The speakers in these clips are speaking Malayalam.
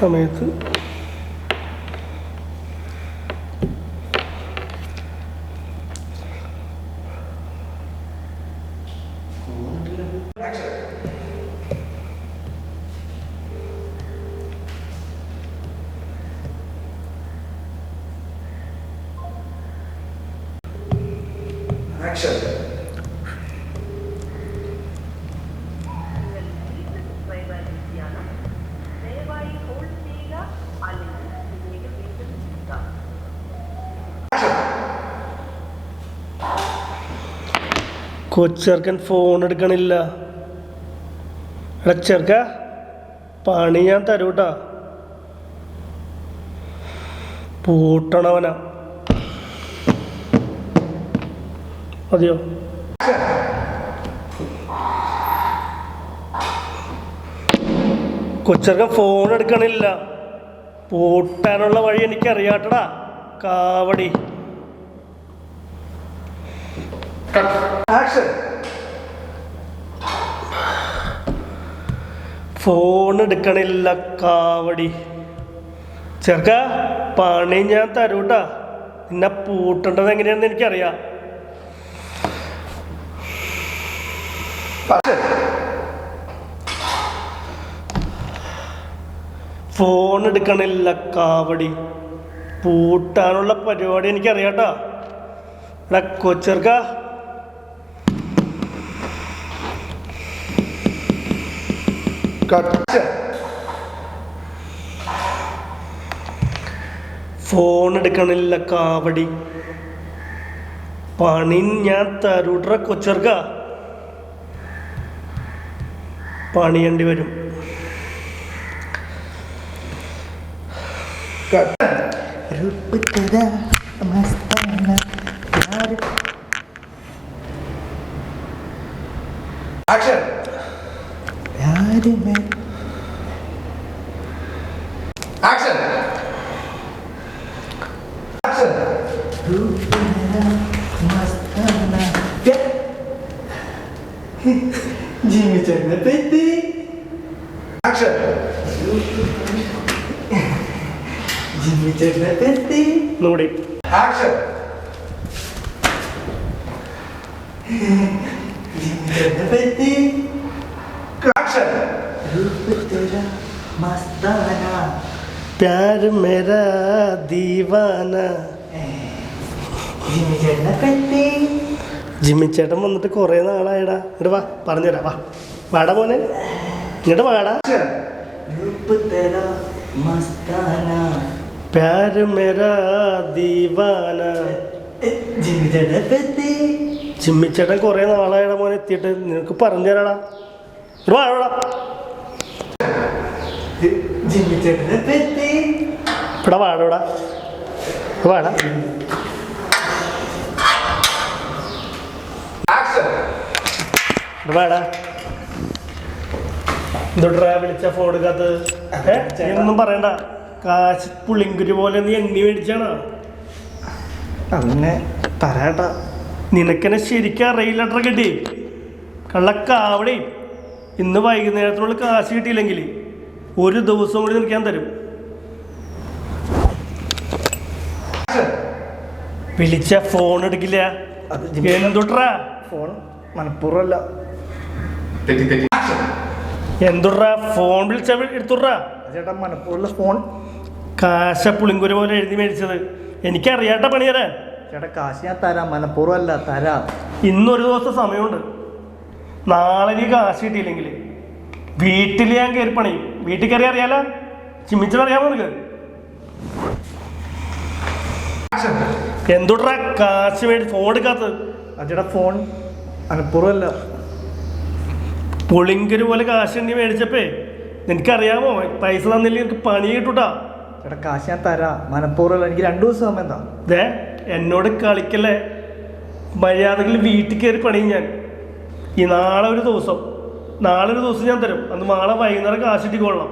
സമയത്ത് കൊച്ചെറുക്കൻ ഫോൺ എടുക്കണില്ല. എടാ ചെറുക്ക, പണി ഞാൻ തരൂട്ടാ. പൂട്ടണവനാ. മതിയോ? കൊച്ചെറുക്കൻ ഫോൺ എടുക്കണില്ല. പൂട്ടാനുള്ള വഴി എനിക്കറിയാട്ടടാ കാവടി. ഫോൺ എടുക്കണില്ല കാവടി. ചെറുക്ക, പണി ഞാൻ തരൂട്ടാ. നിന്നെ പൂട്ടേണ്ടത് എങ്ങനെയാണെന്ന് എനിക്കറിയാം. ഫോൺ എടുക്കണില്ല കാവടി. പൂട്ടാനുള്ള പരിപാടി എനിക്കറിയാട്ടാ. എടാ കൊച്ചെറുക്ക, ഫോൺ എടുക്കണില്ല കാവടി. പണി ഞാൻ തരൂട്ട കൊച്ചെറുക്ക. പണിയേണ്ടി വരും. Jimmy Chandler Petty. Action. Jimmy Chandler Petty. Nobody. Action. Jimmy Chandler Petty. Action. रूप तेरा मस्ताना. प्यार मेरा दीवाना. Jimmy Chandler Petty. ജിമ്മി ചേട്ടൻ വന്നിട്ട് കുറേ നാളായടാ. ഇങ്ങോട്ട് വാ, പറഞ്ഞുതരാം. വാ, വാടാ മോനെ, ഇങ്ങോട്ട് വാടാ. പ്യാര് മേരാ ദീവാന. ജിമ്മി ചേട്ടൻ കുറേ നാളായടാ മോനെ എത്തിയിട്ട്. നിനക്ക് പറഞ്ഞുതരാടാ. ഇങ്ങോട്ട് വാടാ. ഇവിടെ വാടോടാ, വാടാ. വേടാ, എന്തൊട്ടാ വിളിച്ച ഫോൺ എടുക്കാത്തത്? ഒന്നും പറയണ്ട. കാശ് പുളിങ്കുരി പോലെ നീ എണ്ണി മേടിച്ചാണോ? അങ്ങനെ തരാട്ടാ. നിനക്കെന്നെ ശരിക്കും അറിയില്ലട്ര കിട്ടി. കള്ളക്കാവടേ. ഇന്ന് വൈകുന്നേരത്തിനുള്ളിൽ കാശ് കിട്ടിയില്ലെങ്കിൽ ഒരു ദിവസം കൂടി നിനക്ക് ഞാൻ തരും. വിളിച്ച ഫോൺ എടുക്കില്ല. എന്തൊട്ടാ ഫോൺ മനഃപൂർവ്വമല്ല. എന്തുട്രാ ഫോൺ വിളിച്ച എടുത്തുട്രാ. ചേട്ടാ മനഃപൂർവ്വമുള്ള ഫോൺ. കാശ പുളിങ്കുരു പോലെ എഴുതി മേടിച്ചത്. എനിക്കറിയാട്ട പണി തരാൻ. ചേട്ടാ കാശ് ഞാൻ തരാം, മനഃപൂർവ്വമല്ല, തരാം. ഇന്നൊരു ദിവസത്തെ സമയമുണ്ട്. നാളെ നീ കാശ് കിട്ടിയില്ലെങ്കിൽ വീട്ടിൽ ഞാൻ കയറി പണിയും. വീട്ടിൽ കയറി അറിയാലോ, ചിമ്മിച്ചറിയാമോ നിനക്ക്? എന്തുട്രാ കാശ് മേടി ഫോൺ എടുക്കാത്തത്? ചേട്ടാ ഫോൺ മനഃപൂർവ്വമല്ല. പുളിങ്കര് പോലെ കാശ് നീ മേടിച്ചപ്പേ നിനക്കറിയാമോ പൈസ തന്നില്ല എനിക്ക് പണി കിട്ടൂട്ടാ. ചേട്ടാ കാശ് ഞാൻ തരാം, മനഃപൂർവ്വമല്ല. എനിക്ക് 2 ദിവസം സമയം എന്താ? ദേ എന്നോട് കളിക്കല്ലേ. മര്യാദകൾ വീട്ടിൽ കയറി പണിയും ഞാൻ. ഈ നാളെ ഒരു ദിവസം ഞാൻ തരും. അന്ന് നാളെ വൈകുന്നേരം കാശ് ഇട്ടിക്കൊള്ളാം.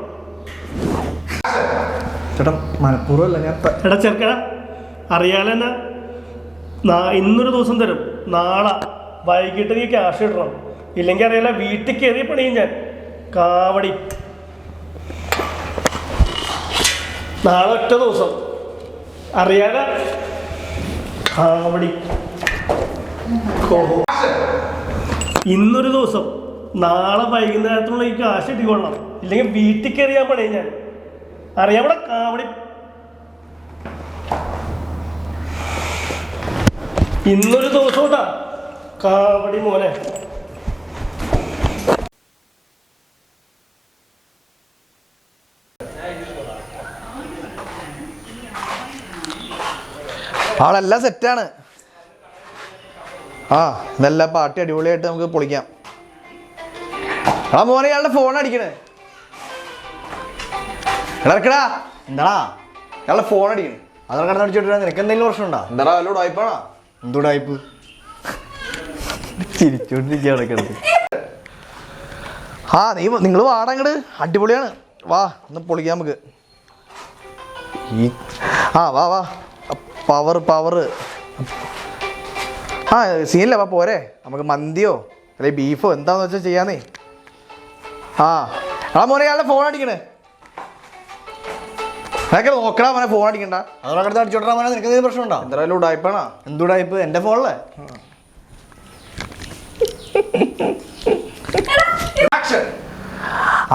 ചേട്ടാ മനഃപൂർവ്വമല്ല. ഞാൻ എടാ ചെറുക്കടാ, അറിയാലോ എന്നാ, ഇന്നൊരു ദിവസം തരും. നാളെ വൈകിട്ട് നീ ക്യാഷ് ഇടണം. ഇല്ലെങ്കിൽ അറിയാലോ വീട്ടിൽ കയറി പണിയും ഞാൻ. കാവടി. നാളെ ഒറ്റ ദിവസം അറിയാലോ കാവടി. ഇന്നൊരു ദിവസം നാളെ വൈകുന്നേരത്തിനുള്ള ഈ കാശ് ഇട്ടിക്കൊള്ളാം, ഇല്ലെങ്കിൽ വീട്ടിൽ കയറിയാൻ പണി ഞാൻ അറിയാവിടെ കാവടി. ഇന്നൊരു ദിവസം കേട്ടാ കാവടി മോനെ. ആളെല്ലാം സെറ്റാണ്. ആ ഇതെല്ലാം പാർട്ടി അടിപൊളിയായിട്ട് നമുക്ക് പൊളിക്കാം. ആ മോനെ ഇയാളുടെ ഫോൺ അടിക്കണേ. ഇടക്കടാ എന്താടാ ഇയാളുടെ ഫോൺ അടിക്കണേ. അതൊക്കെ കിടന്ന് അടിച്ചോട്ടാ. നിനക്ക് എന്തെങ്കിലും പ്രശ്നമുണ്ടോ? എന്താടാ വല്ല ഉടായ്പാണോ? എന്തുടായ്പ്? ചിരിച്ചോണ്ടിരിക്കുക കിടന്ന്. ആ നിങ്ങൾ വാടാ ഇങ്ങട്. അടിപൊളിയാണ്. വാ ഒന്ന് പൊളിക്കാം നമുക്ക്. ആ വാ വാ. പവർ ആ സീനില്ല. വാ പോരെ. നമുക്ക് മന്തിയോ അല്ലെങ്കിൽ ബീഫോ എന്താന്ന് വെച്ചാൽ ചെയ്യാന്നേ. ആ മോനെ ഇയാളുടെ ഫോൺ അടിക്കണേ. അതൊക്കെ നോക്കടാ മോനെ, ഫോൺ അടിക്കണ്ട. അതൊക്കെ അടിച്ചോട്ടാ മോനെ. നിനക്ക് എന്തെങ്കിലും പ്രശ്നമുണ്ടോ? എന്തായാലും ഉടായ്പാണോ? എന്തുടായ്പ്? എൻ്റെ ഫോണിലെ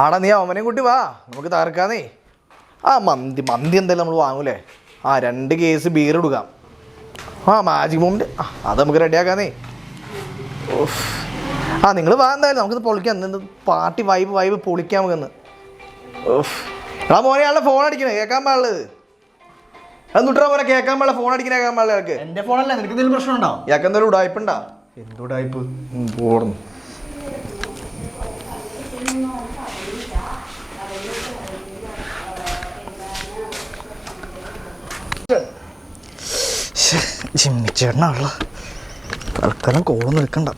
ആടാ നീ അവനെയും കൂട്ടി വാ, നമുക്ക് തകർക്കാന്നേ. ആ മന്തി എന്തായാലും നമ്മൾ വാങ്ങൂലേ. ആ 2 കേസ് ബീർ എടുക്കാം. ആ മാജിക് മൊമെൻ്റ് അത് നമുക്ക് റെഡിയാക്കാന്നേ. ആ നിങ്ങൾ വാ എന്തായാലും നമുക്കിത് പൊളിക്കാം. പാർട്ടി വൈബ് പൊളിക്കാം നമുക്കിന്ന്. ആ മോനെ ആളുടെ ഫോൺ അടിക്കണേ. കേൾക്കാൻ പാടുള്ളത് അത് നുട്ടാ പോലെ കേൾക്കാൻ പാടില്ല. ഫോൺ അടിക്കണേ കേൾക്കാൻ പാടില്ല. ഇയാൾക്ക് എൻ്റെ ഫോണല്ല. നിനക്ക് എന്തെങ്കിലും പ്രശ്നമുണ്ടോ? ഇയാൾക്ക് എന്തായാലും ഉടായ്പുണ്ടാ? എന്തുടായ്പ്? പോടുന്നു. ജിമ്മിച്ചേട്ടനാണല്ലോ. തൽക്കാലം കോളൊന്നും എടുക്കണ്ട.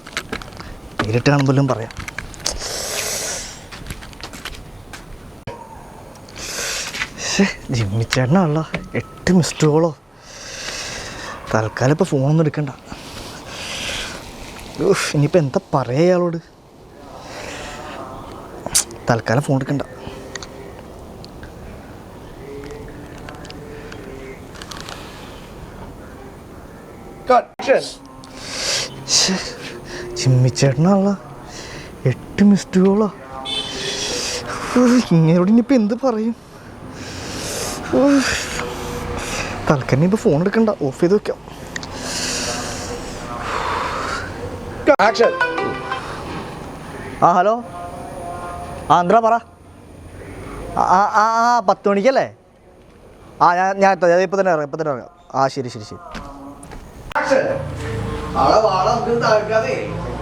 നേരിട്ട് കാണുമ്പോഴും പറയാം. ജിമ്മിച്ചേട്ടനാണല്ലോ. 8 മിസ്ഡ് കോളോ. തൽക്കാലം ഇപ്പോൾ ഫോണൊന്നും എടുക്കണ്ട. ഇനിയിപ്പോൾ എന്താ പറയാ അയാളോട്. തൽക്കാലം ഫോൺ എടുക്കണ്ട. ജിമ്മിച്ചേട്ടനാണല്ലോ. 8 മിസ്ഡ് കോളോ. ഇങ്ങനോട് ഇനിയിപ്പോൾ എന്ത് പറയും. തൽക്കാലം ഇപ്പോൾ ഫോൺ എടുക്കണ്ട. ഓഫ് ചെയ്ത് വെക്കാം. ആ ഹലോ. ആ എന്താ പറ. ആ 10 മണിക്കല്ലേ? ആ ഞാൻ ഇപ്പോൾ തന്നെ ഇറങ്ങാം. ആ ശരി.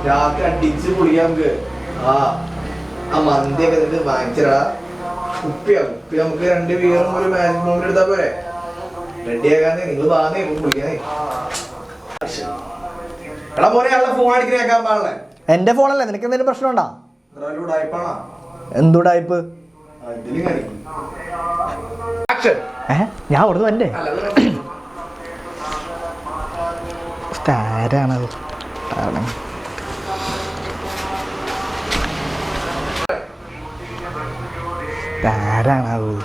രാത്രി അടിച്ച് പൊളിക്കാം നമുക്ക്. ആ മന്തിയൊക്കെ എന്നിട്ട് വാങ്ങിച്ചടാ. ഉപ്പി നമുക്ക് 2 ബീറും ഒരു മാജിക് മൊമെൻ്റ് എടുത്താൽ പോരെ. റെഡിയാക്കാന്നേ. നിങ്ങൾ വാങ്ങേ പൊളിക്കാന്നേ. എടാ മോനെ ആളുടെ ഫോൺ അടിക്കണ കേൾക്കാൻ പാടില്ലേ. എൻ്റെ ഫോണല്ലേ. നിനക്ക് എന്തെങ്കിലും പ്രശ്നമുണ്ടോ? എന്തുടായ്പ്? ഞാൻ അവിടുന്ന് വരണ്ടേ? ആരാണത്? ആരാണത്?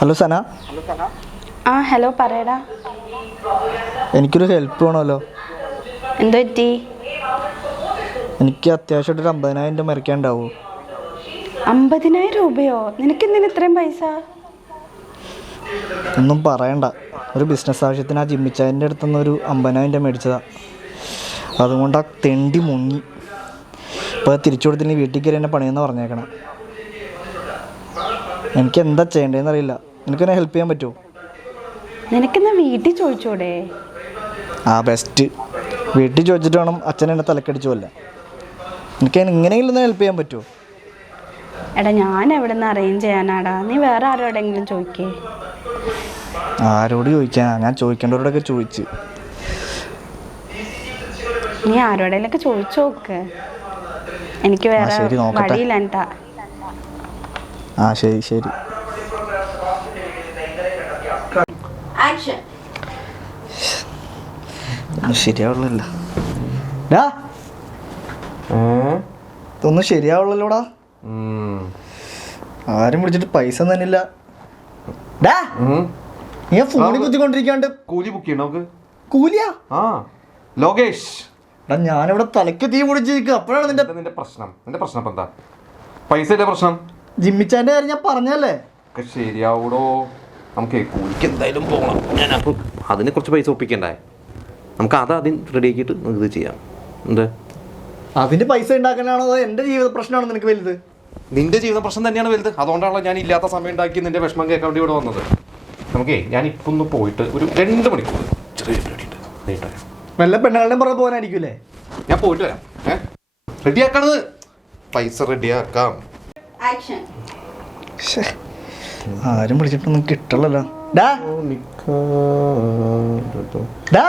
ഹലോ സന. ആ ഹലോ പറയടാ. എനിക്കൊരു ഹെൽപ്പ് വേണമല്ലോ. എന്ത് പറ്റി? എനിക്ക് അത്യാവശ്യമായിട്ട് 50,000 രൂപ മറിക്കാണ്ടാവോ? 50,000 രൂപയോ? നിനക്കെന്തിന് ഇത്രയും പൈസ? ഒന്നും പറയണ്ട. ഒരു ബിസിനസ് ആവശ്യത്തിന് ആ ജിമ്മിച്ചായൻ്റെ അടുത്തുനിന്ന് ഒരു 50,000 രൂപ മേടിച്ചതാണ്. അതുകൊണ്ട് ആ തെണ്ടി മുങ്ങി. ഇപ്പോൾ തിരിച്ചു കൊടുത്തില്ലെങ്കിൽ വീട്ടിൽ കയറി എന്നെ പണിയെന്ന് പറഞ്ഞേക്കണം. എനിക്ക് എന്താ ചെയ്യേണ്ടതെന്ന് അറിയില്ല. എനിക്കെന്നെ ഹെൽപ്പ് ചെയ്യാൻ പറ്റുമോ? നിനക്കെന്നാ വീട്ടിൽ ചോദിച്ചോടെ? ആ ബെസ്റ്റ്. വീട്ടിൽ ചോദിച്ചിട്ട് വേണം അച്ഛൻ എന്നെ തലക്കടിച്ചു കൊല്ല. എനിക്ക് ഇങ്ങനെയെങ്കിലും ഒന്ന് ഹെൽപ്പ് ചെയ്യാൻ പറ്റുമോ? എടാ ഞാൻ എവിടെ നിന്ന് അറേഞ്ച് ചെയ്യാനാടാ? നീ വേറെ ആരോടെങ്കിലും ചോദിക്കേ. ആരോട് ചോദിക്കാനാ? ഞാൻ ചോദിക്കേണ്ടവരോടൊക്കെ ചോദിച്ച്. നീ ആരോടെങ്കിലൊക്കെ ചോദിച്ചു നോക്ക്. എനിക്ക് വേറെ വഴിയില്ല. ആ ശരി. ശരിയാവുള്ളല്ലോ. ഡാ ഇതൊന്നും ശരിയാവുള്ളല്ലോടാ. ആരും വിളിച്ചിട്ട് പൈസ തന്നില്ല. ഡാ നീ ഫോണിൽ കുത്തിക്കൊണ്ടിരിക്കാണ്ട് കൂലി ബുക്ക് ചെയ്യണം നമുക്ക്. കൂലിയാ? ആ ലോകേഷ്, എടാ ഞാനിവിടെ തലയ്ക്ക് തീ പിടിച്ചിരിക്കുക. അപ്പോഴാണ് നിന്റെ പ്രശ്നം ഇപ്പൊ എന്താ? പൈസയുടെ പ്രശ്നം. ജിമ്മിച്ചാന്റെ കാര്യം ഞാൻ പറഞ്ഞല്ലേ. ഒക്കെ ശരിയാവൂടോ. നമുക്ക് കൂലിക്ക് എന്തായാലും പോകണം. ഞാനപ്പോൾ അതിന് കുറച്ച് പൈസ ഒപ്പിക്കണ്ടേ? നമുക്ക് ആദ്യം റെഡി ആക്കിയിട്ട് നമുക്ക് ഇത് ചെയ്യാം. എന്താ അതിന്റെ പൈസ ഉണ്ടാക്കാനാണോ അതോ എന്റെ ജീവിത പ്രശ്നമാണോ നിനക്ക് വലുത്? നിന്റെ ജീവിത പ്രശ്നം തന്നെയാണ് വലുത്. അതുകൊണ്ടാണല്ലോ ഞാൻ ഇല്ലാത്ത സമയം ഉണ്ടാക്കി നിന്റെ വിഷമം കേൾക്കാൻ വേണ്ടി ഇവിടെ വന്നത്. നമുക്കേ ഞാൻ ഇപ്പം ഒന്ന് പോയിട്ട് ഒരു 2 മണിക്കൂർ ചെറിയ പരിപാടി ഉണ്ട്. വല്ല പെണ്ണുകളുടെ പുറകെ പോകാനായിരിക്കൂലേ? ഞാൻ പോയിട്ട് വരാം. റെഡിയാക്കണത് പൈസ റെഡിയാക്കാം. ആരും വിളിച്ചിട്ടൊന്നും കിട്ടണല്ലോ. ഡാ ഡാ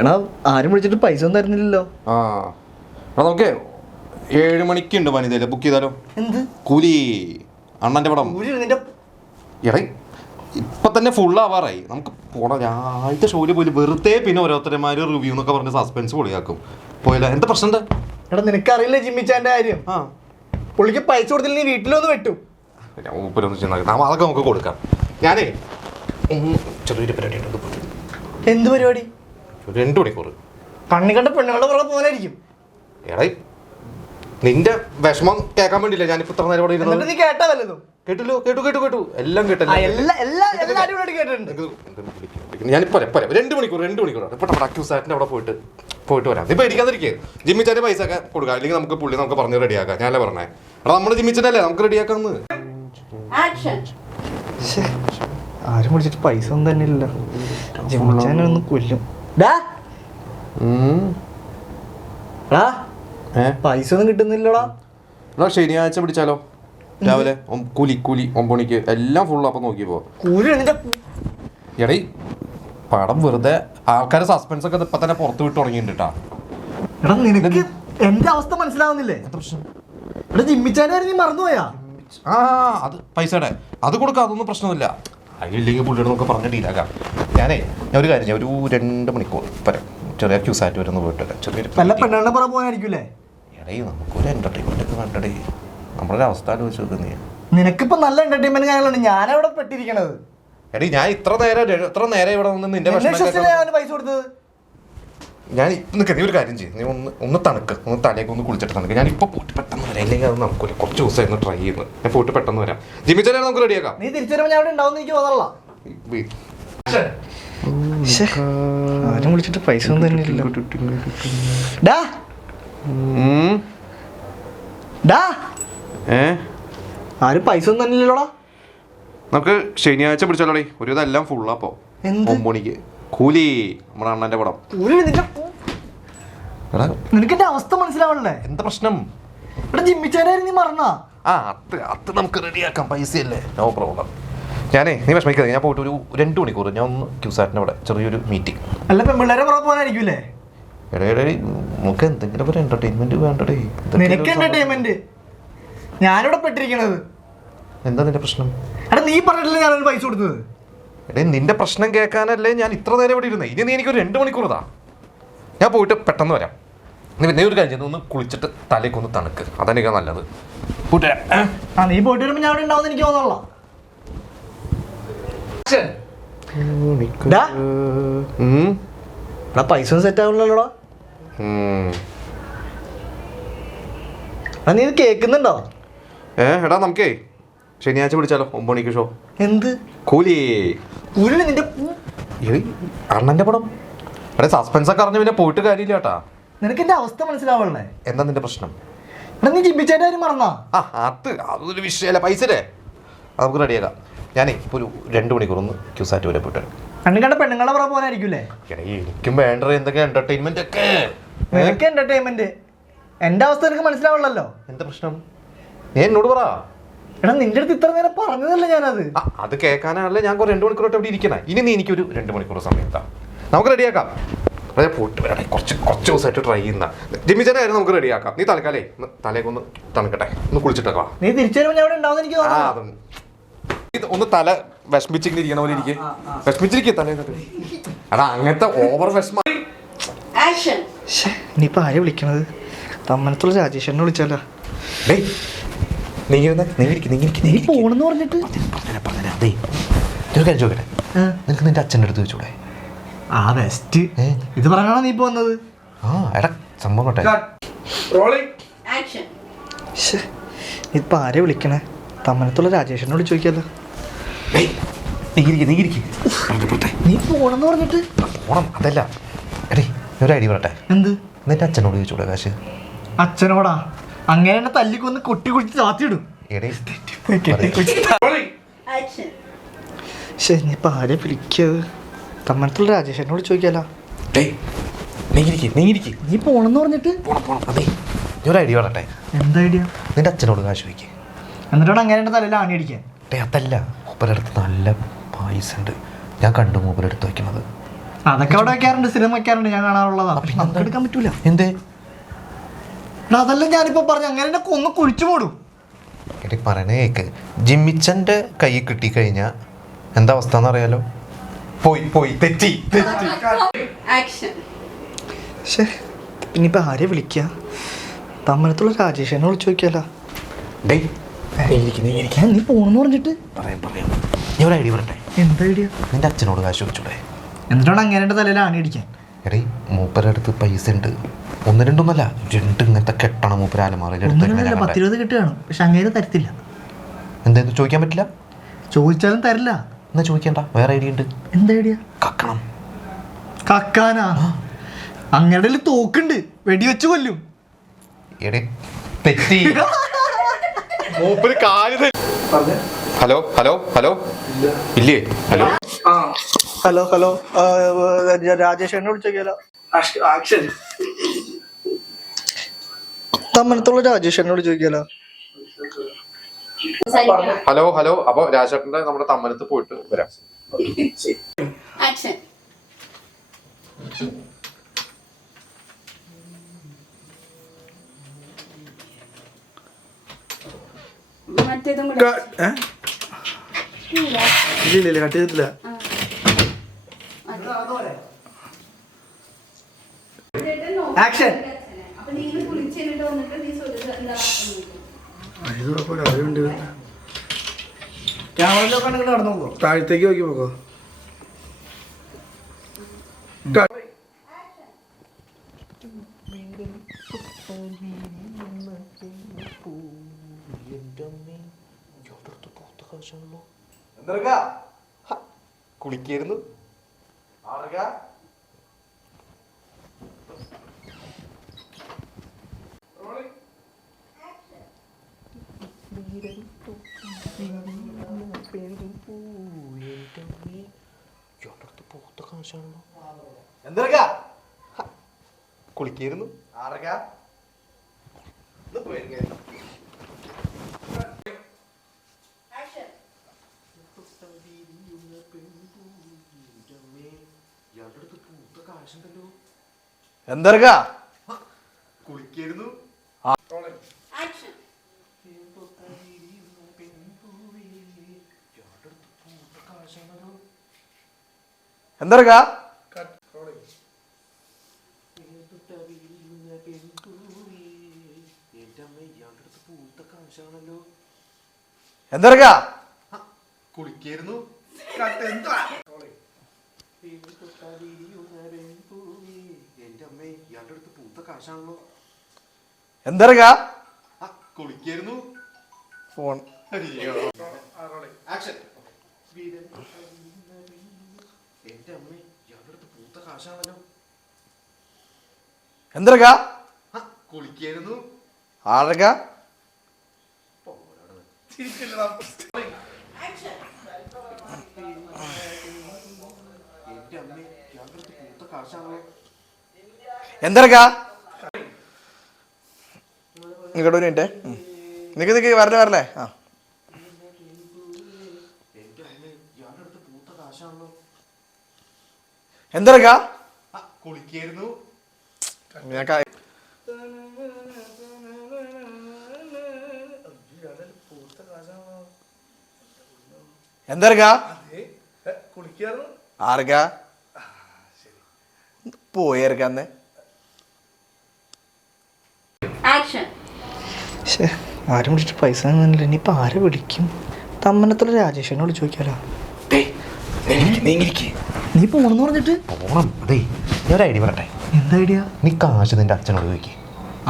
എടാ ആരും വിളിച്ചിട്ട് പൈസ ഒന്നും തരുന്നില്ലല്ലോ. ആ നമുക്ക് 7 മണിക്കുണ്ട് വനിതയില് ബുക്ക് ചെയ്താലോ? എന്ത് കൂലി? അണ്ണന്റെ പടം. എടേ ഇപ്പൊ തന്നെ ഫുൾ ആവാറായി. നമുക്ക് പോണം. ആദ്യത്തെ ഷോയില് പോലും വെറുതെ പിന്നെ ഓരോരുത്തരന്മാര് റിവ്യൂ എന്നൊക്കെ പറഞ്ഞ് സസ്പെൻസ് പൊളിയാക്കും. പോയല്ലോ. എന്താ പ്രശ്നം എന്താ? എടാ നിനക്കറിയില്ലേ ജിമ്മിച്ചാന്റെ കാര്യം? ആ പുള്ളിക്ക് പൈസ കൊടുത്തില്ല നീ വീട്ടിലൊന്ന് വെട്ടു. ഊപ്പരൊന്നും ചെന്നാ അതൊക്കെ നമുക്ക് കൊടുക്കാം. ഞാനേ ചെറിയൊരു പരിപാടി ഉണ്ട്. എന്ത് പരിപാടി? 2 മണിക്കൂർ കണ്ണി കണ്ട പെണ്ണുങ്ങളുടെ പുറകെ പോകാനായിരിക്കും. എടേ നിന്റെ വിഷമം കേൾക്കാൻ വേണ്ടിയില്ല ഞാനിപ്പോ ഇത്ര നേരം ഇവിടെ ഇരുന്നത്. നീ കേട്ടാ വല്ലതും? കേട്ടല്ലോ. കേട്ടു എല്ലാം കേട്ടല്ലോ. ഞാനിപ്പോ 2 മണിക്കൂർ ഇപ്പൊ അക്യൂസാറ്റിന്റെ അവിടെ പോയിട്ട് വരാം. ഇപ്പൊ ഇരിക്കാതിരിക്കേ. ജിമ്മിച്ചാന്റെ പൈസ ഒക്കെ കൊടുക്കാം. അല്ലെങ്കിൽ നമുക്ക് പറഞ്ഞ് റെഡിയാക്കാം. ഞാനല്ലേ പറഞ്ഞേ. എടാ നമ്മള് ജിമ്മിച്ചല്ലേ നമുക്ക് റെഡിയാക്കാന്ന്. ആരും വിളിച്ചിട്ട് പൈസ ഒന്നും തന്നെ ഇല്ല. ജിമ്മിച്ചാനൊന്ന് കൊല്ലും. പൈസ ഒന്നും കിട്ടുന്നില്ലടാ. എടാ ശനിയാഴ്ച പിടിച്ചാലോ? രാവിലെ കൂലി 9 മണിക്ക് എല്ലാം ഫുള്ള്. അപ്പം നോക്കിയപ്പോ എടേ പടം വെറുതെ ആൾക്കാരെ സസ്പെൻസ് ഒക്കെ ഇപ്പൊ തന്നെ പുറത്തു വിട്ട് തുടങ്ങിയിട്ടുണ്ട്. നിനക്ക് എന്റെ അവസ്ഥ മനസ്സിലാവുന്നില്ലേ? ഇവിടെ ജിമ്മിച്ചാനെ നീ മറന്നുപോയാ? ആ അത് പൈസയുടെ അത് കൊടുക്കാം. അതൊന്നും പ്രശ്നമില്ല. അതിലില്ലെങ്കിൽ പുള്ളിയോട് നമുക്ക് പറഞ്ഞ ഡീലാക്കാം. ഞാൻ ഒരു കാര്യം ഒരു 2 മണിക്കൂർ വരാം. ചെറിയ ക്യൂസായിട്ട് വരുന്ന പോയിട്ട് വരാം. ചെറിയൊരു പെണ്ണുങ്ങളുടെ പുറകെ പോകാനായിരിക്കൂലേ? എടേ നമുക്കൊരു എന്റർടൈൻമെന്റ് ഒക്കെ വേണ്ടടേ. നമ്മുടെ അവസ്ഥ ആലോചിച്ച് നോക്കുന്നേ. നിനക്കിപ്പോ നല്ല എന്റർടൈൻമെന്റ് കാര്യങ്ങളുണ്ട്. ഞാനവിടെ പെട്ടിരിക്കണത്. എടീ ഞാൻ ഇത്ര നേരം ഇവിടെ നിന്ന് നിന്റെ പൈസ കൊടുത്തത്. ഞാൻ നീ ഒരു കാര്യം ചെയ്യും. നീ ഒന്ന് തണുക്ക്. ഒന്ന് തലേക്ക് ഒന്ന് കുളിച്ചിട്ട് തണുക്ക്. ഞാൻ ഇപ്പൊ പോയിട്ട് പെട്ടെന്ന് വരാം. ഇല്ലെങ്കിൽ അത് നമുക്ക് കുറച്ച് ദിവസമായിരുന്നു ട്രൈ ചെയ്യുന്നത്. ഞാൻ പോയിട്ട് പെട്ടെന്ന് വരാം. ജിമ്മിച്ചാനെ നമുക്ക് റെഡിയാക്കാം. നീ തിരിച്ചു വരുമ്പോൾ ഞാൻ അവിടെ ഉണ്ടാവും എനിക്ക് തോന്നല്ല. ആരും വിളിച്ചിട്ട് പൈസ ഒന്നും തന്നെ ഇല്ല. ആരും പൈസ ഒന്നും തന്നെ ഇല്ലല്ലോടാ. നമുക്ക് ശനിയാഴ്ച പിടിച്ചാലോടേ. ഒരു ഇതെല്ലാം ഫുള്ളാപ്പോ 9 മണിക്ക് കൂലി. നമ്മുടെ അണ്ണന്റെ പടം. നിനക്ക് എന്റെ അവസ്ഥ മനസ്സിലാവണല്ലേ? എന്താ പ്രശ്നം? ഇവിടെ ജിമ്മിച്ചാനെ നീ മറന്നാ? ആ അത് നമുക്ക് റെഡിയാക്കാം. പൈസയല്ലേ, നോ പ്രോബ്ലം. നീ വിഷമിക്കാതെ. ഞാൻ പോയിട്ട് ഒരു 2 മണിക്കൂർ ഞാൻ ഒന്ന് ക്യൂസാറ്റിന്റെ അവിടെ ചെറിയൊരു മീറ്റിംഗ്. അല്ല പെൺപിള്ളേരെ പുറകെ പോകാനായിരിക്കൂലേ? നമുക്ക് എന്തെങ്കിലും ഒരു എന്റർടൈൻമെന്റ് വേണ്ടടേ. നിനക്ക് എന്റർടൈൻമെന്റ്? ഞാനിവിടെ പെട്ടിരിക്കണത്. എന്താ നിന്റെ പ്രശ്നം? എടാ നീ പറഞ്ഞിട്ടില്ല ഞാനൊരു പൈസ കൊടുത്തത്. എടേ നിന്റെ പ്രശ്നം കേൾക്കാനല്ലേ ഞാൻ ഇത്ര നേരം ഇവിടെ ഇരുന്നേ. ഇനി നീ എനിക്കൊരു 2 മണിക്കൂർ താ. ഞാൻ പോയിട്ട് പെട്ടെന്ന് വരാം. നീ ഒരു കാര്യം ഒന്ന് കുളിച്ചിട്ട് തലേക്കൊന്ന് തണുക്ക്. അതെനിക്കാ നല്ലത്. നീ പോയിട്ട് വരുമ്പോ ഞാൻ അവിടെ ഉണ്ടാവുന്ന എനിക്ക് തോന്നല്ല. പൈസ ഒന്നും സെറ്റ് ആവുന്നല്ലോടാ. നീ ഇത് കേൾക്കുന്നുണ്ടോ? എടാ നമുക്കേ ശനിയാഴ്ച പിടിച്ചാലോ? 9 മണിക്ക് ഷോ. എന്ത് കൂലി? നിന്റെ അണ്ണന്റെ പടം. എടാ സസ്പെൻസ് ഒക്കെ അറിഞ്ഞ പിന്നെ പോയിട്ട് കാര്യമില്ല കേട്ടാ. നിനക്ക് എന്റെ അവസ്ഥ മനസ്സിലാവണേ? എന്താ നിന്റെ പ്രശ്നം? എടാ നീ ജിമ്മിച്ചാന്റെ കാര്യം മറന്നാ? അതൊരു വിഷയമല്ല. പൈസല്ലേ നമുക്ക് റെഡിയാക്കാം. ഞാനേ ഇപ്പൊ ഒരു 2 മണിക്കൂർ ഒന്ന് ക്യൂസാറ്റ് വരെ പോയിട്ട് കണ്ണു കണ്ട പെണ്ണുങ്ങളെ പുറകെ പോകാനായിരിക്കൂലേ? എനിക്കും വേണ്ട എന്തൊക്കെ എന്റർടൈൻമെന്റ് ഒക്കെ. നിനക്ക് എന്റർടൈൻമെന്റ്? എന്റെ അവസ്ഥ നിനക്ക് മനസ്സിലാവുള്ളല്ലോ. എന്താ പ്രശ്നം? നീ എന്നോട് പറ. എടാ നിന്റെ അടുത്ത് ഇത്ര നേരം പറഞ്ഞതല്ലേ ഞാനത്. അത് കേൾക്കാനല്ലേ ഞാൻ 2 മണിക്കൂറായിട്ട് ഇവിടെ ഇരിക്കണേ. ഇനി നീ എനിക്കൊരു 2 മണിക്കൂർ സമയം താ. നമുക്ക് റെഡിയാക്കാം. അതെ പോയിട്ട് വരാം. കുറച്ച് ദിവസമായിട്ട് ട്രൈ ചെയ്യുന്ന ജിമ്മിച്ചാന്റെ കാര്യം നമുക്ക് റെഡിയാക്കാം. നീ തലക്കാലേ തലേക്കൊന്ന് തണുക്കട്ടെ. ഒന്ന് കുളിച്ചിട്ടേക്കാം. നീ തിരിച്ചു വരുമ്പോൾ ഞാൻ ഇവിടെ ഉണ്ടാവുന്ന എനിക്ക് തോന്നുന്നു. ഒന്ന് തല വിഷമിച്ചിരിക്കണ പോലെ ഇരിക്കും, വിഷമിച്ചിരിക്കുക തല. എടാ അങ്ങനത്തെ ഓവർ വിഷമ. ഇനിയിപ്പോ ആരെ വിളിക്കണത്? തമ്മനത്തുള്ള രാജേഷനെ വിളിച്ചാലോ? നീ പോണെന്ന് പറഞ്ഞിട്ട് ചോദിക്കട്ടെ, നിനക്ക് നിന്റെ അച്ഛൻ്റെ അടുത്ത് വെച്ചൂടെ? ആ ബെസ്റ്റ്. ഇത് പറഞ്ഞാണോ നീ ഇപ്പൊ വന്നത്? ആ എടാ സംഭവം കേട്ടെ. ഇപ്പൊ ആരെ വിളിക്കണേ? തമ്മനത്തുള്ള രാജേഷനെ വിളിച്ച് ചോദിക്കാലോ? നീ പോണെന്ന് പറഞ്ഞിട്ട് പോണം അതല്ല. എടേ ഒരു ഐഡിയ പറട്ടെ. എന്ത്? നിന്റെ അച്ഛനോട് ചോദിച്ചൂടെ കാശ്? അച്ഛനോടാ? അങ്ങനെ എന്നെ തല്ലിക്കൊന്ന് കൊട്ടി കുടിച്ച് താത്തിയിടും. ഇനിയിപ്പൊ ആരെ വിളിക്കത്? തമ്മനത്തുള്ള രാജേഷനോട് ചോദിക്കാലോ? നീ പോണെന്ന് പറഞ്ഞിട്ട് ഒരു ഐഡിയ പറട്ടെ. എന്താ ഐഡിയ? നിന്റെ അച്ഛനോട് കാശ് ചോദിക്കേ. എന്നിട്ടാണ് അങ്ങനെ എന്റെ തലയിൽ ആണി അടിക്കാൻ? അതല്ല, മൂപ്പരടുത്ത് നല്ല പൈസ ഉണ്ട്. ഞാൻ കണ്ടു മൂപ്പരടുത്ത് വയ്ക്കുന്നത്. അതൊക്കെ അവിടെ വെക്കാറുണ്ട്, സ്ഥിരം വെക്കാറുണ്ട്, ഞാൻ കാണാറുള്ളതാ. പക്ഷെ നമുക്ക് എടുക്കാൻ പറ്റൂല. എന്തേ? അതല്ല ഞാനിപ്പോ പറഞ്ഞു, അങ്ങനെ എന്നെ കൊന്ന് കുഴിച്ചു പോടും. എടി പറയണേ കേക്ക്. ജിമ്മിച്ചന്റെ കൈ കിട്ടിക്കഴിഞ്ഞാൽ എന്താ അവസ്ഥ എന്നറിയാലോ? പോയി തെറ്റി. ഇനിയിപ്പോ ആരെ വിളിക്ക? തമ്മനത്തുള്ള രാജേഷനെ വിളിച്ചു നോക്കിയാലോ? നീ പോണെന്ന് പറഞ്ഞിട്ട് പറയാം. ഞാൻ ഒരു ഐഡിയ പറയട്ടെ. എന്താ ഐഡിയ? നിന്റെ അച്ഛനോട് കാശ് ചോദിച്ചൂടെ? എന്നിട്ടാണ് അങ്ങനെ എന്റെ തലയിൽ ആണി അടിക്കാൻ? എടീ മൂപ്പരടുത്ത് പൈസ ഉണ്ട്. 1-2 2 ഇങ്ങനത്തെ കെട്ടണം മൂപ്പര് അലമാറയിൽ. 10-20 കിട്ടുകയാണ്, പക്ഷെ അങ്ങനെ തരത്തില്ല. എന്തായാലും ചോദിക്കാൻ പറ്റില്ല. ചോദിച്ചാലും തരില്ല. എന്നാ ചോദിക്കണ്ട, വേറെ ഐഡിയ ഉണ്ട്. എന്താ ഐഡിയ? കക്കണം. കക്കാനാ? അങ്ങനെ തോക്കുണ്ട്, വെടിവെച്ച് കൊല്ലും. എടേ തെറ്റി. മൂപ്പര് കാല്. ഹലോ ഇല്ലേ? ഹലോ രാജേഷനെ വിളിച്ചോക്കിയാലോ? തമ്മനത്തുള്ള രാജേഷനെ വിളിച്ചോക്കിയാലോ? ഹലോ. അപ്പൊ രാജേട്ടന്റെ നമ്മുടെ തമ്മനത്ത് പോയിട്ട് വരാം. ഇല്ല കട്ട് ചെയ്തിട്ടില്ല. ആക്ഷൻ. ക്യാമറയിലൊക്കെ നടന്നു നോക്കോ? താഴത്തേക്ക് നോക്കി നോക്കോ? കുളിക്കായിരുന്നു. കുളിക്കായിരുന്നു. എന്തർക്കാ? കുളിക്കായിരുന്നു. എന്തർക്കാ? എന്തർക്കാ? കുളിക്കായിരുന്നു. എന്തർക്കാ? കുളിക്കായിരുന്നു. ഫോൺ. എന്തർക്കാ? കുളിക്കായിരുന്നു. ആരക്കാ? എന്തർക്കാ? ഇങ്ങോട്ട് ഒരു മിനിറ്റ്. നിനക്ക് വരല്ലേ? ആ എന്തർക്കാ? കുളിക്കായിരുന്നു. എന്തെടുക്കാ കുളിക്കാറ് ആർക്കാ പോയെടുക്കാന്ന് ആക്ഷൻ. ആരും വിളിച്ചിട്ട് പൈസ തന്നില്ല. ഇനിയിപ്പോൾ ആരെ വിളിക്കും? തമ്മനത്തുള്ള രാജേഷനോട് ചോദിക്കാലോ. നീ പോണെന്ന് പറഞ്ഞിട്ട് പോണം. അതേ ഞാൻ ഒരു ഐഡിയ പറട്ടെ. എന്താ ഐഡിയ? നീ കാശ് നിന്റെ അച്ഛനോട് ചോദിക്കേ.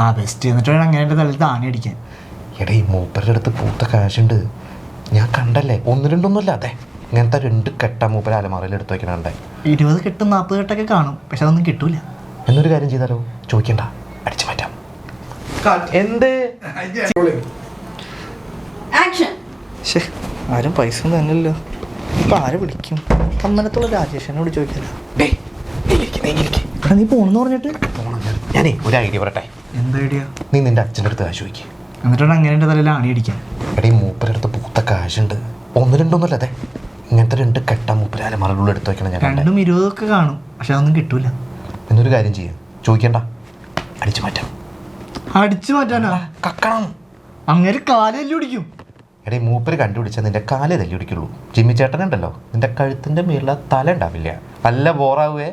ആ ബെസ്റ്റ്. എന്നിട്ട് വേണം അങ്ങനെ എൻ്റെ തലയിൽ താണി അടിക്കാൻ. എടേ മൂപ്പരുടെ അടുത്ത് പൂത്ത കാശുണ്ട്. ഞാൻ കണ്ടല്ലേ, 1-2 അതെ ഇങ്ങനത്തെ 2 കെട്ട മൂപ്പര അലമാറയിൽ എടുത്ത് വെക്കണേ. 20 കെട്ടും 40 കെട്ടൊക്കെ കാണും, പക്ഷെ അതൊന്നും കിട്ടൂല. എന്നൊരു കാര്യം ചെയ്താലോ? ചോദിക്കണ്ട, അടിച്ചു മാറ്റാം. എന്ത് ആക്ഷൻ. ആരും പൈസ ഒന്നും തന്നില്ലല്ലോ. ഇപ്പം ആരെ വിളിക്കും? തമ്മനത്തുള്ള രാജേഷനോട് ചോദിക്കാലോ. നീ പോണെന്ന് പറഞ്ഞിട്ട് ഞാനേ ഒരു ഐഡിയ പറട്ടെ. എന്താ ഐഡിയ? നീ നിന്റെ അച്ഛൻ്റെ അടുത്ത് കാശ് ചോദിക്കേ. എന്നിട്ടാണ് അങ്ങനെ എൻ്റെ തലയിൽ ആണി അടിക്കാൻ. എടീ മൂപ്പരുടെ അടുത്ത് പൂത്ത കാശുണ്ട്. 1-2 അതെ ഇങ്ങനത്തെ 2 കെട്ട മൂപ്പര അലമാറകളിൽ എടുത്ത് വെക്കണം. ഞാൻ 2-20 ഒക്കെ കാണും, പക്ഷെ അതൊന്നും കിട്ടൂല. എന്നൊരു കാര്യം ചെയ്യാം, ചോദിക്കണ്ട, അടിച്ചു മാറ്റാം. അടിച്ചു മാറ്റാനാ? കക്കണം. അങ്ങനെ കാലല്ലേ പിടിക്കും. എടീ മൂപ്പര് കണ്ടുപിടിച്ചാൽ നിന്റെ കാലേ തല്ലി പിടിക്കുള്ളൂ. ജിമ്മി ചേട്ടനുണ്ടല്ലോ, നിന്റെ കഴുത്തിൻ്റെ മേലുള്ള തല ഉണ്ടാവില്ല. നല്ല ബോറാവേ.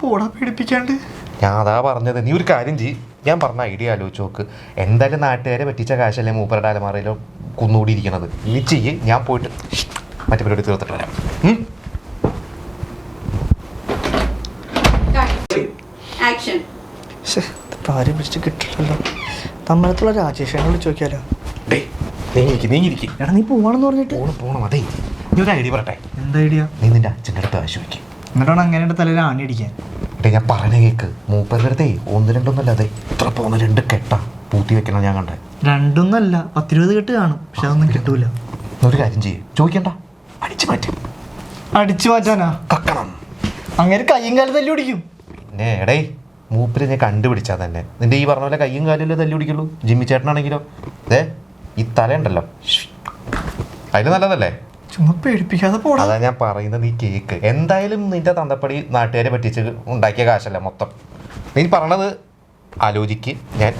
പോടാ പേടിപ്പിക്കാണ്ട്. ഞാൻ അതാ പറഞ്ഞത്. നീ ഒരു കാര്യം ചെയ്യ്, ഞാൻ പറഞ്ഞ ഐഡിയ ആലോചിച്ച് നോക്ക്. എന്തായാലും നാട്ടുകാരെ പറ്റിച്ച കാശല്ലേ മൂപ്പരുടെ അലമാറയിലോ കുന്നുകൂടിയിരിക്കണത്. നീ ചെയ്യ്, ഞാൻ പോയിട്ട് മറ്റേ പരിപാടി തീർത്തിട്ട് വരാം. ആക്ഷൻ. ആരും പിടിച്ച് കിട്ടില്ലല്ലോ. തമ്മനത്തുള്ള രാജേഷനോട് ചോദിക്കാലോ. എടാ നീ പോവാണെന്ന് പറഞ്ഞിട്ട് പോണം. അതേ നീ ഒരു ഐഡിയ പറട്ടെ. എന്താ ഐഡിയ? നീ നിന്റെ അച്ഛൻ്റെ അടുത്ത് കാശ് വയ്ക്കും. എന്നിട്ടാണ് അങ്ങനെ എൻ്റെ തലയിൽ ആണി അടിക്കാൻ. ഞാൻ പറഞ്ഞ കേക്ക്. മൂപ്പരുടെ അടുത്തേ 1-2 അതെ ഇത്ര പോകുന്ന 2 കെട്ടാ പൂത്തി വെക്കണം. ഞാൻ കണ്ടേ 2 10-20 കെട്ട് കാണും, പക്ഷെ അതൊന്നും കിട്ടൂല. ഒരു കാര്യം ചെയ്യ്, ചോദിക്കണ്ട, അടിച്ചു മാറ്റും. അടിച്ചു മാറ്റാനാ? കക്കണം. അങ്ങനെ കയ്യും കാലം തല്ലി പിടിക്കും. പിന്നെ എടേ മൂപ്പര് ഞാൻ കണ്ടുപിടിച്ചാൽ തന്നെ നിന്റെ ഈ പറഞ്ഞ പോലെ കയ്യും കാലിലേ തല്ലി പിടിക്കുള്ളൂ. ജിമ്മി ചേട്ടനാണെങ്കിലോ ഈ തലയുണ്ടല്ലോ, അതിന് നല്ലതല്ലേ? ചുമ്മാ പേടിപ്പിക്കാതെ പോടാ. അതാ ഞാൻ പറയുന്നത്, നീ കേക്ക്. എന്തായാലും നിന്റെ തന്തപ്പടി നാട്ടുകാരെ പറ്റിച്ച് ഉണ്ടാക്കിയ കാശല്ല മൊത്തം. നീ പറഞ്ഞത് ആലോചിക്ക്, ഞാൻ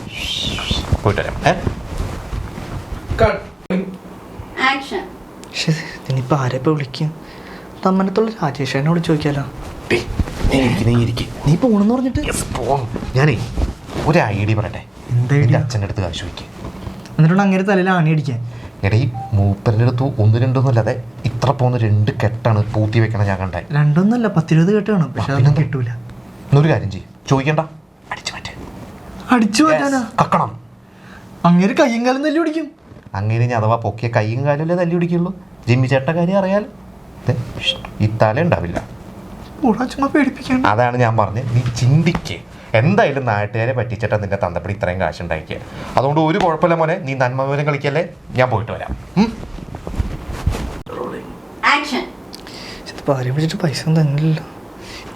പോയിട്ട് വരാം. ആക്ഷൻ. ഇനിയിപ്പോൾ ആരെപ്പോ വിളിക്കും? തമ്മനത്തുള്ള രാജേഷനോട് ചോദിക്കാലോ. നീ പോണെന്ന് പറഞ്ഞിട്ട് ഞാനേ ഒരു ഐഡിയ പറയട്ടെ. എന്താ നിന്റെ അച്ഛൻ്റെ അടുത്ത് കാശ് ചോദിക്കുക. എന്നിട്ടാണ് അങ്ങനെ തലയിൽ ആണി അടിക്കാൻ. എടീ മൂപ്പരുടെ അടുത്ത് 1-2 അല്ലാതെ ഇത്ര പോകുന്ന 2 കെട്ടാണ് പൂത്തി വെക്കണം. ഞാൻ കണ്ടേ 2 10-20 കെട്ട് കാണും, പക്ഷെ അതൊന്നും കിട്ടൂല. എന്നൊരു കാര്യം ചെയ്യും, ചോദിക്കണ്ട, അടിച്ചു മാറ്റേ. അടിച്ചു മാറ്റാനാ? കക്കണം. അങ്ങനെ കയ്യും കാലം തല്ലി പിടിക്കും. അങ്ങനെ ഇനി അഥവാ പൊക്കിയ കയ്യും കാലല്ലേ തല്ലി പിടിക്കുള്ളൂ. ജിമ്മി ചേട്ട കാര്യം അറിയാലോ, ഈ തല ഉണ്ടാവില്ല. ചുമ്മാ പേടിപ്പിക്കാണ്ട്. അതാണ് ഞാൻ പറഞ്ഞത്, നീ ചിന്തിക്കേ. എന്തായാലും നാട്ടുകാരെ പറ്റിച്ചിട്ടാ നിന്റെ തന്തപ്പടി ഇത്രയും കാശ് ഉണ്ടാക്കിയ. അതുകൊണ്ട് ഒരു കുഴപ്പമില്ല മോനെ, നീ നന്മമൂലം കളിക്കല്ലേ. ഞാൻ പോയിട്ട് വരാം. ഇതിപ്പോൾ ആരെ വിളിച്ചിട്ട് പൈസ ഒന്നും തന്നില്ലല്ലോ.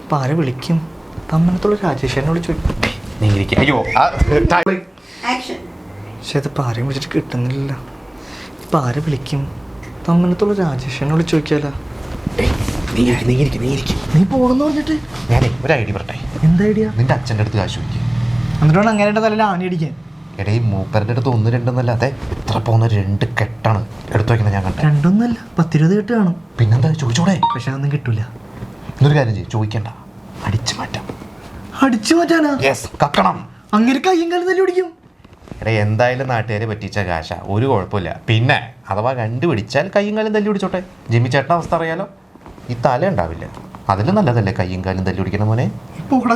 ഇപ്പം ആരെ വിളിക്കും? തമ്മനത്തുള്ള രാജേഷനോട് ചോദിക്കും. അയ്യോ പക്ഷെ ഇതിപ്പോൾ ആരെയും വിളിച്ചിട്ട് കിട്ടുന്നില്ല. ഇപ്പം ആരെ വിളിക്കും? തമ്മനത്തുള്ള രാജേഷനോട് ചോദിക്കാലോ. നീ പോണെന്ന് പറഞ്ഞിട്ട് ഞാനേ ഒരു ഐഡിയ പറട്ടെ. എന്താ ഐഡിയ? നിന്റെ അച്ഛൻ്റെ അടുത്ത് കാശ് ചോദിക്കുക. എന്നിട്ടാണ് അങ്ങനെ തലയിൽ ആണി അടിക്കാൻ. എടേ മൂപ്പരുടെ അടുത്ത് 1-2 അല്ലാതെ ഇത്ര പോകുന്ന 2 കെട്ടാണ് എടുത്തു വെക്കണം. ഞാൻ കണ്ടേ 2 10-20 കെട്ട് കാണും. പിന്നെന്താ ചോദിച്ചോടെ? പക്ഷെ അതൊന്നും കിട്ടൂല. എന്നൊരു കാര്യം ചെയ്യും, ചോദിക്കണ്ട, അടിച്ചു മാറ്റാം. അടിച്ചു മാറ്റാനാ? കക്കണം. അങ്ങനെ കയ്യും കാലം തല്ലി പിടിക്കും. എടേ എന്തായാലും നാട്ടുകാരെ പറ്റിച്ച കാശ, ഒരു കുഴപ്പമില്ല. പിന്നെ അഥവാ കണ്ടുപിടിച്ചാൽ കയ്യും കാലും തല്ലി പിടിച്ചോട്ടെ. ജിമ്മി ചേട്ടൻ്റെ അവസ്ഥ അറിയാലോ, ഈ തല ഉണ്ടാവില്ല. അതിലും നല്ലതല്ലേ കയ്യും കാലും തല്ലി പിടിക്കണ മോനെ.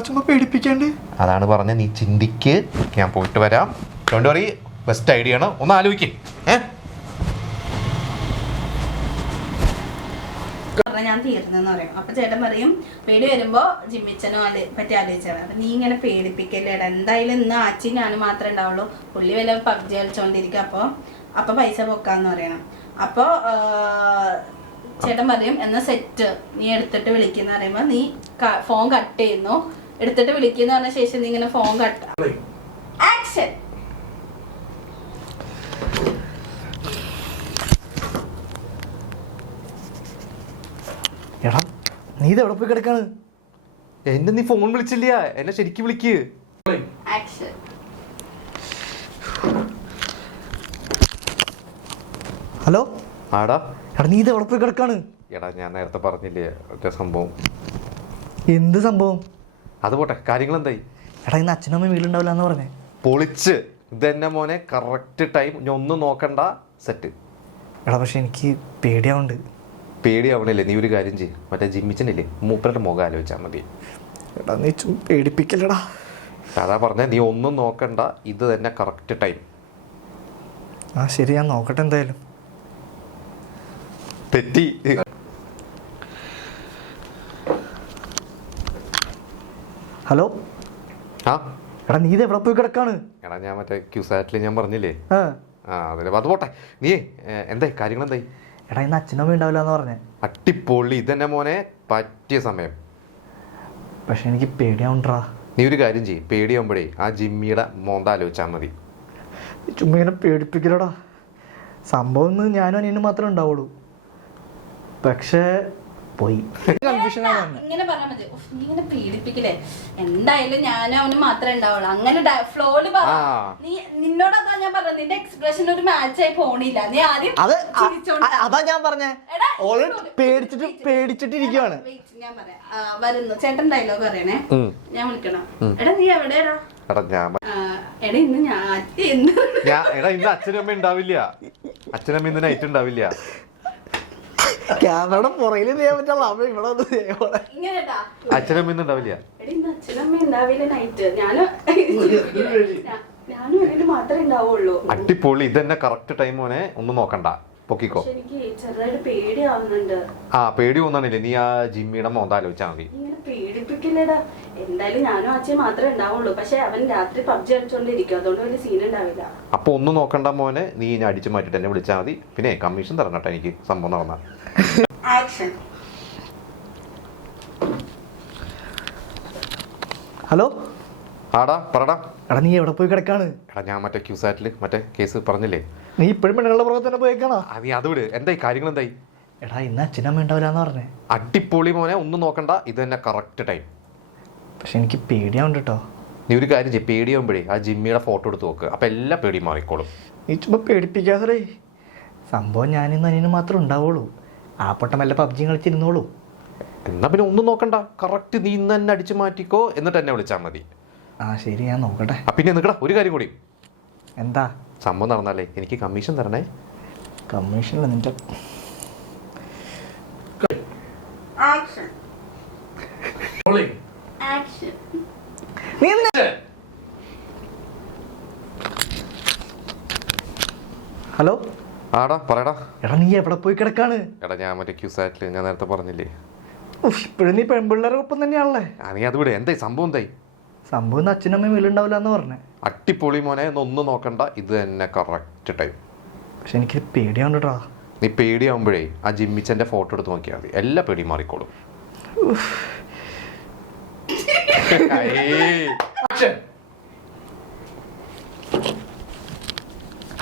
ചുമ്മാ പേടിപ്പിക്കാണ്ട്. അതാണ് പറഞ്ഞത്, നീ ചിന്തിക്ക്. ഞാൻ പോയിട്ട് വരാം. ഡോണ്ട് വറി, ബെസ്റ്റ് ഐഡിയ ആണ്. ഒന്ന് ആലോചിക്കേ. ഞാൻ തീർന്നെന്ന് പറയും. അപ്പൊ ചേട്ടൻ പറയും പേടി വരുമ്പോ ജിമ്മിച്ചനോ പറ്റി ആലോചിച്ചാൽ. അപ്പൊ നീ ഇങ്ങനെ പേടിപ്പിക്കല്ലേടാ. എന്തായാലും ഇന്ന് ആച്ചി ഞാനും മാത്രമേ ഉണ്ടാവുള്ളൂ. പുള്ളി വല്ല പബ്ജി കളിച്ചോണ്ടിരിക്കും. അപ്പൊ പൈസ പൊക്കാന്ന് പറയണം. അപ്പൊ ചേട്ടൻ പറയും എന്നാ സെറ്റ്, നീ എടുത്തിട്ട് വിളിക്കുന്ന പറയുമ്പോ നീ ഫോൺ കട്ട് ചെയ്യുന്നു. എടുത്തിട്ട് വിളിക്കുന്ന പറഞ്ഞ ശേഷം നീ ഇങ്ങനെ ഫോൺ കട്ട്. ആക്ഷൻ. എടാ നീ ഇത് എവിടെ പോയി കിടക്കാണ്? എന്നെ നീ ഫോൺ വിളിച്ചില്ല, എന്നെ ശരിക്കും വിളിക്ക്. ആക്ഷൻ. ഹലോ ആടാ എടാ നീ ഇത് എവിടെ പോയി കിടക്കാണ്? എടാ ഞാൻ നേരത്തെ പറഞ്ഞില്ലേ ഒറ്റ സംഭവം. എന്ത് സംഭവം? അത് പോട്ടെ, കാര്യങ്ങൾ എന്തായി? എടാ ഇന്ന് അച്ഛനും അമ്മയും വീട്ടിലുണ്ടാവില്ല എന്ന് പറഞ്ഞേ. പൊളിച്ച് ഇതെന്നെ മോനെ, കറക്റ്റ് ടൈം. ഞാൻ ഒന്നും നോക്കണ്ട, സെറ്റ്. എടാ പക്ഷെ എനിക്ക് പേടിയാവുണ്ട്. പേടിയാവണില്ലേ? നീ ഒരു കാര്യം ചെയ്യും, മറ്റേ ജിമ്മിച്ചനില്ലേ, മൂപ്പരുടെ മുഖം ആലോചിച്ചാൽ മതി. എടാ നീ പേടിപ്പിക്കല്ലടാ. അതാ പറഞ്ഞേ, നീ ഒന്നും നോക്കണ്ട, ഇത് തന്നെ കറക്റ്റ് ടൈം. ആ ശരി, ഞാൻ നോക്കട്ടെ എന്തായാലും. തെറ്റി. ഹലോ. ആ എടാ നീ ഇത് എവിടെ പോയി കിടക്കാണ്? എടാ ഞാൻ മറ്റേ ക്യൂസാറ്റിൽ ഞാൻ പറഞ്ഞില്ലേ, ആ അതിൽ അത് പോട്ടെ. നീ എന്തായി, കാര്യങ്ങൾ എന്തായി? എടാ ഇന്ന് അച്ഛനും അമ്മയും ഉണ്ടാവില്ല എന്ന് പറഞ്ഞേ. അട്ടിപ്പൊളി, ഇതെന്നെ മോനെ പറ്റിയ സമയം. പക്ഷെ എനിക്ക് പേടിയാവുണ്ടാ. നീ ഒരു കാര്യം ചെയ്യും, പേടിയാവുമ്പോഴേ ആ ജിമ്മിയുടെ മോന്ത ആലോചിച്ചാൽ മതി. ചുമ്മാ ഇങ്ങനെ പേടിപ്പിക്കലടാ. സംഭവം ഒന്ന് ഞാനും അനിയനും മാത്രമേ ഉണ്ടാവുള്ളൂ. പക്ഷേ പോയി കൺഫ്യൂഷനാണ്. ഇങ്ങനെ പറഞ്ഞാൽ മതി. ഉഫ്, നീ ഇങ്ങനെ പേടിപ്പിക്കില്ലേ? എന്തായാലും ഞാനും അവന് മാത്രമേ ഉണ്ടാവുള്ളൂ. അങ്ങനെ ഫ്ലോയില് നീ നിന്നോടതാ ഞാൻ പറഞ്ഞത്. നിന്റെ എക്സ്പ്രഷൻ ഒരു മാച്ച് ആയി പോണില്ല. നീ ആദ്യം അതാ ഞാൻ പറഞ്ഞേ. ഓൾറെഡി പേടിച്ചിട്ടിരിക്കുവാണ്. ഞാൻ പറയാം, വരുന്നു ചേട്ടൻ ഡയലോഗ് പറയണേ. ഞാൻ വിളിക്കണം. എടാ നീ എവിടെയാടാ? എടാ ഇന്ന് ഇന്ന് അച്ഛനമ്മ ഉണ്ടാവില്ല. അച്ഛനമ്മ ഇന്ന് നൈറ്റ് ഉണ്ടാവില്ല. ക്യാമറയുടെ പുറകില് ചെയ്യാൻ പറ്റുള്ള ഇവിടെ അച്ഛനമ്മ ഇന്ന് ഉണ്ടാവില്ല. അച്ഛനമ്മ ഉണ്ടാവില്ല നൈറ്റ്. ഞാനും വീട്ടിൽ മാത്രമേ ഉണ്ടാവുള്ളൂ. അടിപൊളി, ഇതന്നെ കറക്റ്റ് ടൈം മോനെ. ഒന്നും നോക്കണ്ട, പൊക്കിക്കോ. എനിക്ക് ചെറുതായിട്ട് പേടിയാവുന്നുണ്ട്. പേടി ഒന്നാണില്ലേ, നീ ആ ജിമ്മിയുടെ മോന്ത ആലോചിച്ചാൽ മതി. ഇങ്ങനെ പേടിപ്പിക്കില്ലടാ. എന്തായാലും ഞാനും അച്ഛൻ മാത്രമേ ഉണ്ടാവുള്ളൂ. പക്ഷെ അവൻ രാത്രി പബ്ജി കളിച്ചോണ്ടിരിക്കും, അതുകൊണ്ട് വലിയ സീൻ ഉണ്ടാവില്ല. അപ്പൊ ഒന്നും നോക്കണ്ട മോനെ, നീ ഇനി അടിച്ചു മാറ്റിട്ട് എന്നെ വിളിച്ചാൽ മതി. പിന്നെ കമ്മീഷൻ തരണം കേട്ടോ എനിക്ക് സംഭവം നടന്ന. ഹലോ. ആടാ പറടാ. എടാ നീ എവിടെ പോയി കിടക്കാണ്? എടാ ഞാൻ മറ്റേ ക്യൂസാറ്റില് മറ്റേ കേസ് പറഞ്ഞില്ലേ, നീ ഇപ്പോഴും പെണ്ണുങ്ങളുടെ പുറകെ തന്നെ പോയേക്കാണോ? നീ അത് വിട്. എന്തായി, കാര്യങ്ങൾ എന്തായി? എടാ ഇന്ന് അച്ഛനമ്മ ഉണ്ടാവില്ലാന്ന് പറഞ്ഞേ. അടിപൊളി മോനെ, ഒന്നും നോക്കണ്ട, ഇത് തന്നെ കറക്റ്റ് ടൈം. പക്ഷെ എനിക്ക് പേടിയാവുണ്ട് കേട്ടോ. നീ ഒരു കാര്യം ചെയ്യും, പേടിയാവുമ്പോഴേ ആ ജിമ്മിയുടെ ഫോട്ടോ എടുത്ത് നോക്ക്, അപ്പൊ എല്ലാ പേടിയും മാറിക്കോളും. നീ ചുമ്മാ പേടിപ്പിക്കാതെ. സംഭവം ഞാനിന്ന് അനിയനും മാത്രമേ ഉണ്ടാവുള്ളൂ. ആ പൊട്ടം വല്ല പബ്ജി കളിച്ചിരുന്നോളൂ. എന്നാ പിന്നെ ഒന്നും നോക്കണ്ട, കറക്റ്റ് നീ ഇന്ന് തന്നെ അടിച്ചു മാറ്റിക്കോ, എന്നിട്ട് എന്നെ വിളിച്ചാൽ മതി. ആ ശരി, ഞാൻ നോക്കട്ടെ. പിന്നെ നിക്കടാ, ഒരു കാര്യം കൂടി. എന്താ സംഭവം നടന്നാലേ എനിക്ക് കമ്മീഷൻ തരണേ. കമ്മീഷനില്ല നിന്റെ. ഹലോ. ആടാ പറയടാ. എടാ നീ എവിടെ പോയി കിടക്കാണ്? എടാ ഞാൻ മറ്റേ ക്യൂസാറ്റില് ഞാൻ നേരത്തെ പറഞ്ഞില്ലേ. ഇപ്പോഴും നീ പെൺപിള്ളേരെ ഒപ്പം തന്നെയാണല്ലേ. നീ അത് വിട്. എന്തായി സംഭവം? എന്തായി സംഭവം? അച്ഛനമ്മയും വീലുണ്ടാവില്ല എന്ന് പറഞ്ഞേ. അട്ടിപ്പൊളി മോനെ, ഒന്നും നോക്കണ്ട, ഇത് തന്നെ കറക്റ്റ് ടൈം. പക്ഷെ എനിക്ക് പേടിയാവുണ്ടാ. നീ പേടിയാവുമ്പോഴേ ആ ജിമ്മിച്ചന്റെ ഫോട്ടോ എടുത്ത് നോക്കിയാൽ മതി, എല്ലാ പേടിയും മാറിക്കോളും.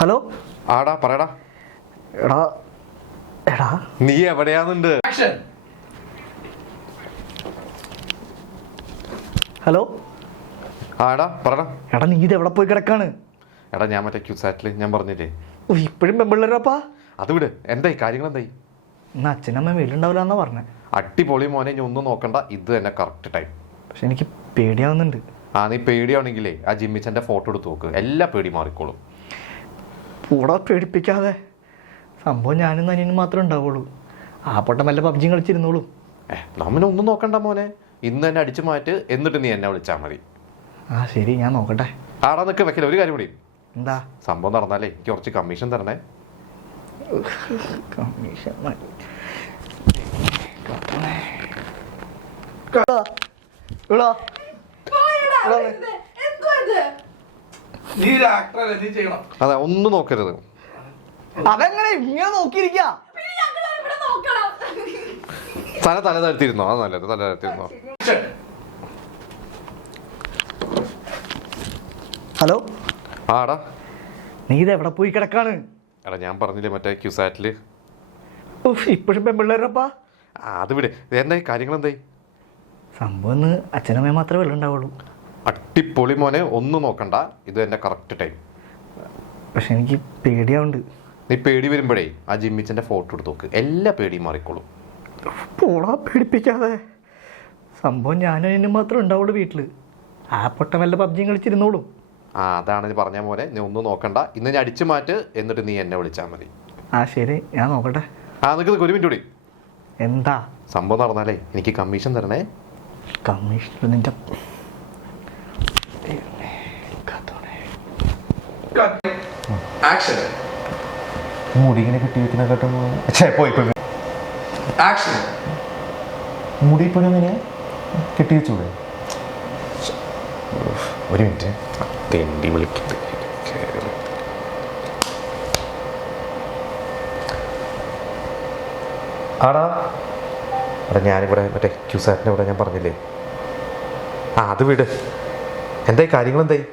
ഹലോ. ആടാ പറയടാ. എടാ എടാ നീ എവിടെയാന്നുണ്ട്? ഹലോ. ആടാ പറടാ. എടാ നീ ഇത് എവിടെ പോയി കിടക്കാണ്? എടാ ഞാൻ മറ്റേ ക്യൂസാറ്റില് ഞാൻ പറഞ്ഞില്ലേ. ഇപ്പോഴും പെൺപിള്ളേരപ്പാ. അത് വിട്. എന്തായി, കാര്യങ്ങൾ എന്തായി? ഇന്ന് അച്ഛനമ്മ വീട്ടിലുണ്ടാവില്ല എന്നാ പറഞ്ഞേ. അടിപൊളി മോനെ, ഇനി ഒന്നും നോക്കണ്ട, ഇത് തന്നെ കറക്റ്റ് ടൈം. പക്ഷെ എനിക്ക് പേടിയാവുന്നുണ്ട്. നീ പേടിയാണെങ്കിലേ ആ ജിമ്മിച്ചന്റെ ഫോട്ടോ എടുത്ത് നോക്ക്, എല്ലാ പേടി മാറിക്കോളും. കൂടെ പേടിപ്പിക്കാതെ. സംഭവം ഞാനും അനിയനും മാത്രമേ ഉണ്ടാവുള്ളൂ. ആ പൊട്ടം വല്ല പബ്ജി കളിച്ചിരുന്നോളൂ. നമ്മനൊന്നും നോക്കണ്ട മോനെ, ഇന്ന് തന്നെ അടിച്ചു മാറ്റ്, എന്നിട്ട് നീ എന്നെ വിളിച്ചാൽ മതി. ആ ശരി, ഞാൻ നോക്കട്ടെ. ആടാ നിൽക്ക്, വെക്കില്ല. ഒരു കാര്യം കൂടി. എന്താ? സംഭവം നടന്നാലേ എനിക്ക് കുറച്ച് കമ്മീഷൻ തരണേ. കമ്മീഷൻ അതെ, ഒന്നും നോക്കരുത്. അതെങ്ങനെ ഇങ്ങനെ നോക്കിയിരിക്ക? തല താഴ്ത്തിരുന്നോ? അത് നല്ലത്, തല താഴ്ത്തിരുന്നോ. ഹലോ. ആടാ നീ ഇത് എവിടെ പോയി കിടക്കാണ്? എടാ ഞാൻ പറഞ്ഞില്ലേ മറ്റേ ക്യൂസാറ്റില്. ഇപ്പോഴും പെൺപിള്ളേരപ്പാ. അത് വിട്. എന്തായി, കാര്യങ്ങൾ എന്തായി? സംഭവം അച്ഛനമ്മ മാത്രമേ വെള്ളം ഉണ്ടാവുള്ളൂ. അട്ടിപ്പൊളി മോനെ, ഒന്നും നോക്കണ്ട, ഇത് തന്നെ കറക്റ്റ് ടൈം. പക്ഷെ എനിക്ക് പേടിയാവുണ്ട്. നീ പേടി വരുമ്പോഴേ ആ ജിമ്മിച്ചൻ്റെ ഫോട്ടോ എടുത്ത് നോക്ക്, എല്ലാ പേടിയും മാറിക്കോളും. പോളാ പേടിപ്പിക്കാതെ. സംഭവം ഞാനും അതിന് മാത്രം ഉണ്ടാവുള്ളൂ വീട്ടിൽ. ആ പൊട്ട വല്ല പബ്ജിയും കളിച്ചിരുന്നോളും. അതാണ് നീ പറഞ്ഞ പോലെ, നീ ഒന്നും നോക്കണ്ട, ഇന്ന് ഞാൻ അടിച്ചു മാറ്റ്, എന്നിട്ട് നീ എന്നെ വിളിച്ചാൽ മതി. ശരി, ഞാൻ നോക്കട്ടെ. നിനക്ക് ഒരു മിനിറ്റ് കൂടി. എന്താ സംഭവം നടന്നാലേ എനിക്ക് കമ്മീഷൻ തരണേ. കമ്മീഷൻ നിന്റെ മുടി ഇങ്ങനെ കെട്ടി വെക്കുന്ന മുടി ഇപ്പോഴും എങ്ങനെയാ കെട്ടി വെച്ചൂടെ? ഒരു മിനിറ്റ്, തെണ്ടി വിളിക്കുന്നത്. ആടാ ഞാനിവിടെ മറ്റേ ക്യൂസാറ്റിൻ്റെ ഇവിടെ ഞാൻ പറഞ്ഞില്ലേ, അത് വിട്. എന്തായി കാര്യങ്ങളെന്തായി?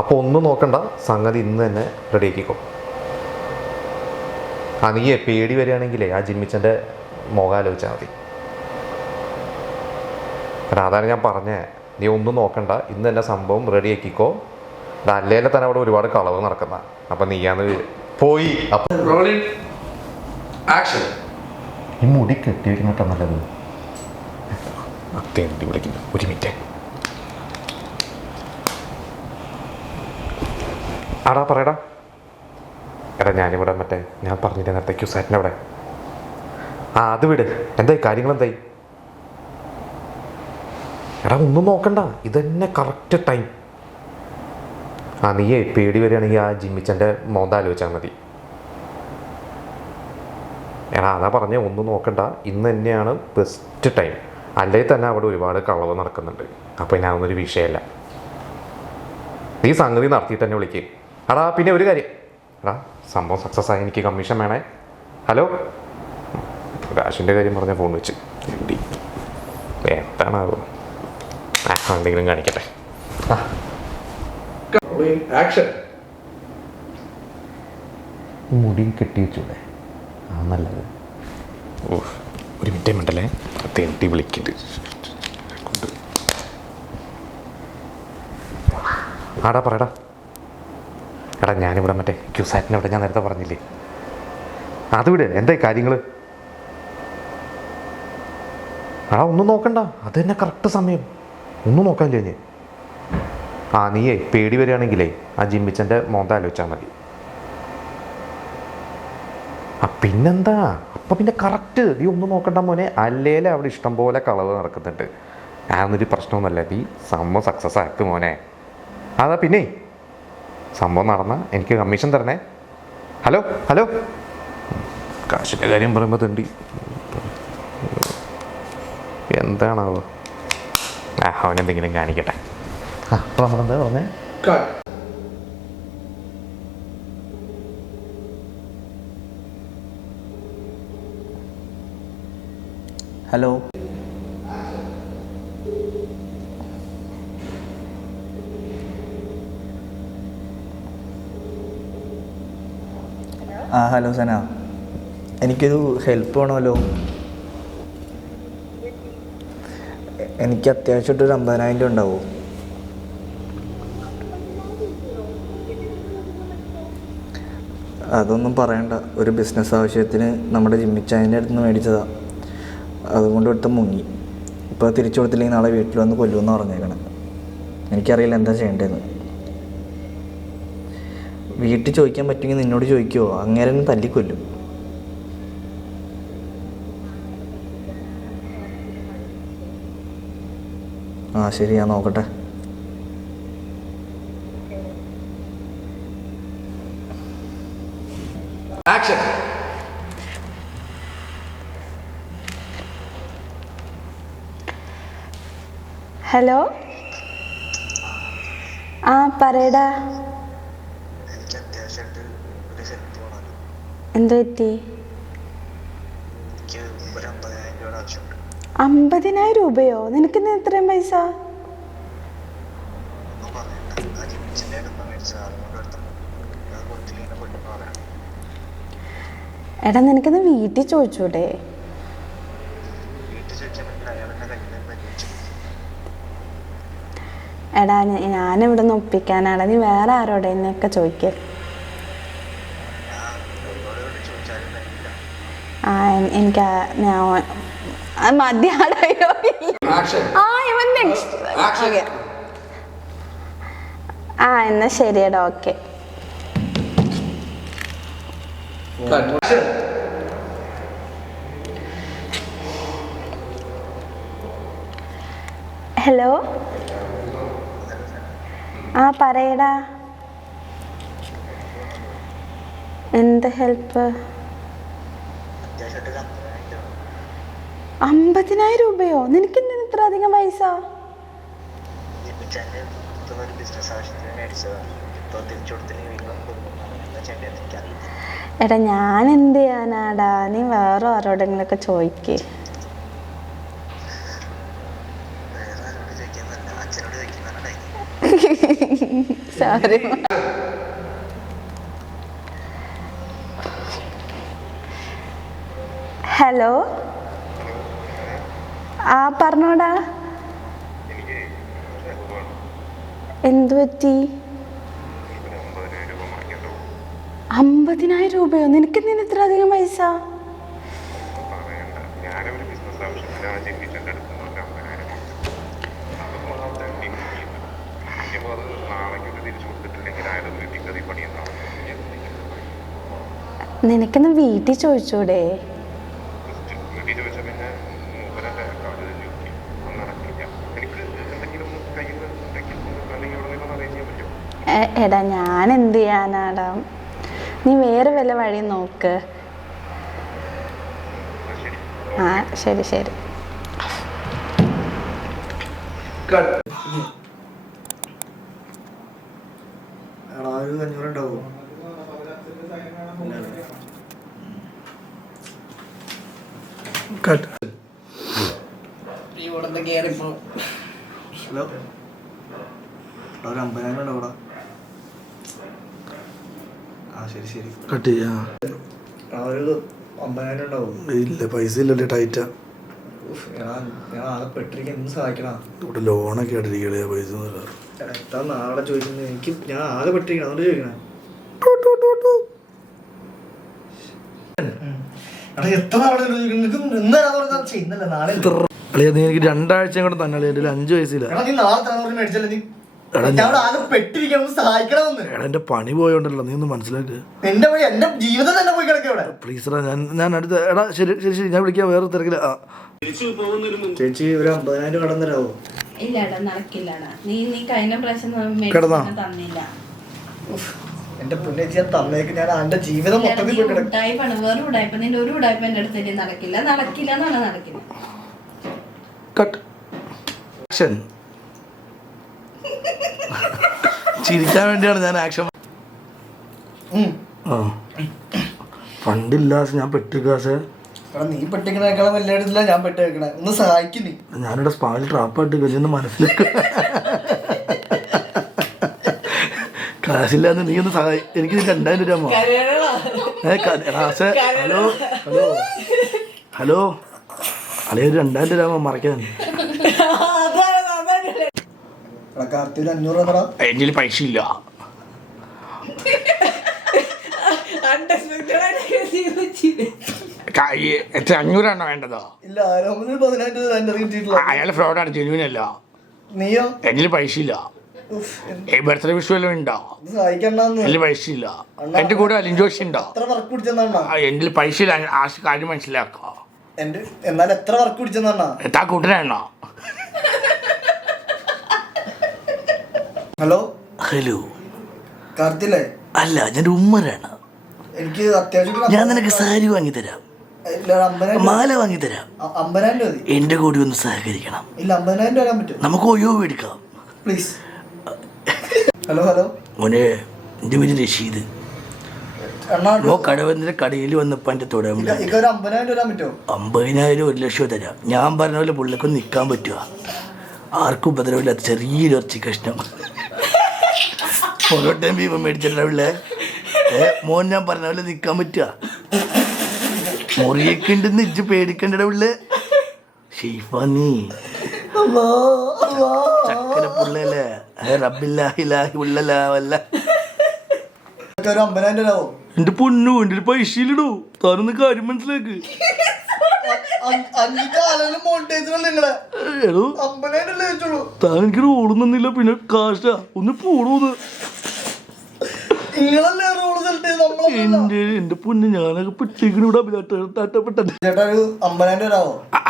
അപ്പോൾ ഒന്നും നോക്കണ്ട, സംഗതി ഇന്ന് തന്നെ റെഡിയാക്കിക്കോ. നീ പേടി വരികയാണെങ്കിലേ ആ ജിമ്മിച്ചൻ്റെ മുഖം ആലോചിച്ചാൽ മതി. അതാണ് ഞാൻ പറഞ്ഞേ, നീ ഒന്നും നോക്കണ്ട, ഇന്ന് തന്നെ സംഭവം റെഡിയാക്കിക്കോ. അല്ലേലെ തന്നെ അവിടെ ഒരുപാട് കളവ് നടക്കുന്ന. അപ്പം നീയാന്ന് പോയി. ഈ മുടി കെട്ടി വെക്കുന്നിട്ടാ നല്ലത്. തെണ്ടി വിളിക്കുന്നു. ഒരു മിനിറ്റ്. ആടാ പറയടാ. ഞാനിവിടെ മറ്റേ ഞാൻ പറഞ്ഞില്ലേ നേരത്തെ ക്യൂസാറ്റിൻ്റെ അവിടെ. അത് വിട്. എന്തായി കാര്യങ്ങളെന്തായി? ഒന്നും നോക്കണ്ട, ഇതന്നെ കറക്റ്റ് ടൈം. നീയേ പേടി വരികയാണെങ്കിൽ ആ ജിമ്മിച്ചൻ്റെ മോന്ത ആലോചിച്ചാൽ മതി. അതാ പറഞ്ഞേ, ഒന്നും നോക്കണ്ട, ഇന്ന് തന്നെയാണ് ബെസ്റ്റ് ടൈം. അല്ലെങ്കിൽ തന്നെ അവിടെ ഒരുപാട് കളവ് നടക്കുന്നുണ്ട്. അപ്പോൾ ഞാൻ ഒന്നൊരു വിഷയമല്ല. നീ സംഗതി നടത്തിയിട്ട് തന്നെ വിളിക്കുക. പിന്നെ ഒരു കാര്യം, സംഭവം സക്സസ് ആയി, എനിക്ക് കമ്മീഷൻ വേണേ. ഹലോ, കാശിൻ്റെ കാര്യം പറഞ്ഞ ഫോൺ വെച്ച് എന്താണാവോ, എന്തെങ്കിലും കാണിക്കട്ടെ. മുടി കെട്ടി വെച്ചൂടെ, നല്ലത്. ഒരു മിനിറ്റ് മിണ്ടല്ലേ, തെണ്ടി വിളിക്കരുത്. പറയടാ. ഞാനിവിടെ മറ്റേ ക്യൂസാറ്റിൻ്റെ അവിടെ ഞാൻ നേരത്തെ പറഞ്ഞില്ലേ, അത് വിട്. എന്തായി കാര്യങ്ങൾ? ഒന്നും നോക്കണ്ട, അത് തന്നെ കറക്റ്റ് സമയം. ഒന്നും നോക്കാനില്ലേ ഞാൻ. നീയേ പേടി വരികയാണെങ്കിലേ ആ ജിമ്മിച്ചൻ്റെ മോന്ത ആലോചിച്ചാൽ മതി. പിന്നെന്താ, അപ്പം പിന്നെ കറക്റ്റ്. നീ ഒന്നും നോക്കണ്ട മോനെ, അല്ലേലെ അവിടെ ഇഷ്ടം പോലെ കളവ് നടക്കുന്നുണ്ട്. ഞാനൊന്നൊരു പ്രശ്നമൊന്നുമല്ല. നീ സംഭവം സക്സസ് ആക്കും മോനെ. പിന്നെ സംഭവം നടന്ന എനിക്ക് കമ്മീഷൻ തരണേ. ഹലോ കാശിൻ്റെ കാര്യം പറയുമ്പോൾ തണ്ടി എന്താണാവോ. അവനെന്തെങ്കിലും കാണിക്കട്ടെ. അപ്പോൾ നമ്മളെന്താ പറഞ്ഞേ? ഹലോ, ഹലോ സന, എനിക്കൊരു ഹെൽപ്പ് വേണമല്ലോ. എനിക്ക് അത്യാവശ്യമായിട്ടൊരു 50,000 രൂപ ഉണ്ടാവുമോ? അതൊന്നും പറയണ്ട, ഒരു ബിസിനസ് ആവശ്യത്തിന് നമ്മുടെ ജിമ്മിച്ചായൻ്റെ അടുത്ത് നിന്ന് മേടിച്ചതാണ്. അതുകൊണ്ട് എടുത്ത് മുങ്ങി. ഇപ്പോൾ തിരിച്ചു കൊടുത്തില്ലെങ്കിൽ നാളെ വീട്ടിൽ വന്ന് കൊല്ലുമെന്ന് പറഞ്ഞേക്കണം. എനിക്കറിയില്ല എന്താ ചെയ്യേണ്ടതെന്ന്. വീട്ടിൽ ചോദിക്കാൻ പറ്റുമെങ്കിൽ നിന്നോട് ചോദിക്കുമോ? അങ്ങനെ തല്ലിക്കൊല്ലും. ശരി, ഞാൻ നോക്കട്ടെ. ഹലോ, പറയടാ. എന്ത് പറ്റി? 50,000 രൂപയോ? നിനക്കിന്ന് എത്രയും പൈസ? എടാ, നിനക്കിന്ന് വീട്ടിൽ ചോദിച്ചൂടെ? എടാ ഞാനിവിടെ നിന്ന് ഒപ്പിക്കാനാടാ, നീ വേറെ ആരോടെ എന്നൊക്കെ ചോദിക്കുക. ആ എനിക്ക് മതിയാടോ. ആ ഇവൻ ഓക്കെ. ആ എന്നാ ശരിയടാ, ഓക്കെ. ഹലോ, ആ പറയടാ, എന്ത് ഹെൽപ്പ്? 50,000 രൂപയോ? നിനക്ക് എന്തിനാ ഇത്ര അധികം പൈസ? എടാ ഞാൻ എന്ത് ചെയ്യാനാടാ, നീ വേറെ ആരോടെങ്കിലൊക്കെ ചോദിക്കേ. സോറി. ഹലോ, ആ പറഞ്ഞോടാ, എന്തു പറ്റി? 50,000 രൂപയോ? നിനക്ക് എന്തിനാ ഇത്ര അധികം പൈസ? നിനക്കൊന്ന് വീട്ടിൽ ചോദിച്ചൂടെ? എടാ ഞാൻ എന്ത് ചെയ്യാനാടാ, നീ വേറെ വല്ല വഴി നോക്ക്. ആ ശരി ശരി. ഹലോ, ഒരു 50,000 ഉണ്ടോ ഇവിടെ? ആ ശരി ശരി, കട്ട് ചെയ്യാ. ഒരു 50,000 ഉണ്ടാവും. ഇല്ല, പൈസ ഇല്ലല്ലേ, ടൈറ്റാ. ഞാൻ ആകെ പെട്ടിരിക്കാൻ എന്ത് സഹായിക്കണ? ഇവിടെ ലോണൊക്കെ ആയിട്ടിരിക്കണേ, പൈസ ഒന്നുമില്ല. എത്ര നാളെ ചോദിക്കുന്നത്? എനിക്ക് ഞാൻ ആകെ പെട്ടിരിക്കണം, അതുകൊണ്ട് ചോദിക്കണേ. എത്ര നാളെ ചെയ്യുന്നല്ലേ? നാളെ അളിയാ, നീ എനിക്ക് 2 ആഴ്ച കൂടെ തന്നെ. എൻ്റെ 5 പൈസയില്ല. നീ നാളെ തന്നെ മേടിച്ചല്ലേ? നീ ആകെ പെട്ടിരിക്കണം, സഹായിക്കണമെന്ന്. എടാ, എൻ്റെ പണി പോയോണ്ടല്ലോ, നീ ഒന്ന് മനസ്സിലാക്ക്. എന്റെ വഴി എന്റെ ജീവിതം തന്നെ പോയി കിടക്കവിടെ. പ്ലീസ് എടാ, ഞാൻ അടുത്ത. എടാ ശരി ശരി ശരി, ഞാൻ വിളിക്കാം, വേറെ തിരക്കില്ല. ചേച്ചി ഒരു 50,000 കടം തരാവോ? ഇല്ലടാ, നടക്കില്ലടാ. നീ കഴിഞ്ഞ പ്രാവശ്യം തന്നില്ല. എന്റെ പുണ്യേച്ചി, ഞാൻ തന്നേക്ക്. ഞാൻ എന്റെ ജീവിതം മൊത്തത്തിൽ പോയി കിടക്കും. ഉടായ്പാണ്, വേറെ ഉടായ്പ. നിന്റെ ഒരു ഉടായ്പ എന്റെ അടുത്ത് നടക്കില്ല. നടക്കില്ല എന്നാണ്, നടക്കില്ല. കട്ട്. ആക്ഷൻ. ചിരിക്കാൻ വേണ്ടിയാണ് ഞാൻ ആക്ഷൻ. ആ ഫണ്ടില്ല, ഞാൻ പെട്ടിക്കാസേ. നീ പെട്ടിക്കണേക്കാളും വലിയ ഇടത്തില്ല ഞാൻ പെട്ടേക്കണേ. ഒന്ന് സഹായിക്കും നീ. ഞാനിവിടെ സ്പായിൽ ട്രാപ്പായിട്ട് കഴിഞ്ഞൊന്ന് മനസ്സിലാക്ക. കാശില്ലാന്ന് നീ ഒന്ന് സഹായി. എനിക്ക് 2,000 രൂപ. ഹലോ ഹലോ ഹലോ അളിയ, ഒരു 2,000 രൂപ മറക്കാൻ. എന്റെ പൈസ ഇല്ല. 500 വേണ്ടതോ? അയാൾ ഫ്രോഡാണ്, ജെന്യൂനല്ല. നീയോ? എന്റെ പൈസ ഇല്ല. ബർത്ത്ഡേ വിഷു വല്ലതും ഉണ്ടോ? എന്റെ പൈസ ഇല്ല. എന്റെ കൂടെ അലിൻ ജോഷി ഉണ്ടോ? എന്റെ പൈസ ഇല്ല. ആ കാര്യം മനസ്സിലാക്കോ. എന്നാൽ എത്ര വർക്ക് പിടിച്ചെന്നാ? എത്താ കൂട്ടനാണോ? Hello hello, കാർത്തില്ലേ? അല്ല, ഞാൻ ഉമ്മരാണ്. എനിക്ക് അത്യാവശ്യം ഞാൻ നിനക്ക് സാരി വാങ്ങിത്തരാം, മാല വാങ്ങിത്തരാം. 50,000 രൂപ മതി. എന്റെ കൂടി ഒന്ന് സഹകരിക്കണം. ഇല്ല, 50,000 രൂപ തരാൻ പറ്റും. നമുക്ക് ഒയോ എടുക്കാം, പ്ലീസ്. ഹലോ ഹലോ മോനെ, എന്റെ പേര് രഷീദ്. കടവന്റെ കടയിൽ വന്നപ്പോ എന്റെ തൊടാൻ 50,000 രൂപ പറ്റുമോ? 50,000 1 ലക്ഷം തരാം. ഞാൻ പറഞ്ഞ പോലെ പുള്ളിക്കൊന്ന് നിൽക്കാൻ പറ്റുക. ആർക്കും ഉപദ്രവമില്ല. ചെറിയൊരു ഇറച്ചി കഷ്ണം പൊറോട്ടയും ബീഫും മേടിച്ചിട്ടുള്ള മോൻ. ഞാൻ പറഞ്ഞ പോലെ നിൽക്കാൻ പറ്റുക. മുറിയൊക്കെ ഉണ്ടെന്ന് ഇജ്ജ് പേടിക്കണ്ട ഉള്ളേ. ഷെയ്ഫാ നീ ചക്കര പുള്ളല്ലേ റബ്ബില്ലാഹിലാഹി ഉള്ളലാവല്ല. ഒരു 50,000 രൂപ ആവും. എന്റെ പൊന്നു എന്റെ ഒരു പൈസ ഇല്ലടോ. താനൊന്ന് കാര്യം മനസ്സിലാക്ക്. എടോ താൻ എനിക്ക് റോള് തന്നില്ല, പിന്നെ കാശ ഒന്ന് പോടൂന്ന്. എന്റെ പൊന്ന് ഞാനൊക്കെ പെട്ടിക്കണ ഇവിടെ അഭിലാട്ടപ്പെട്ടത്.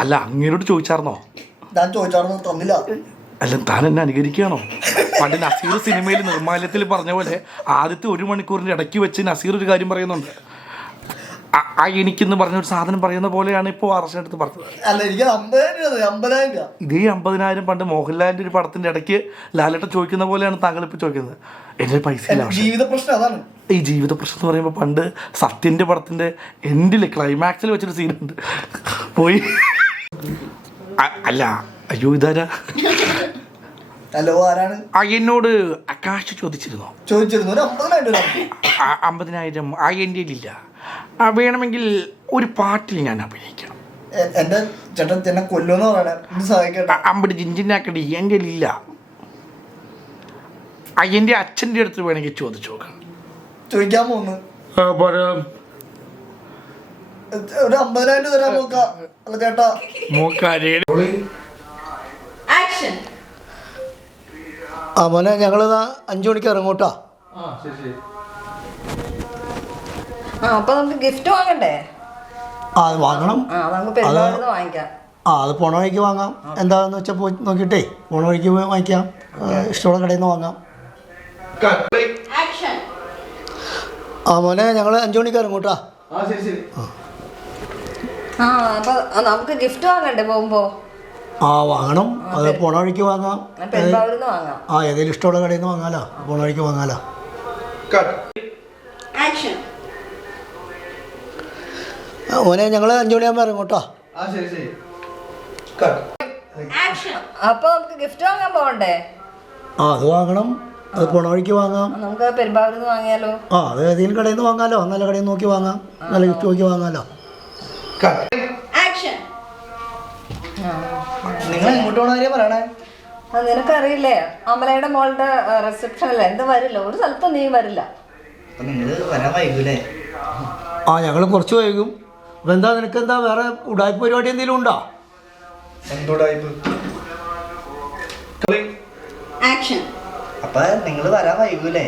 അല്ല അങ്ങനോട് ചോദിച്ചാർന്നോ? അല്ല താൻ എന്നെ അനുകരിക്കുകയാണോ? പണ്ട് നസീർ സിനിമയിൽ നിർമ്മാല്യത്തിൽ പറഞ്ഞ പോലെ ആദ്യത്തെ 1 മണിക്കൂറിന്റെ ഇടയ്ക്ക് വെച്ച് നസീർ ഒരു കാര്യം പറയുന്നുണ്ട്. എനിക്കെന്ന് പറഞ്ഞൊരു സാധനം പറയുന്ന പോലെയാണ് ഇപ്പോൾ അറസ്റ്റെടുത്ത് പറഞ്ഞത്. ഇതേ 50,000 പണ്ട് മോഹൻലാലിന്റെ ഒരു പടത്തിന്റെ ഇടയ്ക്ക് ലാലേട്ടൻ ചോദിക്കുന്ന പോലെയാണ് താങ്കൾ ഇപ്പൊ ചോദിക്കുന്നത്. എന്റെ പൈസ ജീവിത പ്രശ്നം അതാണ്. ഈ ജീവിത പ്രശ്നം എന്ന് പറയുമ്പോൾ പണ്ട് സത്യന്റെ പടത്തിന്റെ എൻഡില് ക്ലൈമാക്സിൽ വെച്ചൊരു സീനുണ്ട്. പോയി അല്ല അയ്യോ ഇതാരാ? ഹലോ, ആരാണ്? എന്നോട് ആകാശ് ചോദിച്ചിരുന്നു. 50,000 എൻ്റെ ഇല്ല. വേണമെങ്കിൽ ഒരു പാട്ടിൽ ഞാൻ അഭിനയിക്കണം. എന്റെ ചേട്ടൻ എന്നെ കൊല്ലുമെന്ന് പറയണേ. അമ്പത് ജിഞ്ചിനാക്കടി എൻ്റെ ഇല്ല. എൻ്റെ അച്ഛൻ്റെ അടുത്ത് വേണമെങ്കിൽ ചോദിച്ചു നോക്കാം. ചോദിക്കാൻ പോകുന്നു. ഒരു 50,000 രൂപ തരാൻ നോക്കാം. അല്ല ചേട്ടാ മോനെ ഞങ്ങള് 5 മണിക്ക് ഇറങ്ങൂട്ടാ. അപ്പൊ നമുക്ക് ഗിഫ്റ്റ് വാങ്ങണ്ടേ? അത് വാങ്ങണം. അത് പോണ വഴിക്ക് വാങ്ങാം. എന്താന്ന് വെച്ചാൽ പോയി നോക്കിയിട്ടേ പോണ വഴിക്ക് വാങ്ങിക്കാം. ഇഷ്ടമുള്ള കടയിൽ നിന്ന് വാങ്ങാം. മോനെ ഞങ്ങള് 5 മണിക്ക് ഇറങ്ങൂട്ടാ. അപ്പൊ നമുക്ക് ഗിഫ്റ്റ് വാങ്ങണ്ടേ പോകുമ്പോ? വാങ്ങണം. അത് പോണ വഴിക്ക് വാങ്ങാം. വാങ്ങാം. ഏതെങ്കിലും ഇഷ്ടമുള്ള കടയിൽ നിന്ന് വാങ്ങാലോ. പോണ വഴിക്ക് വാങ്ങാലോ. മോനെ ഞങ്ങള് 5 മണിയാകുമ്പോ ഇറങ്ങൂട്ടോ. അപ്പൊ നമുക്ക് ഗിഫ്റ്റ് വാങ്ങാൻ പോകണ്ടേ? അത് വാങ്ങണം. അത് പോണ വഴിക്ക് വാങ്ങാം. നമുക്ക് പെരുമ്പാവൂരിന്ന് വാങ്ങിയാലോ? അത് ഏതെങ്കിലും കടയിൽ നിന്ന് വാങ്ങാലോ. നല്ല കടയിൽ നോക്കി വാങ്ങാം. നല്ല ഗിഫ്റ്റ് നോക്കി വാങ്ങാലോ. നിങ്ങൾ എങ്ങോട്ട് പോണ കാര്യം പറയണേ? നിനക്കറിയില്ലേ അമലയുടെ മോളുടെ റിസപ്ഷൻ അല്ലേ? എന്താ വരില്ല, ഒരു സ്ഥലത്തും നീ വരില്ല. ഞങ്ങൾ കുറച്ച് വൈകും. അപ്പൊ എന്താ നിനക്ക് എന്താ വേറെ ഉടായ്പ പരിപാടി എന്തെങ്കിലും ഉണ്ടോ? അപ്പൊ നിങ്ങൾ വരാൻ വൈകൂലേ?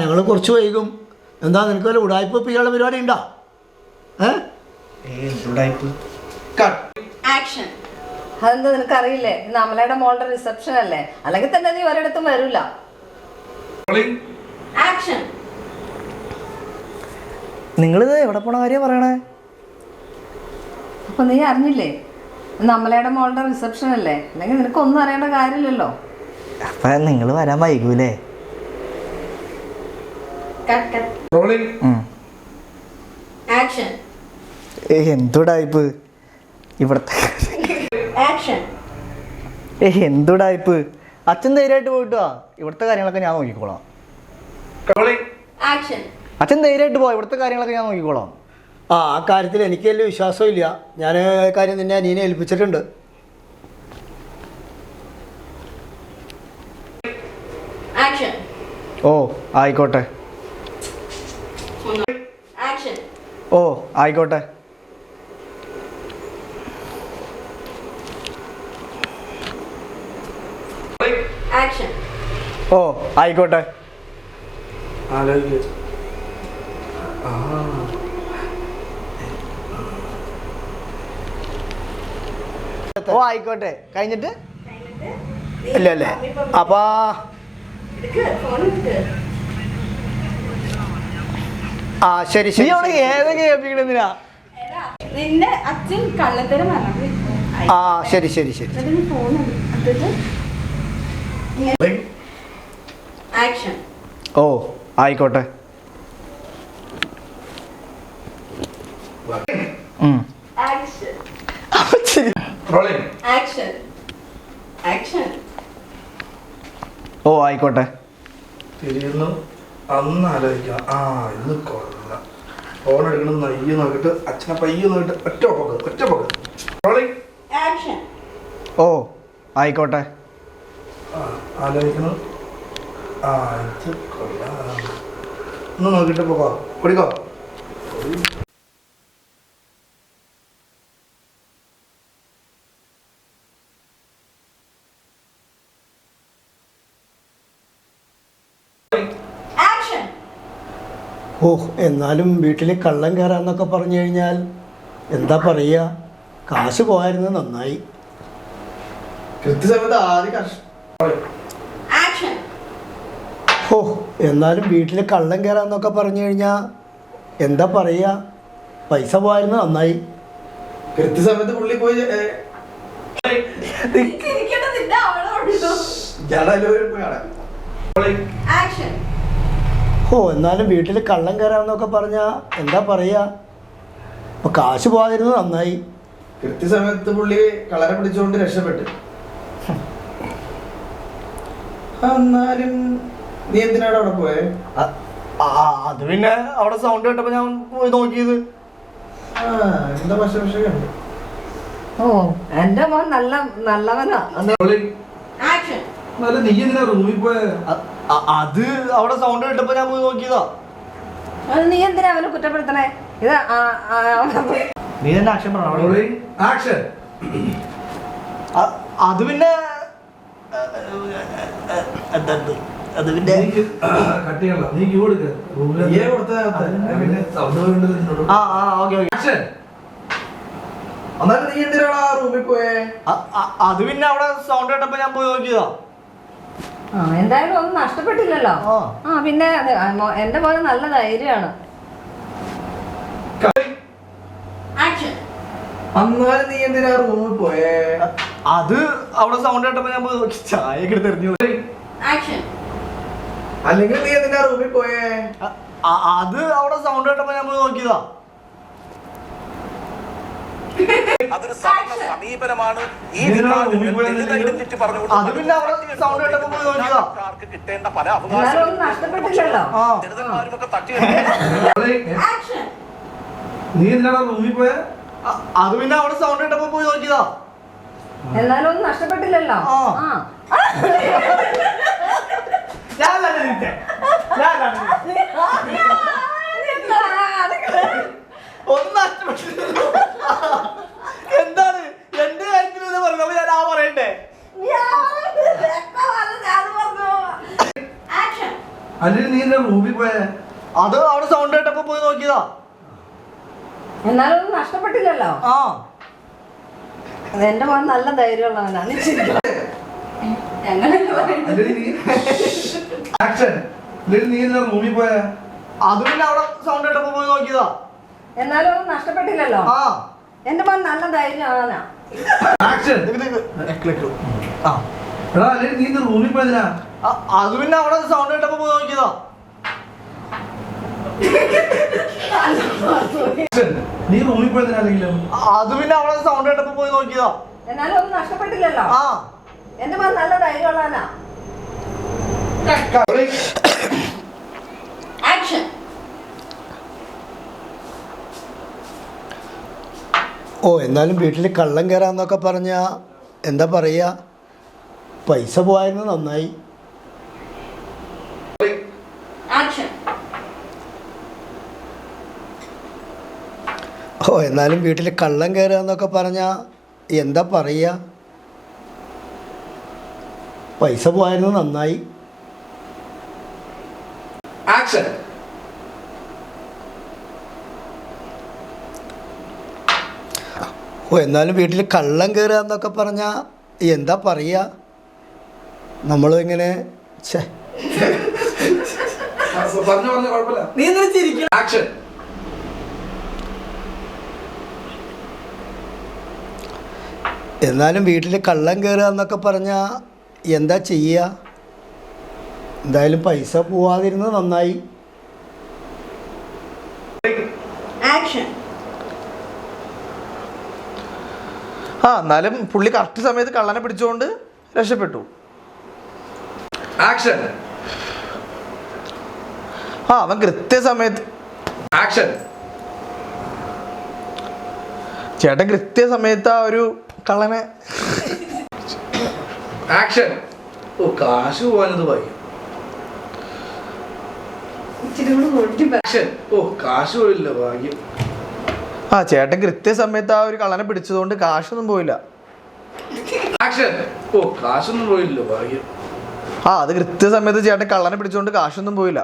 ഞങ്ങൾ കുറച്ച് വൈകും. എന്താ നിനക്ക് വല്ല ഉടായ്പ ചെയ്യാനുള്ള പരിപാടി ഉണ്ടോ? അതെന്താ നിനക്കറിയില്ലേ ഇന്ന് അമലയുടെ മോളുടെ റിസപ്ഷൻ അല്ലേ? അല്ലെങ്കിൽ തന്നെ നീ ഒരിടത്തും വരില്ല. നിങ്ങളിത് എവിടെ പോണ കാര്യം പറയണേ? അപ്പൊ നീ അറിഞ്ഞില്ലേ ഇന്ന് അമലയുടെ മോളുടെ റിസപ്ഷൻ അല്ലേ? അല്ലെങ്കിൽ നിനക്കൊന്നും അറിയേണ്ട കാര്യമില്ലല്ലോ. അപ്പൊ നിങ്ങൾ വരാൻ വൈകൂലേ? എന്തുടായ്പ് ഇവിടത്തെ എന്തുടായ്പ്? അച്ഛൻ ധൈര്യമായിട്ട് പോയിട്ടോ. ഇവിടുത്തെ കാര്യങ്ങളൊക്കെ ഞാൻ നോക്കിക്കോളാം. അച്ഛൻ ധൈര്യമായിട്ട് പോവാം. ഇവിടുത്തെ കാര്യങ്ങളൊക്കെ ഞാൻ നോക്കിക്കോളാം. ആ കാര്യത്തിൽ എനിക്ക് വലിയ വിശ്വാസമില്ല. ഞാൻ കാര്യം നിന്നെ അനിയനെ ഏൽപ്പിച്ചിട്ടുണ്ട്. ആയിക്കോട്ടെ. ആയിക്കോട്ടെ. ആയിക്കോട്ടെ. ആയിക്കോട്ടെ. കഴിഞ്ഞിട്ട് ഇല്ല അല്ലേ? അപ്പൊ ശരി ശരി. ഏതൊക്കെ കേൾപ്പിക്കണെന്തിനാ? നിന്റെ അച്ഛൻ കള്ളത്തരം പറഞ്ഞു. ശരി ശരി ശരി. ആയിക്കോട്ടെ. ആയിക്കോട്ടെ. തിരിയുന്നു അന്ന് ആലോചിക്കാം. ഇത് കൊള്ളാം. ഫോൺ എടുക്കണം നയ്യ നോക്കിട്ട് അച്ഛനെ പയ്യെ നോക്കിട്ട് ഒറ്റ പോക്ക്. ആയിക്കോട്ടെ. ആലോചിക്കണം. ആ ഇത് കൊള്ളാം. ഒന്ന് നോക്കിയിട്ട് പോകോ കുടിക്കോ. ഓ എന്നാലും വീട്ടിൽ കള്ളം കയറാന്നൊക്കെ പറഞ്ഞു കഴിഞ്ഞാൽ എന്താ പറയുക, കാശ് പോയായിരുന്നു നന്നായി. കൃത്യസമയത്ത് ആദ്യം ഓ എന്നാലും വീട്ടിൽ കള്ളം കയറാന്നൊക്കെ പറഞ്ഞു കഴിഞ്ഞാൽ എന്താ പറയുക, പൈസ പോയായിരുന്നു നന്നായി. കൃത്യസമയത്ത് പുള്ളി പോയി ഓ എന്നാലും വീട്ടിൽ കള്ളം കയറാന്നൊക്കെ പറഞ്ഞാൽ എന്താ പറയുക, അപ്പോൾ കാശ് പോകാതിരുന്നു നന്നായി. കൃത്യസമയത്ത് പുള്ളി കളറെ പിടിച്ചുകൊണ്ട് രക്ഷപ്പെട്ടു. എന്നാലും നീ എന്തിനാണ് അവിടെ പോയെ? അത് പിന്നെ അവിടെ സൗണ്ട് കേട്ടപ്പോൾ ഞാൻ പോയി നോക്കിയത്. എന്താ പക്ഷേ കണ്ടു. ഓ എന്റെ മോൻ നല്ലവനാ. നീ എന്തിനാ റൂമിൽ പോയ? അത് അവിടെ സൗണ്ട് കേട്ടപ്പോൾ ഞാൻ പോയി നോക്കിയതാ. നീ എന്തിനാ അവനെ കുറ്റപ്പെടുത്തണേ? ഇത് നീ തന്നെ ആക്ഷൻ പറയണം. ആക്ഷൻ. അത് പിന്നെ അത് പിന്നെ കട്ട് ചെയ്യണ്ട. നീ ക്യൂ എടുക്ക. ഓക്കെ. ആക്ഷൻ. എന്നാലും നീ എന്തിനാണ് ആ റൂമിൽ പോയെ? അത് പിന്നെ അവിടെ സൗണ്ട് കേട്ടപ്പോൾ ഞാൻ പോയി നോക്കിയതാ. എന്തായാലും ഒന്നും നഷ്ടപ്പെട്ടില്ലല്ലോ. പിന്നെ എന്റെ മോന് നല്ല ധൈര്യമാണ്. എന്നാലും നീ എന്തിനാ റൂമിൽ പോയെ? അത് അവിടെ സൗണ്ട് കേട്ടപ്പോൾ ഞാൻ പോയി നോക്കി ചായ ഒക്കെ എടുത്ത് എറിഞ്ഞു. അല്ലെങ്കിൽ നീ എന്തിനാ റൂമിൽ പോയെ? അത് അവിടെ സൗണ്ട് കേട്ടപ്പോൾ ഞാൻ പോയി നോക്കിയതാ. അതൊരു സമീപനമാണ്. അത് പിന്നെ അവിടെ സൗണ്ട് കേട്ടപ്പോൾ പോയി നോക്കിയതാ. കിട്ടേണ്ട പല എന്നാലും ഒന്നും നഷ്ടപ്പെട്ടില്ലല്ലോ. നീ എന്തിനാ റൂമിൽ പോയ? അത് പിന്നെ അവിടെ സൗണ്ട് കേട്ടപ്പോൾ പോയി നോക്കിയതാ. എന്നാലും ഒന്നും നഷ്ടപ്പെട്ടില്ലല്ലോ. ഒന്നും നഷ്ടപ്പെട്ടില്ലല്ലോ. എന്താണ് എന്റെ കാര്യത്തിലല്ലേ പറഞ്ഞത്? അപ്പൊ ഞാൻ ആ പറയണ്ടേ? അല്ലെങ്കിൽ നീ എന്താ റൂമിൽ പോയ? അത് അവിടെ സൗണ്ട് കേട്ടപ്പോ പോയി നോക്കിയതാ. എന്നാലും ഒന്നും നഷ്ടപ്പെട്ടില്ലല്ലോ. എന്റെ മോൻ നല്ല ധൈര്യമുള്ളവനാണ്. ആക്ഷൻ. അല്ലെങ്കിൽ നീ എന്താ റൂമിൽ പോയ? അത് പിന്നെ അവിടെ സൗണ്ട് കേട്ടപ്പോ പോയി നോക്കിയതാ. എന്നാലും ഒന്നും നഷ്ടപ്പെട്ടില്ലല്ലോ. എന്റെ മോൻ നല്ല ധൈര്യമാണാ. ആക്ഷൻ. എടാ അല്ലെങ്കിൽ നീ റൂമിൽ പോയതിനാ? അത് പിന്നെ അവിടെ സൗണ്ട് കേട്ടപ്പോ പോയി നോക്കിയതാ. നീ റൂമിൽ പോയതിനാ? അല്ലെങ്കിലും അത് പിന്നെ അവിടെ സൗണ്ട് കേട്ടപ്പോ പോയി നോക്കിയതാ. എന്നാലും ഒന്നും നഷ്ടപ്പെട്ടില്ലല്ലോ. എന്റെ മോൻ നല്ല ധൈര്യമുള്ളവനാ. ഓ എന്നാലും വീട്ടിൽ കള്ളം കയറാന്നൊക്കെ പറഞ്ഞാ എന്താ പറയാ, പൈസ പോയായിരുന്നു നന്നായി. ഓ എന്നാലും വീട്ടിൽ കള്ളം കയറാന്നൊക്കെ പറഞ്ഞാ എന്താ പറയാ, പൈസ പോയായിരുന്നു നന്നായി. ആക്ഷൻ. ഓ എന്നാലും വീട്ടിൽ കള്ളം കയറുക എന്നൊക്കെ പറഞ്ഞാൽ എന്താ പറയുക, നമ്മളും ഇങ്ങനെ ആക്ഷൻ. എന്നാലും വീട്ടിൽ കള്ളം കയറുക എന്നൊക്കെ പറഞ്ഞാൽ എന്താ ചെയ്യുക, എന്തായാലും പൈസ പോവാതിരുന്നത് നന്നായി. എന്നാലും പുള്ളി കറക്റ്റ് സമയത്ത് കള്ളനെ പിടിച്ചുകൊണ്ട് രക്ഷപ്പെട്ടു. ആക്ഷൻ. അവൻ കൃത്യസമയത്ത് ആക്ഷൻ. ചേട്ടൻ കൃത്യസമയത്ത് ആ ഒരു കള്ളനെ ആക്ഷൻ. ഓ കാശ് പോകാനത് ഭാഗ്യം. ആക്ഷൻ. ഓ കാശ് പോയില്ല ഭാഗ്യം. ആ ചേട്ടൻ കൃത്യസമയത്ത് ആ ഒരു കള്ളനെ പിടിച്ചതുകൊണ്ട് കാശൊന്നും പോയില്ല. ആക്ഷൻ. ഓ കാശൊന്നും പോയില്ല ഭാഗ്യം. ആ അത് കൃത്യസമയത്ത് ചേട്ടൻ കള്ളനെ പിടിച്ചതുകൊണ്ട് കാശൊന്നും പോയില്ല.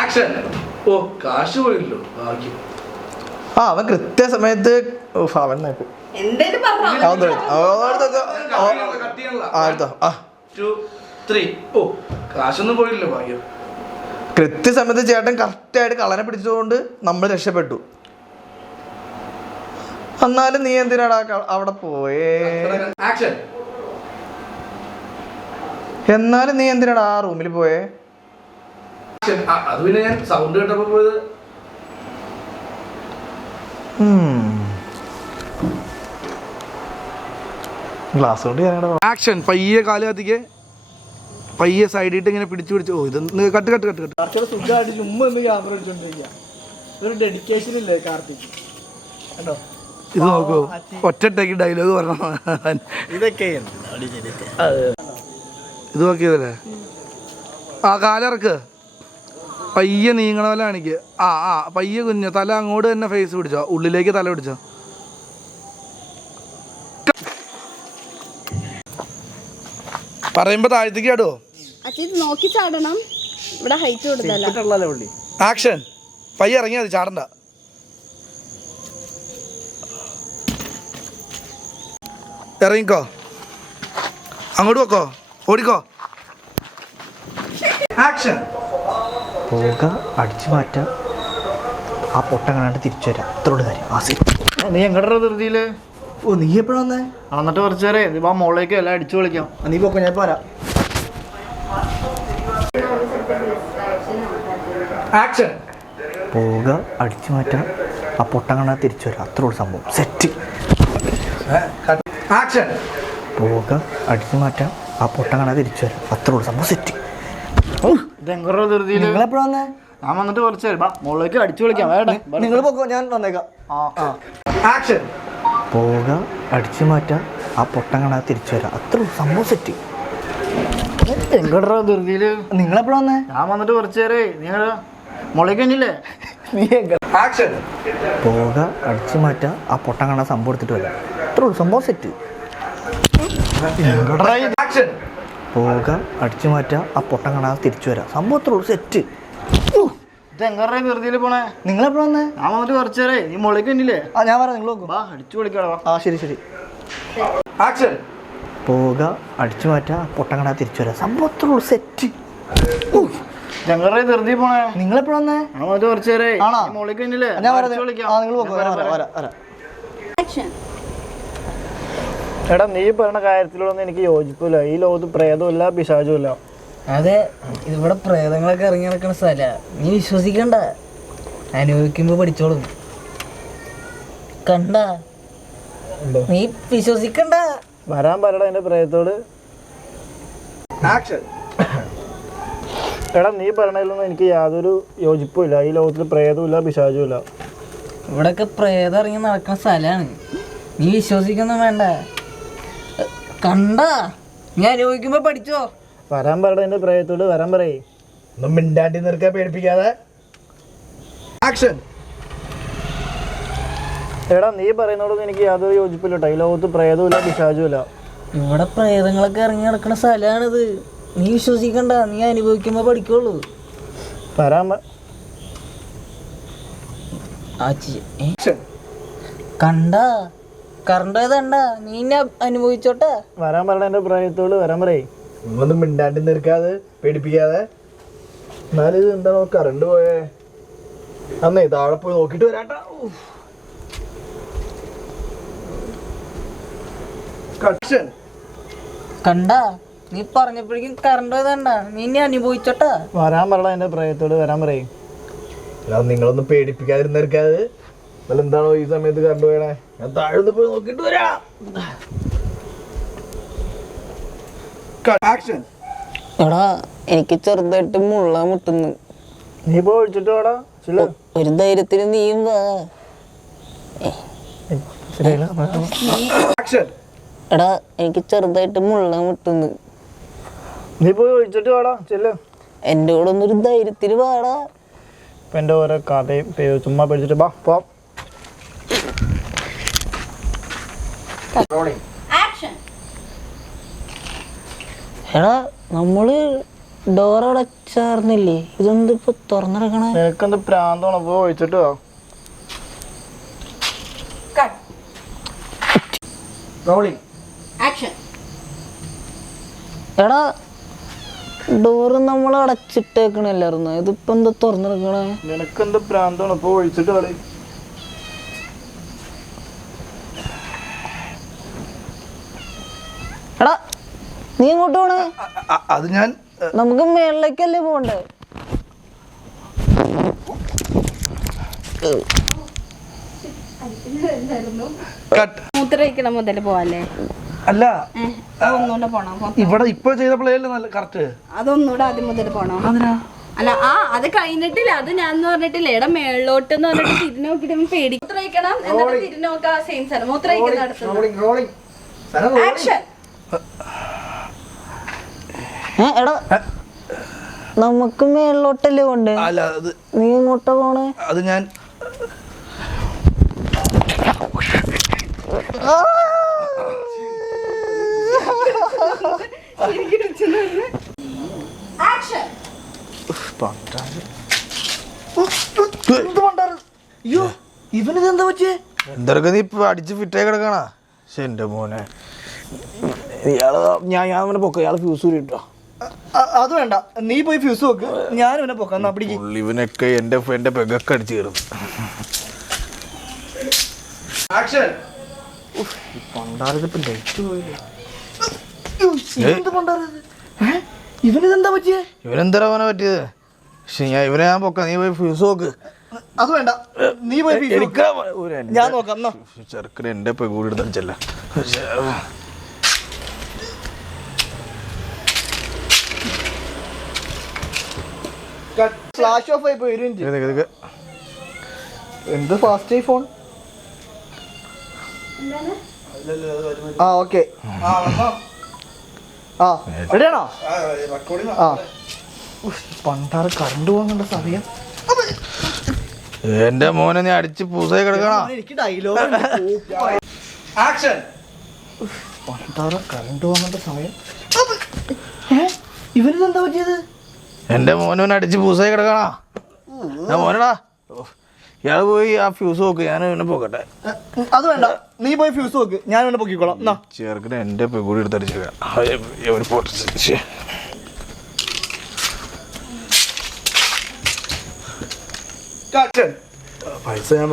ആക്ഷൻ. ഓ കാശ് പോയില്ലോ ഭാഗ്യം. ആ അവൻ കൃത്യസമയത്ത് അവൻ എന്തേലും പറഞ്ഞോ? ഓ കാശൊന്നും പോയില്ല ഭാഗ്യം. കൃത്യസമയത്ത് ചേട്ടൻ കറക്റ്റായിട്ട് കള്ളനെ പിടിച്ചതുകൊണ്ട് നമ്മൾ രക്ഷപ്പെട്ടു. എന്നാലും നീ എന്തിനാടാ അവിടെ പോയേ? ആക്ഷൻ. എന്നാലും നീ എന്തിനാടാ ആ റൂമിൽ പോയേ? അത് പിന്നെ ഞാൻ സൗണ്ട് കേട്ടപ്പോ പോയത്. ഗ്ലാസ് കൊണ്ട് ആക്ഷൻ. പയ്യെ കാല് കത്തിക്ക്, പയ്യെ സൈഡിട്ട് ഇങ്ങനെ പിടിച്ചു പിടിച്ചു. ഓ ഇത് കട്ട് കട്ട് കട്ട് കട്ട്. സുഖമായിട്ട് ചുമ്മാ ഒന്ന് ക്യാമറ വെച്ചോണ്ടിരിക്കുക. ഒരു ഡെഡിക്കേഷൻ ഇല്ലേ കാർത്തിക്? കണ്ടോ ഇത് നോക്കൂ, ഒറ്റയ്ക്ക് ഡയലോഗ് പറഞ്ഞു. ഇതൊക്കെ ഇത് നോക്കിയതല്ലേ? ആ കാലിറക്ക്, പയ്യെ നീങ്ങണ പോലെ കാണിക്ക്. ആ ആ പയ്യെ കുഞ്ഞു തല അങ്ങോട്ട് തന്നെ ഫേസ് പിടിച്ചോ, ഉള്ളിലേക്ക് തല പിടിച്ചോ. പറയുമ്പോ താഴത്തേക്ക് ആടുവോ? നോക്കി ചാടണം, ഇവിടെ ഹൈറ്റ് കൊടുത്തല്ല. ആക്ഷൻ. പയ്യെ ഇറങ്ങിയാ മതി, ചാടണ്ട. ഇറങ്ങിക്കോ, അങ്ങോട്ട് വെക്കോ, ഓടിക്കോ. ആക്ഷൻ. പോക അടിച്ചു മാറ്റാം, ആ പൊട്ടങ്ങനാണ്ട് തിരിച്ചു വരാം. അത്രയോട് കാര്യം. നീ എങ്ങടെ ധൃതിയില്? ഓ നീ എപ്പോഴാ വന്നേ? എന്നിട്ട് കുറച്ച് നേരെ ഇപ്പൊ മോളിലേക്ക് എല്ലാം അടിച്ചു വിളിക്കാം. നീ പോക്കോ, ഞാൻ പോരാ. ആക്ഷൻ. പോക അടിച്ചു മാറ്റാം, ആ പൊട്ടങ്ങണ തിരിച്ചു വരാം. അത്രയോട് സംഭവം സെറ്റ്. ആക്ഷൻ. പോക അടിച്ചു മാറ്റാം, ആ പൊട്ടങ്ങണ തിരിച്ചു വരാം. അത്രയോട് സംഭവം സെറ്റ്. ഇത് എങ്ങടെ ധൃതിയില്? നിങ്ങളെപ്പോഴാ വന്നേ? ഞാൻ വന്നിട്ട് കുറച്ച് നേരം മോളിലേക്ക് അടിച്ചു വിളിക്കാം. നിങ്ങൾ പോക്കോ, ഞാൻ വന്നേക്കാം. ആക്ഷൻ. പോക അടിച്ചു മാറ്റാം, ആ പൊട്ടങ്ങണ തിരിച്ചു വരാം. അത്രയോട് സംഭവം സെറ്റ്. എങ്ങടെ ധൃതിയില്? നിങ്ങളെപ്പോഴാ വന്നേ? ഞാൻ വന്നിട്ട് കുറച്ച് നേരേ. നിങ്ങൾ മോളിലേക്ക് കഴിഞ്ഞില്ലേ? ആക്ഷൻ. പോക അടിച്ചു മാറ്റാം, ആ പൊട്ടങ്ങണ സംഭവം എടുത്തിട്ട് വരാം. അത്രയോട് സംഭവം സെറ്റ്. ആക്ഷൻ. പോക അടിച്ചു മാറ്റാം, ആ പൊട്ടങ്ങണ തിരിച്ചു വരാം. സംഭവം അത്രയോട് സെറ്റ്. ഇത് എങ്ങടെ ധൃതിയില് പോണേ? നിങ്ങളെപ്പോഴാ വന്നേ? ഞാൻ വന്നിട്ട് കുറച്ച് നേരേ. നീ മോളിലേക്ക് കഴിഞ്ഞില്ലേ? ആ ഞാൻ പറയാം, നിങ്ങൾ നോക്കും. വാ അടിച്ചു വിളിക്കാടാ. ആ ശരി ശരി. ആക്ഷൻ. പോക അടിച്ചു മാറ്റാം, പൊട്ടങ്ങണ തിരിച്ചു വരാം. സംഭവം അത്രയോട് സെറ്റ്. എങ്ങടെ ധൃതി പോണേ? നിങ്ങളെപ്പോഴാ വന്നേ? ഞാൻ വന്നിട്ട് കുറച്ച് നേരേ. ആണോ? മോളിലേക്ക് കഴിഞ്ഞില്ലേ? ഞാൻ അടിച്ചു വിളിക്കാം. ആ നിങ്ങൾ നോക്കും. വരാം. എടാ നീ പറഞ്ഞ കാര്യത്തിലൊന്നും എനിക്ക് യോജിപ്പില്ല. ഈ ലോകത്ത് പ്രേതമില്ല, പിശാചുമില്ല. അതെ, ഇവിടെ പ്രേതങ്ങളൊക്കെ ഇറങ്ങി നടക്കുന്ന സ്ഥല. നീ വിശ്വസിക്കണ്ട, അനുഭവിക്കുമ്പോ പഠിച്ചോളും. കണ്ട, നീ വിശ്വസിക്കണ്ട. വരാൻ പറയടാ എന്റെ പ്രേതത്തോട്. ആക്ഷൻ. എടാ നീ പറഞ്ഞതിലൊന്നും എനിക്ക് യാതൊരു യോജിപ്പുമില്ല. ഈ ലോകത്തിൽ പ്രേതമില്ല, പിശാചുമില്ല. ഇവിടൊക്കെ പ്രേതം ഇറങ്ങി നടക്കുന്ന സ്ഥലാണ്. നീ വിശ്വസിക്കൊന്നും വേണ്ട. കണ്ട, നീ അനുഭവിക്കുമ്പോ പഠിച്ചോ. വരാൻ പറയടാ എന്റെ പ്രേതത്തോട്. വരാൻ പറയേ. ഒന്നും മിണ്ടാണ്ടി നിർക്കാൻ പേടിപ്പിക്കാതെ. ആക്ഷൻ. എടാ നീ പറയുന്നതോടൊന്നും എനിക്ക് യാതൊരു യോജിപ്പില്ല കേട്ടോ. ഈ ലോകത്ത് പ്രേതമില്ല, പിശാചുമില്ല. ഇവിടെ പ്രേതങ്ങളൊക്കെ ഇറങ്ങി നടക്കുന്ന സ്ഥലമാണിത്. നീ വിശ്വസിക്കണ്ട, നീ അനുഭവിക്കുമ്പോ പഠിക്കുള്ളൂ. വരാൻ കണ്ട, കറണ്ടതണ്ട, നീ എന്നെ അനുഭവിച്ചോട്ടെ. വരാൻ പറയടാ എന്റെ പ്രേതത്തോട്. വരാൻ പറയേ. ഒന്നും മിണ്ടാണ്ടി നിർക്കാതെ പേടിപ്പിക്കാതെ. എന്നാലും ഇത് എന്താണോ കറണ്ട് പോയേ? അന്നേ താഴെ പോയി നോക്കിട്ട് വരാട്ടാ. കണ്ട, നീ പറഞ്ഞപ്പോഴേക്കും കറണ്ട് പോയതണ്ട, നീ എന്നെ അനുഭവിച്ചോട്ടെ. വരാൻ പറയടാ എന്റെ പ്രേതത്തോട്. വരാൻ പറയേ. നിങ്ങളൊന്നും പേടിപ്പിക്കാതിരുന്നിരിക്കാതെ. എന്നാലും എന്താണോ ഈ സമയത്ത് കറണ്ട് പോയണേ? ഞാൻ താഴെ പോയി നോക്കിട്ട് വരാം. ആക്ഷൻ. എടാ എനിക്ക് ചെറുതായിട്ട് മുള്ള മുട്ടുന്നു. നീ പോയി ഒഴിച്ചിട്ട് വാടാ. ഒരു ധൈര്യത്തിന് നീയും വാ. ആക്ഷൻ. എടാ എനിക്ക് ചെറുതായിട്ട് മുള്ള മുട്ടുന്നു. നീ പോയി ഒഴിച്ചിട്ട് വാടാ ചെല്ല്. എൻ്റെ കൂടെ ഒന്നൊരു ധൈര്യത്തിന് വാടാ. ഇപ്പം എൻ്റെ ഓരോ കഥയും ചുമ്മാ പേടിച്ചിട്ട് വാ പോ. ആക്ഷൻ. എടാ നമ്മള് ഡോർ അടച്ചാർന്നില്ലേ, ഇതെന്ത് ഇപ്പൊ തുറന്നിറക്കണേ? നിനക്കെന്ത് പ്രാന്താണ്? പോയി ഒഴിച്ചിട്ട് വാ. കട്ട്. Rolling action. എടാ ഡോറ് നമ്മൾ അടച്ചിട്ടേക്കണല്ലായിരുന്നു, ഇതിപ്പോ എന്താ തുറന്നിറക്കണേ? നിനക്കെന്ത് പ്രാന്താണ്? പോയി ഒഴിച്ചിട്ട് കളി. എടാ നീ ഇങ്ങോട്ട് പോണേ? അത് ഞാൻ നമുക്ക് മേളിലേക്കല്ലേ പോണ്ടേ? മൂത്രമൊഴിക്കണം മുതൽ പോവാല്ലേ? അല്ല അതൊന്നുകൂടെ പോണോ? ഇവിടെ ഇപ്പൊ ചെയ്ത പ്ലേയല്ലേ നല്ല കറക്റ്റ്. അതൊന്നുകൂടെ ആദ്യം മുതൽ പോണോ? അല്ല അത് കഴിഞ്ഞിട്ടില്ല, അത് ഞാൻ പറഞ്ഞിട്ടില്ല. എടാ മേളിലോട്ട് എന്ന് പറഞ്ഞിട്ട് തിരിഞ്ഞു നോക്കിട്ട് പേടി. മൂത്രമൊഴിക്കണം എന്നിട്ട് തിരിഞ്ഞു നോക്കാം. സെയിം സ്ഥലം മൂത്രമൊഴിക്കുന്ന അടുത്ത്. ആക്ഷൻ. എടാ നമുക്ക് മേളിലോട്ടല്ലേ പോണ്ടേ? അല്ല അത് നീ എങ്ങോട്ടാ പോണേ? അത് ഞാൻ ആക്ഷൻ. അയ്യോ ഇവനിതെന്താ പറ്റിയേ? എന്തൊക്കെ നീ ഇപ്പൊ അടിച്ച് ഫിറ്റായി കിടക്കണ? പക്ഷെ എന്റെ മോനെ ഇയാള് ഞാൻ അവനെ പൊക്ക. ഇയാള് ഫ്യൂസ് കൂടി ഇട്ടോ. അത് വേണ്ട, നീ പോയി ഫ്യൂസ് വെക്ക്, ഞാൻ ഇവനെ പൊക്കാം. ഇവനൊക്കെ എന്റെ പെഗൊക്കെ അടിച്ചു കയറും. ഇവനെന്താ പറ്റിയേ? ഇവനെന്താ അവനെ പറ്റിയത്? പക്ഷെ ഇവനെ ഞാൻ പൊക്കാം, നീ പോയി ഫ്യൂസ് നോക്ക്. അത് വേണ്ട, നീ പോയി ഞാൻ നോക്കാം. ചെറുക്കന് എന്റെ കൂടി എടുത്തല്ല. ഫ്ലാഷ് ഓഫ് ആയി പോയി. എന്ത് ഫാസ്റ്റ് ആയി ഫോൺ? ആ ഓക്കെ. ആ റെഡിയാണോ? ആ പണ്ടാറ് കറണ്ട് പോകുന്നുണ്ട് സമയം. എന്റെ മോനെ നീ അടിച്ച് പൂസായി കിടക്കണോ? എനിക്ക് ഡയലോഗ് പണ്ടാറ് കറണ്ട് പോകുന്നുണ്ട് സമയം. ഇവനിതെന്താ പറ്റിയത്? എന്റെ മോനെ അടിച്ച് പൂസായി കിടക്കണോ? മോനടാ ഇയാൾ പോയി ആ ഫ്യൂസ് നോക്ക്, ഞാൻ ഇവനെ പോക്കട്ടെ. അത് വേണ്ട, നീ പോയി ഫ്യൂസ് നോക്ക്, ഞാൻ ഇവനെ പൊക്കിക്കോളാം. ചേർക്കിന് എന്റെ കൂടി എടുത്തടിച്ചേക്കാം. പൈസ ഞാൻ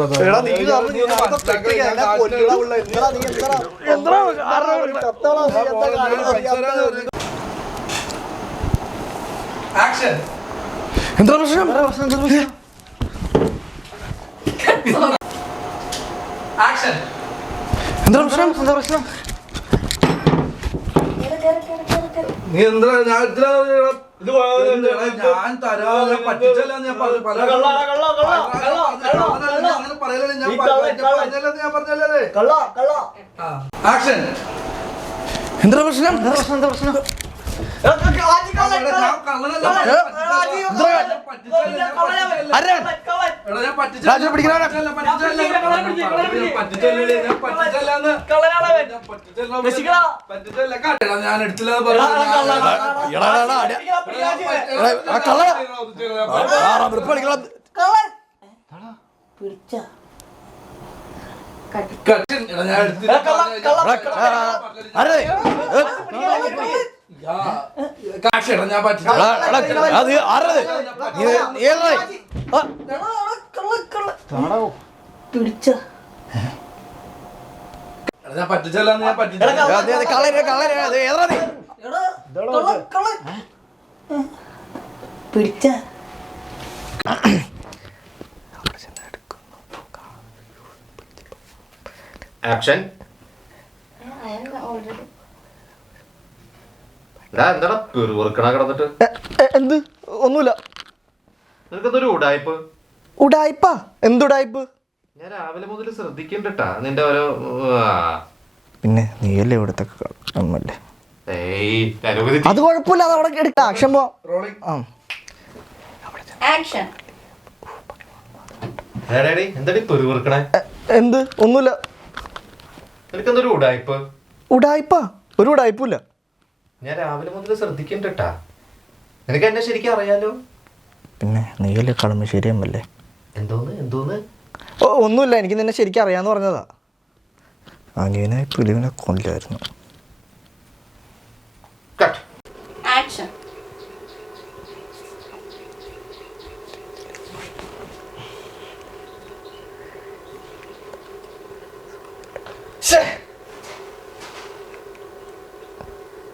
എന്താ പ്രശ്നം? എന്താ പ്രശ്നം? എന്താ പ്രശ്നം? നീ എന്താ ഞാൻ തരാതെ പറ്റിച്ചല്ല. ഞാൻ ആക്ഷൻ. എന്താ പ്രശ്നം? എന്താ പ്രശ്നം? എന്താ പ്രശ്നം? ഞാൻ എടുത്തില്ല. ആക്ഷൻ. എന്താ പെറുവിറക്കണ കിടന്നിട്ട്? എന്ത്? ഒന്നുമില്ല. നിനക്കെന്തൊരു ഉടായ്പ്? ഉടായ്പാ? എന്തുടായ്പ്? ഞാൻ രാവിലെ മുതൽ ശ്രദ്ധിക്കണ്ടട്ടാ നിന്റെ ഓരോ. പിന്നെ നീയല്ലേ ഇവിടുത്തെ അമ്മല്ലേ? ഏയ് ഡയലോഗ് അത് കുഴപ്പമില്ല, അത് അവിടെ എടുക്കാം. ആക്ഷൻ പോ. ആ ആക്ഷൻ. എന്താടി പെരുവിറക്കണേ? എന്ത്? ഒന്നുമില്ല. നിനക്കെന്തൊരു ഉടായ്പ്? ഉടായ്പാ? ഒരു ഉടായ്പില്ല. ഞാൻ രാവിലെ മുതൽ ശ്രദ്ധിക്കണ്ടട്ടാ. നിനക്ക് എന്നെ ശരിക്കും അറിയാലോ. പിന്നെ നീയല്ലേ കളമശ്ശേരി അമ്മല്ലേ? എന്തോന്ന്? ഒന്നുമില്ല, എനിക്ക് നിന്നെ ശരിക്കും അറിയാന്ന് പറഞ്ഞതാ. അനിയനെ പിടിവിനെ കൊല്ലായിരുന്നു. ആക്ഷൻ.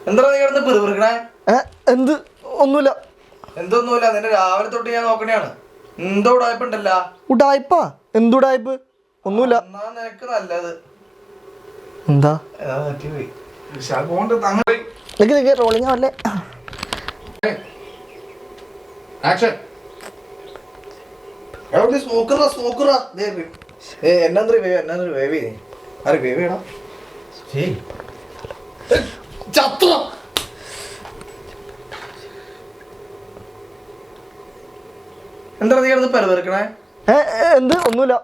എന്താ നീ കിടന്ന് പെറുപിറുക്കണേ? എന്ത്? ഒന്നുമില്ല. എന്തൊന്നുമില്ല, നിന്നെ രാവിലെ തൊട്ട് ഞാൻ നോക്കണേയാണ്. എന്തോ ഉടായ്പുണ്ടല്ലോ. ഉടായ്പാ? എന്തുടായ്പ്? ഒന്നുമില്ല. നിനക്ക് നല്ലത് എന്താ? റോളിംഗ് ആവല്ലേ? എന്താ നീ കിടന്ന് പെറുപിറുക്കണേ? എന്ത്? ഒന്നുമില്ല.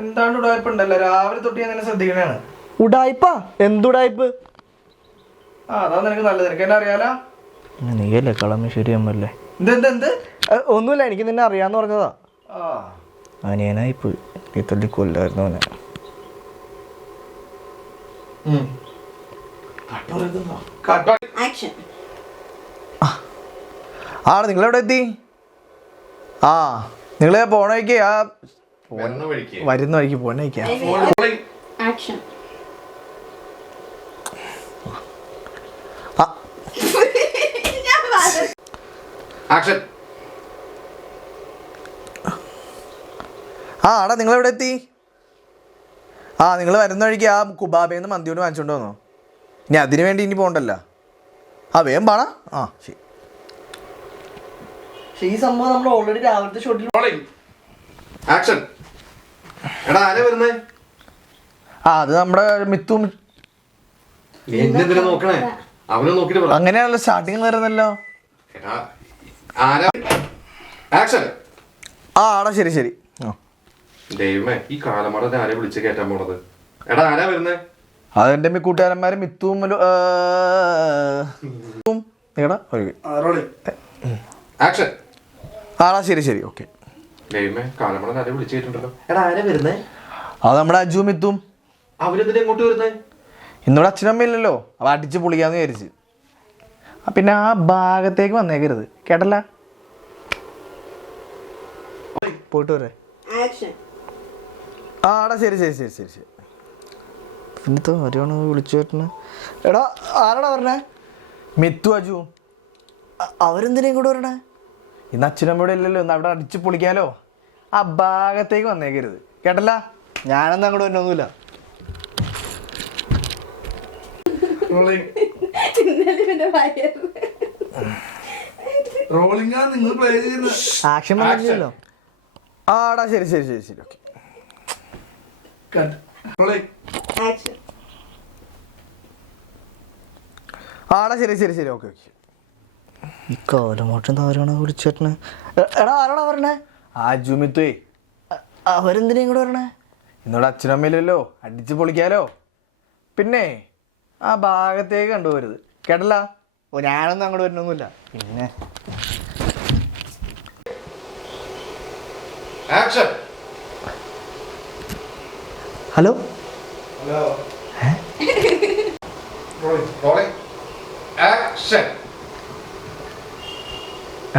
എന്താണ് ഉടായ്പുണ്ടല്ലോ, രാവിലെ തൊട്ട് ഞാൻ നിന്നെ ശ്രദ്ധിക്കണേയാണ്. ഉടായ്പാ? എന്തുടായ്പ്? അതാ നിനക്ക് നല്ലത്, നിനക്ക് എന്നെ അറിയാലോ. നീയല്ലേ കളമശ്ശേരി അമ്മല്ലേ? എന്ത്? ഒന്നുമില്ല, എനിക്ക് നിന്നെ അറിയാന്ന് പറഞ്ഞതാ. അനിയനായിപ്പോയി, നീ തല്ലി കൊല്ലായിരുന്നു അവനെ. ആക്ഷൻ. നിങ്ങളെവിടെ എത്തി? നിങ്ങള് പോണ വഴിക്ക് വരുന്ന വഴിക്ക് പോണ വഴിക്കാ. ആക്ഷൻ. ആക്ഷൻ. നിങ്ങളെവിടെ എത്തി? നിങ്ങൾ വരുന്ന വഴിക്ക് ആ കുബാബേന്ന് മന്തി കൊണ്ട് വാങ്ങിച്ചോണ്ട് വന്നോ. ഇനി അതിനു വേണ്ടി ഇനി പോകണ്ടല്ലോ. വേഗം പാടാ. ശരി. ഈ സംഭവം നമ്മൾ ഓൾറെഡി രാവിലത്തെ ഷോട്ടിൽ. ആക്ഷൻ. എടാ ആരാ വരുന്നേ? അത് നമ്മുടെ മിത്തും. എന്തിനാ നോക്കണേ? അവനെ നോക്കിട്ട് പറ. അങ്ങനെയാണല്ലോ സ്റ്റാർട്ടിങ് വരുന്നല്ലോ. ആക്ഷൻ. ശരി. ദൈവമേ, ഈ കാലമാട ആരെ വിളിച്ച് കയറ്റാൻ പോണത്? എടാ ആരാ വരുന്നേ? അതെന്റെ കൂട്ടുകാരന്മാര് മിത്തും. ആക്ഷൻ. ശരി. ഓക്കെ. ദൈവമേ, കാലമാട ആരെ വിളിച്ച് കയറ്റുണ്ടല്ലോ. എടാ ആരാ വരുന്നേ? അത് നമ്മുടെ അജു മിത്തും. അവരെന്തിനാ എങ്ങോട്ട് വരുന്നേ? ഇന്നിവിടെ അച്ഛനമ്മയില്ലല്ലോ, അവ അടിച്ച് പൊളിക്കാന്ന് വിചാരിച്ച്. പിന്നെ ആ ഭാഗത്തേക്ക് വന്നേക്കരുത്, കേട്ടല്ല. പോയിട്ട് വരെ. ആക്ഷൻ. ശരി. പിന്നത്തെ ആരാണ് വിളിച്ചു പറ്റുന്നത്? എടാ ആരാടാ പറഞ്ഞേ? മിത്തു അജു. അവരെന്തിനാ ഇങ്ങോട്ട് വരണേ? ഇന്ന് അച്ഛനമ്മയുടെ ഇല്ലല്ലോ, ഇന്ന് അവിടെ അടിച്ച് പൊളിക്കാലോ. ആ ഭാഗത്തേക്ക് വന്നേക്കരുത്, കേട്ടല്ല. ഞാനൊന്നും അങ്ങോട്ട് വരണമൊന്നുമില്ല. ആക്ഷൻ പറഞ്ഞല്ലോ. ശരി. ഓക്കെ. ഈ കാലമാട്ടം ആരാണ് വിളിച്ചേട്ടനെ? എടാ ആരാടാ പറഞ്ഞേ? ജുമിത്തുവേ. അവരെന്തിനാ ഇങ്ങോട്ട് വരണേ? ഇന്നോട് അച്ഛനമ്മയില്ലല്ലോ, അടിച്ച് പൊളിക്കാലോ. പിന്നെ ആ ഭാഗത്തേക്ക് കണ്ടുപോരുത്, കേട്ടല്ല. ഞാനൊന്നും അങ്ങോട്ട് വരണമൊന്നുമില്ല. പിന്നെ ഹലോ.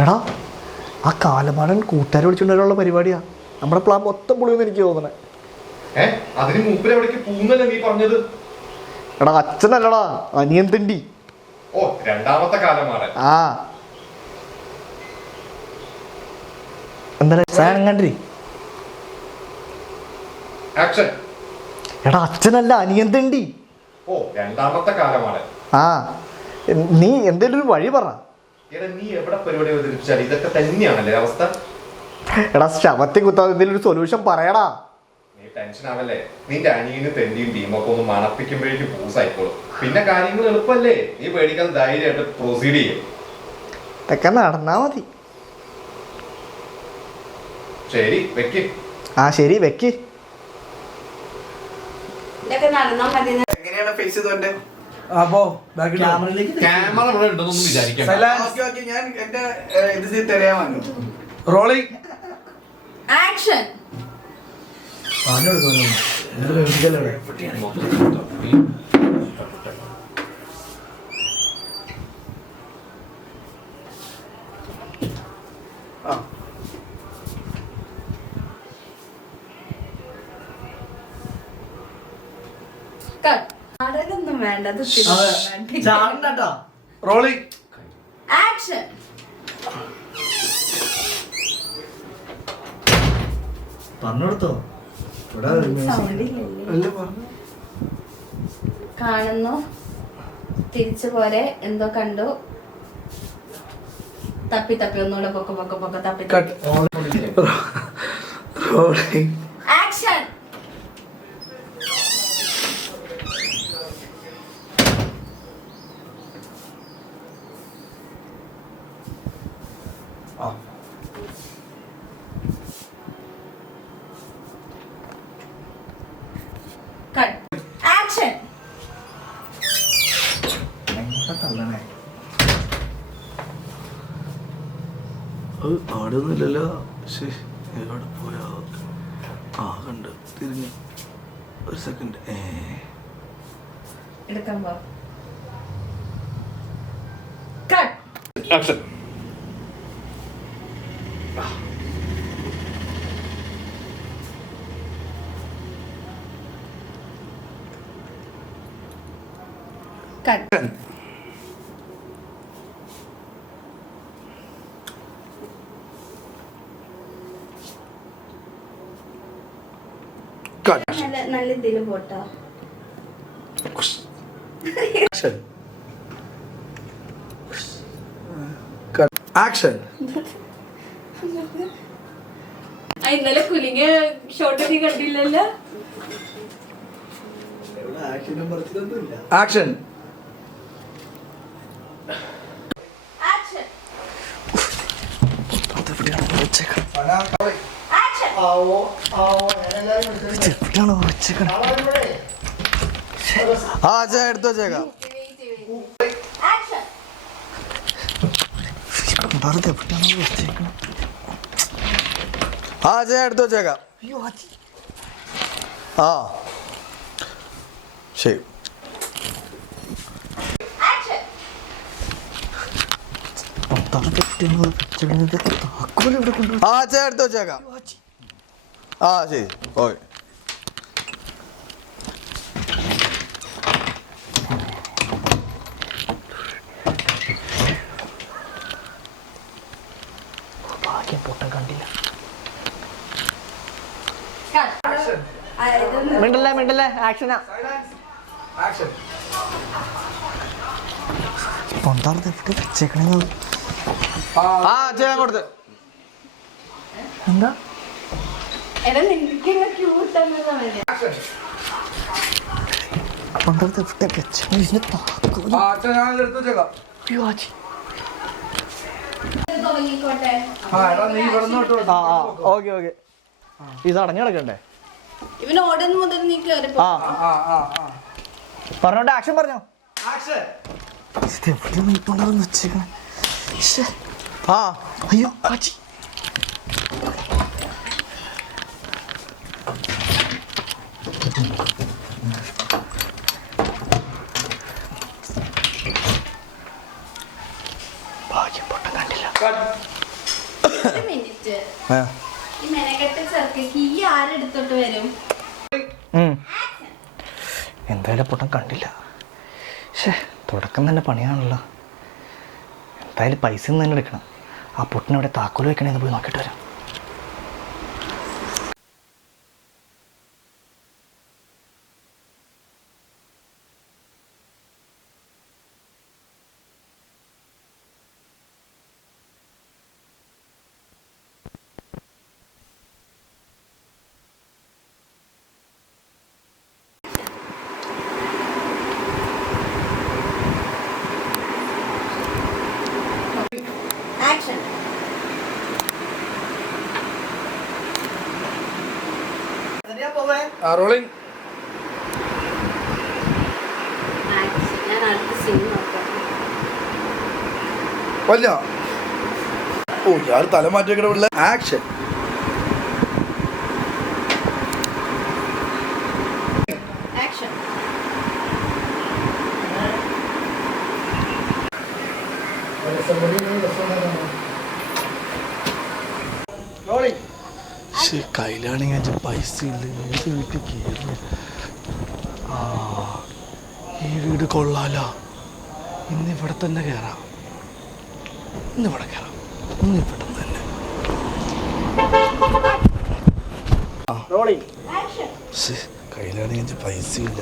എടാ ആ കാലമാടൻ കൂട്ടുകാരെ വിളിച്ചുകൊണ്ടുള്ള പരിപാടിയാ. നമ്മുടെ പ്ലാൻ മൊത്തം പൊളിയെന്ന് എനിക്ക് തോന്നണേ. എടാ അച്ഛനല്ലടാ, അനിയൻ തിണ്ടി. രണ്ടാമത്തെ കാലമാടൻ. എന്താ സാധനം കണ്ടി? എടാ അച്ഛനല്ല, അനിയൻ തിണ്ടി. രണ്ടാമത്തെ കാലമാടൻ. നീ എന്തേലും ഒരു വഴി പറ. നീ എവിടെ പരിപാടി അവതരിപ്പിച്ചാൽ ഇതൊക്കെ തന്നെയാണല്ലേ അവസ്ഥ? എടാ ശവത്തെ കുത്താതെ എന്തെങ്കിലും ഒരു സൊല്യൂഷൻ പറയടാ. നീ ടെൻഷൻ ആവല്ലേ, നിന്റെ അനിയനും തെന്റിയും ടീമൊക്കെ ഒന്ന് മണപ്പിക്കുമ്പോഴേക്കും പൂസായിക്കോളും. പിന്നെ കാര്യങ്ങൾ എളുപ്പല്ലേ, നീ പേടിക്കാതെ ധൈര്യമായിട്ട് പ്രൊസീഡ് ചെയ്യും. ഇതൊക്കെ നടന്നാ മതി. ശരി വെക്ക്. ആ ശരി വെക്ക്. ഇതൊക്കെ നടന്നാ മതി. എങ്ങനെയാണ് ഫേസ് ചെയ്തോണ്ട് അപ്പോ ക്യാമറ ഇവിടെ ഉണ്ടെന്നൊന്നും വിചാരിക്കാം. ഞാൻ എന്റെ ഇത് തരാൻ റോളിംഗ് ആക്ഷൻ. നാടകമൊന്നും വേണ്ട. Rolling action. പറഞ്ഞെടുത്തോ കാണുന്നു, തിരിച്ചു പോരെ, എന്തോ കണ്ടു, തപ്പി തപ്പി ഒന്നുകൂടെ പൊക്ക പൊക്ക പൊക്ക തപ്പി റോളിംഗ് ആക്ഷൻ. ആക്ഷൻ. അവിടെ ഒന്നുമില്ലല്ലോ. എവിടെ പോയാ? ആ കണ്ട് തിരിഞ്ഞ് ഒരു സെക്കൻഡ്. എടുക്കാൻ പോ. കട്ട്. ആക്ഷൻ. കട്ട്. നല്ല ഇതില് പോട്ടോ. ആക്ഷൻ. ഇന്നലെ കുലിങ്ങ ഷോട്ട് നീ കണ്ടില്ലല്ലോ. ആക്ഷൻ. ആ അച്ഛാ എടുത്തു വെച്ചേക്കാം. ആ അച്ഛാ എടുത്തു വെച്ചേക്കാം. ആ ശരി. ആ അച്ഛാ എടുത്തു വെച്ചേക്കാം. ആ ശരി ഓക്കെ. മിണ്ടല്ലേ ആക്ഷനാ. ആ ചെയ്യാൻ കൊടുത്ത് എന്താ എടാ നിനക്ക് ക്യൂട്ടാണ്. തുടങ്ങിക്കോട്ടെ. Okay okay. ഇത് അടഞ്ഞു കിടക്കണ്ടേ? ഇവന് ഓടുന്ന മുതൽ നീ കേറി പോ. പറഞ്ഞോട്ടെ ആക്ഷൻ പറഞ്ഞോ. ആ അയ്യോ ആച്ചി. ഭാഗ്യം പൊട്ടം കണ്ടില്ല. ഒരു മിനിറ്റ്. ഈ മെനക്കെട്ട് ചെറുക്കക്ക് ഈ ആരെടുത്തോട്ട് വരും? എന്തായാലും പൊട്ടം കണ്ടില്ല. പക്ഷേ തുടക്കം തന്നെ പണിയാണല്ലോ. എന്തായാലും പൈസ ഒന്നും തന്നെ എടുക്കണം. ആ പൊട്ടിനെവിടെ താക്കോൽ വെക്കണേന്ന് പോയി നോക്കിയിട്ട് വരാം. ആക്ഷൻ. റോളിംഗ്. ഞാൻ അടുത്ത സീൻ നോക്കാം. വല്ല ഓ ഞാൻ തല മാറ്റി വെക്കണ പിള്ളേ. ആക്ഷൻ. ആക്ഷൻ. കയ്യിലാണെങ്കിൽ പൈസ ഇല്ല. ഏത് വീട്ടിൽ കയറി? ആ ഈ വീട് കൊള്ളാലോ. ഇന്നിവിടെ തന്നെ കയറാം. ഇന്നിവിടെ കയറാം. ഇന്നിവിടെ തന്നെ. കയ്യിലാണെങ്കിൽ പൈസ ഇല്ല.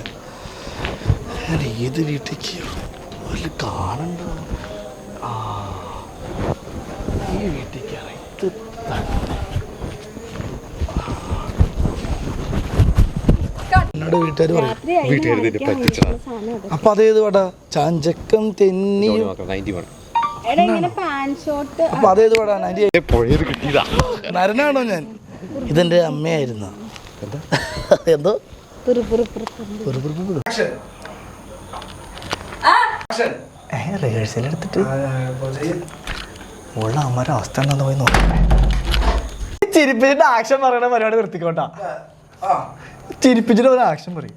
ഞാൻ ഏത് വീട്ടിൽ കയറും? വല്ല കാണണ്ടോ? ആ ഈ വീട്ടിൽ കയറാം. ഇത് തന്നെ വീട്ടുകാർ പറയും. അപ്പൊ അതേത് പടാ? ചാഞ്ചക്കം തെന്നി. അപ്പൊ അതേത് പടാ? നരനാണോ ഞാൻ? ഇതെന്റെ അമ്മയായിരുന്നു. എന്തോ റിഹേഴ്സൽ എടുത്തിട്ട് ഉള്ള അമ്മയുടെ അവസ്ഥ എന്താന്ന് പോയി നോക്കട്ടെ. ചിരിപ്പിച്ചിട്ട് ആക്ഷൻ പറയണ പരിപാടി നിർത്തിക്കോട്ടാ. ചിരിപ്പിച്ചിട്ട് ഒരു ആക്ഷൻ പറയും.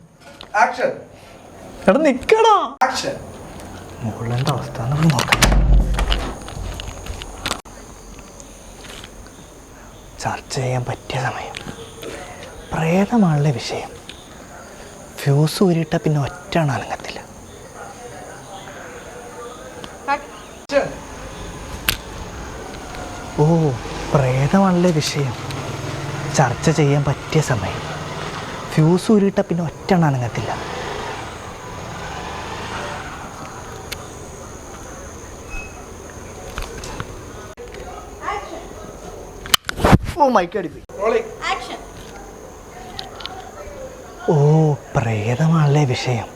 എടാ നിക്കടാ. മുകളിലെന്താ അവസ്ഥ പോയി നോക്കട്ടെ. ചർച്ച ചെയ്യാൻ പറ്റിയ സമയം. പ്രേതമാണുള്ള വിഷയം. ഫ്യൂസ് ഊരിയിട്ട പിന്നെ ഒറ്റ അനങ്ങത്തില്ല. ഓ പ്രേതമാണുള്ള വിഷയം. ചർച്ച ചെയ്യാൻ പറ്റിയ സമയം. ഫ്യൂസ് ഊരിയിട്ട പിന്നെ ഒറ്റ അനങ്ങത്തില്ല. ഓ മൈക്കടിപ്പി. ഓ പ്രേതമാണല്ലേ വിഷയം.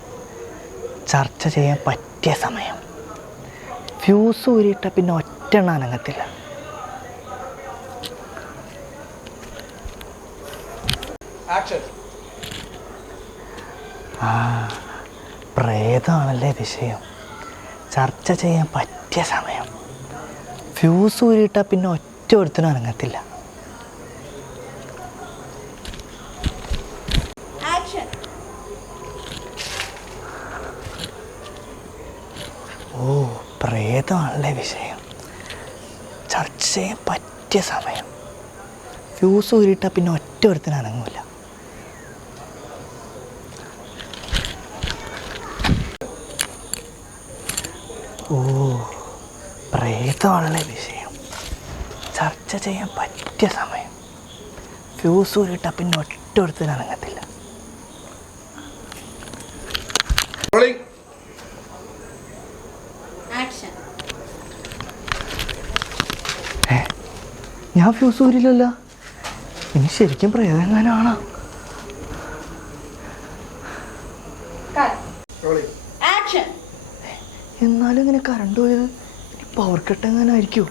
ചർച്ച ചെയ്യാൻ പറ്റിയ സമയം. ഫ്യൂസ് ഊരിയിട്ട പിന്നെ ഒറ്റ അനങ്ങത്തില്ല. ആ പ്രേതമാണല്ലേ വിഷയം. ചർച്ച ചെയ്യാൻ പറ്റിയ സമയം. ഫ്യൂസ് ഊരിയിട്ട പിന്നെ ഒറ്റ ഒരുത്തിനും അനങ്ങത്തില്ല. ഓ പ്രേതമാണല്ലേ വിഷയം. ചർച്ച ചെയ്യാൻ പറ്റിയ സമയം. ഫ്യൂസ് ഊരിയിട്ട പിന്നെ ഒറ്റ ഒരുത്തിനും അനങ്ങൂല. ഓ പ്രേതമാണല്ലേ വിഷയം. ചർച്ച ചെയ്യാൻ പറ്റിയ സമയം. ഫ്യൂസ് ഊരിയിട്ട പിന്നെ ഒറ്റ ഒരുത്തിനും അനങ്ങത്തില്ല. ഞാൻ ഫ്യൂസ് ഊരില്ലല്ലോ. ഇനി ശരിക്കും പ്രേതങ്ങാനാണോ? എന്നാലും ഇങ്ങനെ കറണ്ട് പോയത് ഇനി പവർ കട്ട് എങ്ങാനായിരിക്കുമോ?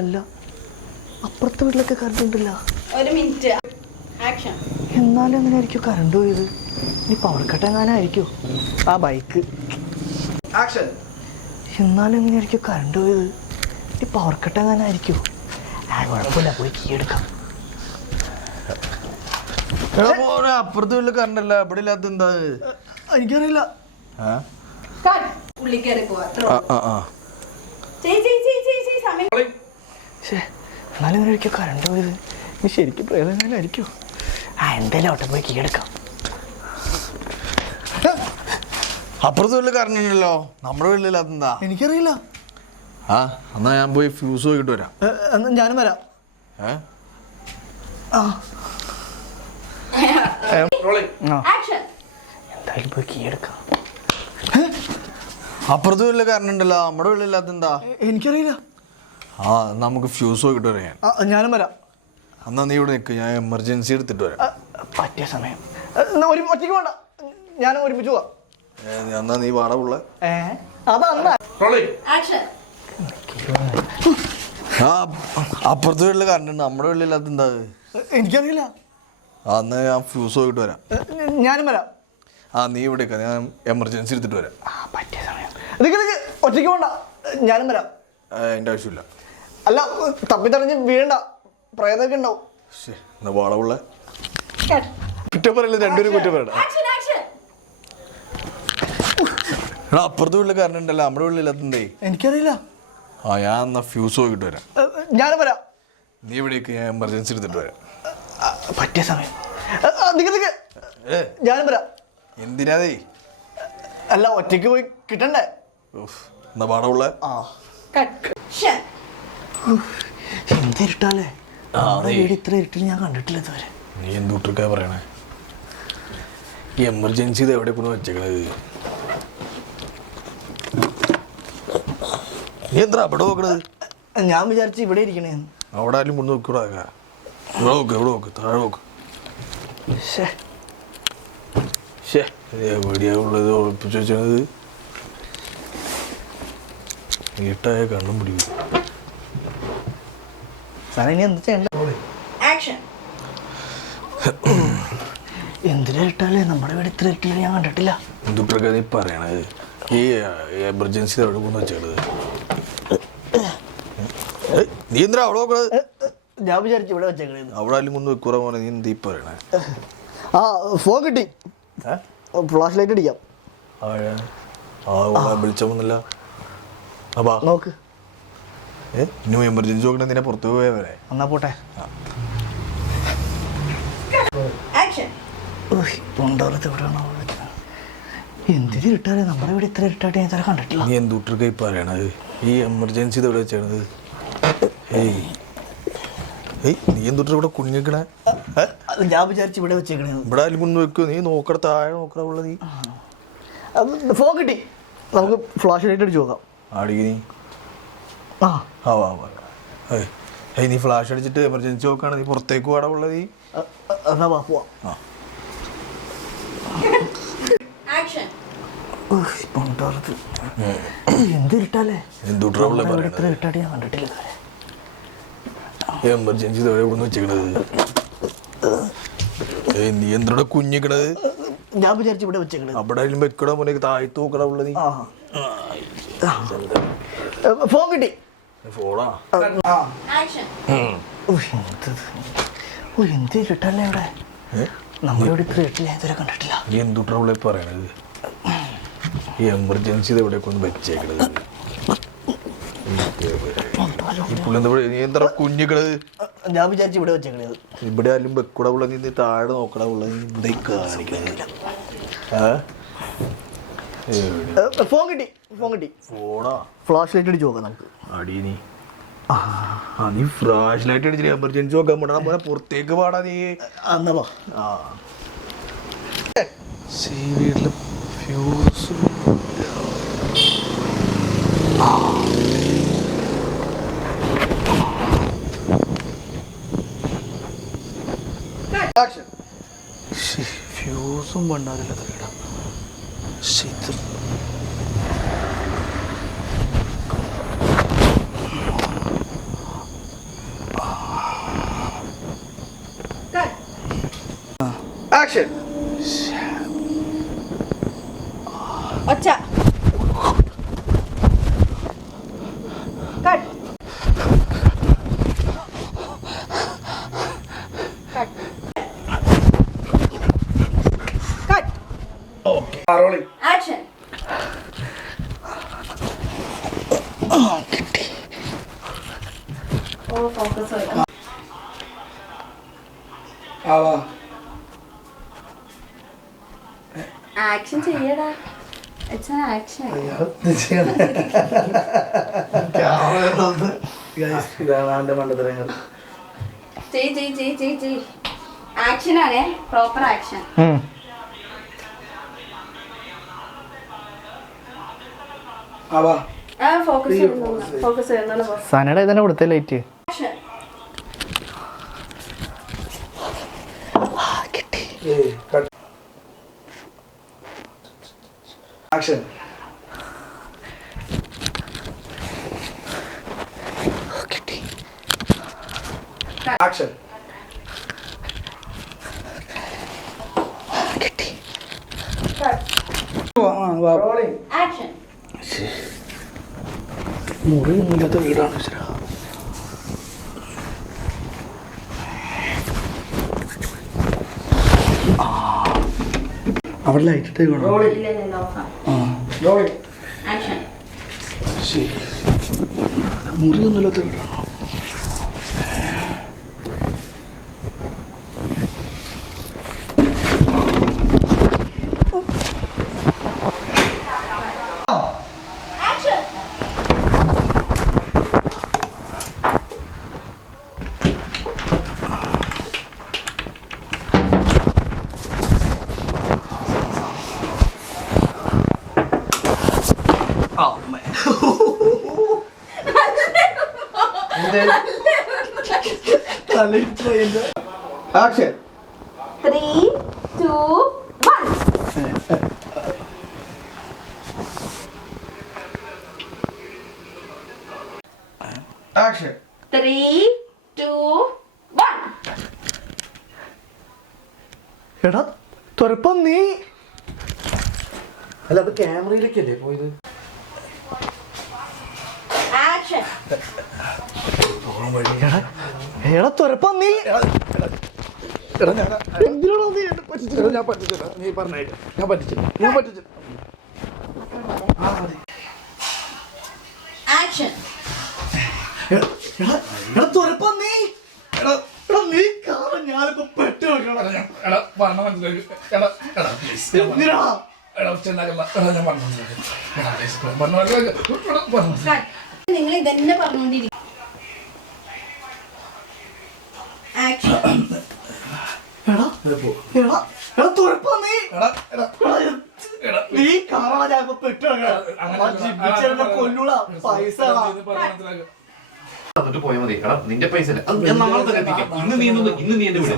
അല്ല, അപ്പുറത്തെ വീട്ടിലൊക്കെ കറണ്ട് ഉണ്ടല്ല. എന്നാലും എങ്ങനെയായിരിക്കും കറണ്ട് പോയത്? ഇനി പവർ കട്ട് എങ്ങാനായിരിക്കുമോ? ആ ബൈക്ക്. എന്നാലും എങ്ങനെയായിരിക്കും കറണ്ട് പോയത്? ഇനി പവർ കട്ട് എങ്ങാനായിരിക്കുമോ? ആ കുഴപ്പമില്ല, പോയി കീ എടുക്കാം. അപ്പുറത്തെ വീട്ടിൽ കറണ്ട് അല്ല, ഇവിടെ ഇല്ലാത്ത എന്താ? എനിക്കറിയില്ല. എന്നാലും ഇങ്ങനെ കറണ്ട് പോയത് ഇനി ശരിക്കും പ്രയോജനമായിരിക്കും. ആ എന്തായാലും അവിടെ പോയി കീ എടുക്കാം. അപ്പുറത്തെ വീട്ടിൽ കറണ്ട് ഉണ്ടല്ലോ, നമ്മുടെ വീട്ടിലില്ലാത്ത. എനിക്കറിയില്ല. ആ എന്നാ ഞാൻ പോയി ഫ്യൂസ് നോക്കിട്ട് വരാം. എന്നാ ഞാനും വരാം. എന്തായാലും പോയി കീ എടുക്കാം. അപ്പുറത്തെ വീട്ടിൽ കറണ്ട് ഉണ്ടല്ലോ, നമ്മുടെ വീട്ടിലില്ലാത്ത എന്താ? എനിക്കറിയില്ല. ആ നമുക്ക് ഫ്യൂസ് നോക്കിട്ട് വരാം. ഞാനും വരാം. എന്നാ നീ ഇവിടെ നിൽക്ക്, ഞാൻ എമർജൻസി എടുത്തിട്ട് വരാം. പറ്റിയ സമയം. ഒറ്റയ്ക്ക് വേണ്ട, ഞാൻ ഒരുമിച്ച് പോവാം. എന്നാ നീ വാട പുള്ള. അതല്ല. ആ അപ്പുറത്തെ വീട്ടിൽ കറണ്ട് ഉണ്ട്, നമ്മുടെ വീട്ടിലില്ലാത്ത എന്താ? എനിക്കറിയില്ല. അന്ന് ഞാൻ ഫ്യൂസ് പോയിട്ട് വരാം. ഞാനും വരാം. ആ നീ ഇവിടെ ഞാൻ എമർജൻസി എടുത്തിട്ട് വരാം. പറ്റിയ സമയം. നിനക്ക് ഒറ്റയ്ക്ക് പോണ്ട, ഞാനും വരാം. എൻ്റെ ആവശ്യമില്ല. അല്ല, തപ്പിത്തറിഞ്ഞ് വീഴണ്ട, പ്രേതമൊക്കെ ഉണ്ടാവും. എന്നാ വാളവുള്ള കുറ്റം പറയില്ല, രണ്ടുപേരും കുറ്റം പറയണ്ട. എടാ അപ്പുറത്തെ വീട്ടിൽ കറണ്ട് ഉണ്ടല്ലോ, നമ്മുടെ വീട്ടിലില്ലാത്തണ്ടേ. എനിക്കറിയില്ല. ആ ഞാൻ എന്നാ ഫ്യൂസ് പോയിട്ട് വരാം. ഞാനും വരാം. നീ ഇവിടേക്ക്, ഞാൻ എമർജൻസി എടുത്തിട്ട് വരാം. പറ്റിയ സമയം. ഞാനും വരാം. എന്തിനാതേ? അല്ല, ഒറ്റയ്ക്ക് പോയി കിട്ടണ്ടേ? എന്നാ വാടവുള്ള എന്തിരിട്ടാലേ വീട് ഇത്ര ഇരുട്ടിൽ ഞാൻ കണ്ടിട്ടില്ല ഇതുവരെ. നീ എന്തുട്ടൊക്കെ പറയണേ? ഈ എമർജൻസി ഇത് എവിടെ കൊണ്ട് വെച്ചേക്കണത്? നീ എന്താ അവിടെ നോക്കണത്? ഞാൻ വിചാരിച്ചു ഇവിടെ ഇരിക്കണേ. അവിടെ ആരും കൊണ്ട് നോക്കൂടാ. ഇവിടെ നോക്ക്, ഇവിടെ നോക്ക്, താഴെ നോക്ക്. എവിടെയാ ഉള്ളത് ഒളിപ്പിച്ച് വെച്ചത്? നീട്ടായ കണ്ണും പിടിക്കും. സാറേ ഇനി എന്താ ചെയ്യണ്ട? എന്തിനാ ഇട്ടാലേ നമ്മുടെ വീട് ഇത്ര ഇട്ടില്ല ഞാൻ കണ്ടിട്ടില്ല. എന്തുട്ടൊക്കെ നീ പറയണത്? ഈ എമർജൻസി എവിടെ കൊണ്ട് വെച്ചേക്കണത്? നീ എന്തിനാ അവിടെ നോക്കണത്? ഞാൻ വിചാരിച്ചു ഇവിടെ വെച്ചേക്കണേ. അവിടെ ആരും കൊണ്ട് വെക്കൂറ പോലെ നീ എന്തീ പറയണേ? ആ ഫോൺ കിട്ടി, ഫ്ലാഷ് ലൈറ്റ് അടിക്കാം. വിളിച്ചോന്നില്ല. അപ്പാ നോക്ക്. ഇനി എമർജൻസി നോക്കണേ, നിന്നെ പുറത്തു പോയാ വരെ. എന്നാ പോട്ടെ. എന്തിന് ഇട്ടാലേ നമ്മുടെ ഇവിടെ ഇത്ര ഇട്ടായിട്ട് ഞാൻ ഇതുവരെ കണ്ടിട്ടില്ല. നീ എന്തുട്ടൊക്കെ പറയണത്? ഈ എമർജൻസി ഇത് എവിടെ വെച്ചാണത്? നീ എന്തുട്ട ഇവിടെ കുഞ്ഞിക്കണേ? ഞാൻ വിചാരിച്ചു ഇവിടെ വെച്ചേക്കണേ. ഇവിടെ ആരും കൊണ്ട് വെക്കോ? നീ നോക്കട, താഴെ നോക്കട ഉള്ള. നീ ഫോൺ കിട്ടി, നമുക്ക് ഫ്ലാഷ് ലൈറ്റ് അടിച്ച് നോക്കാം. ആടി നീ നീ ഫ്ലാഷ് അടിച്ചിട്ട് എമർജൻസി നോക്കാണ്. നീ പുറത്തേക്ക് പാടാ ഉള്ള. നീ എന്നാ വാ പോവാം. എന്തിട്ടാലേ ഇത്ര ഇട്ടായിട്ട് ഞാൻ കണ്ടിട്ടില്ല. എമർജൻസി ഇതെവിടെ കൊണ്ട് വെച്ചേക്കണത്? നീ എന്തിനാ കുഞ്ഞിക്കണത്? ഞാൻ വിചാരിച്ചു ഇവിടെ വെച്ചേക്കണത്. അവിടെ ആയാലും വെക്കട മോനെ, താഴ്ത്തു നോക്കട ഉള്ള. നീ ഫോൺ കിട്ടി. ഫോണാ? എന്തിട്ടല്ലേ ഇവിടെ നമ്മുടെ ഇവിടെ ഇത്ര ഇട്ടില്ല ഞാൻ ഇതുവരെ കണ്ടിട്ടില്ല. നീ എന്തുട്ടാ ഉള്ള പറയണത്? ഈ എമർജൻസി ഇത് എവിടെ കൊണ്ട് വെച്ചേക്കണത്? നീ എന്താ കുഞ്ഞിക്കണത്? ഞാൻ വിചാരിച്ചു ഇവിടെ വെച്ചേക്കണത്. ഇവിടെ ആരും വെക്കൂട ഉള്ള. നീ താഴെ നോക്കട ഉള്ള. നീ ഇവിടെ കാണിക്കണത്? ഫോൺ കിട്ടി, ഫോൺ കിട്ടി. ഫോണാ? ഫ്ലാഷ് ലൈറ്റ് അടിച്ച് നോക്കാം നമുക്ക്. അടി നീ നീ ഫ്ലാഷ് ലൈറ്റ് അടിച്ചിട്ട് എമർജൻസി നോക്കാൻ പോടാ പോലെ പുറത്തേക്ക് പാടാ. നീ എന്നാ വാ. വീട്ടില് ഫ്യൂസ് ഫ്യൂസും പണ്ടാറില്ല. ആക്ഷൻ. ഒച്ച. Cut. Cut. Cut. Okay, rolling. Action. ഓ ഫോക്കസ് ആയി. ആവാ. ആക്ഷൻ ചെയ്യടാ. It's an action. ആക്ഷൻ ആണേ, പ്രോപ്പർ ആക്ഷൻ. ഫോക്കസ് ചെയ്യുന്നുണ്ട്. സനയുടെ ഇതന്നെ കൊടുത്തേ ലൈറ്റ്. ആക്ഷൻ. ആക്ഷൻ. ആക്ഷൻ. മുറിയൊന്നുമില്ലാത്ത വീടാണ് ശരി. അവിടെ ലൈറ്റ് ഇട്ടേ വേണോ? ആക്ഷൻ. ശരി, മുറിയൊന്നുമില്ലാത്ത വീടാണോ? ആക്ഷൻ. 3, 2, 1. ആക്ഷൻ. 3, 2, 1. എടാ തുറപ്പം നീ അല്ല, അത് ക്യാമറയിലേക്കല്ലേ പോയത്? ആക്ഷൻ. എടാ തുറപ്പം നീ എന്തിനാണോ നീ എന്നെ പറ്റിച്ചത്? ഞാൻ പറ്റിച്ചില്ല, നീ പറഞ്ഞായിട്ട് ഞാൻ പറ്റിച്ചില്ല. ആക്ഷൻ. എടാ തുറപ്പം നീ നീ കാരണം ഞാനിപ്പോ പെട്ടു നിങ്ങൾ ഇതന്നെ പറഞ്ഞോണ്ടിരിക്കും. ആക്ഷൻ. നീ കാരണം ഞാനിപ്പോ പെട്ടു കൊല്ലൂള പൈസ. എന്നിട്ട് പോയാൽ മതി. എടാ നിന്റെ പൈസ ഞാൻ നാളെ തന്നെ എത്തിക്കാം. ഇന്ന് നീ എന്നെ വിട്.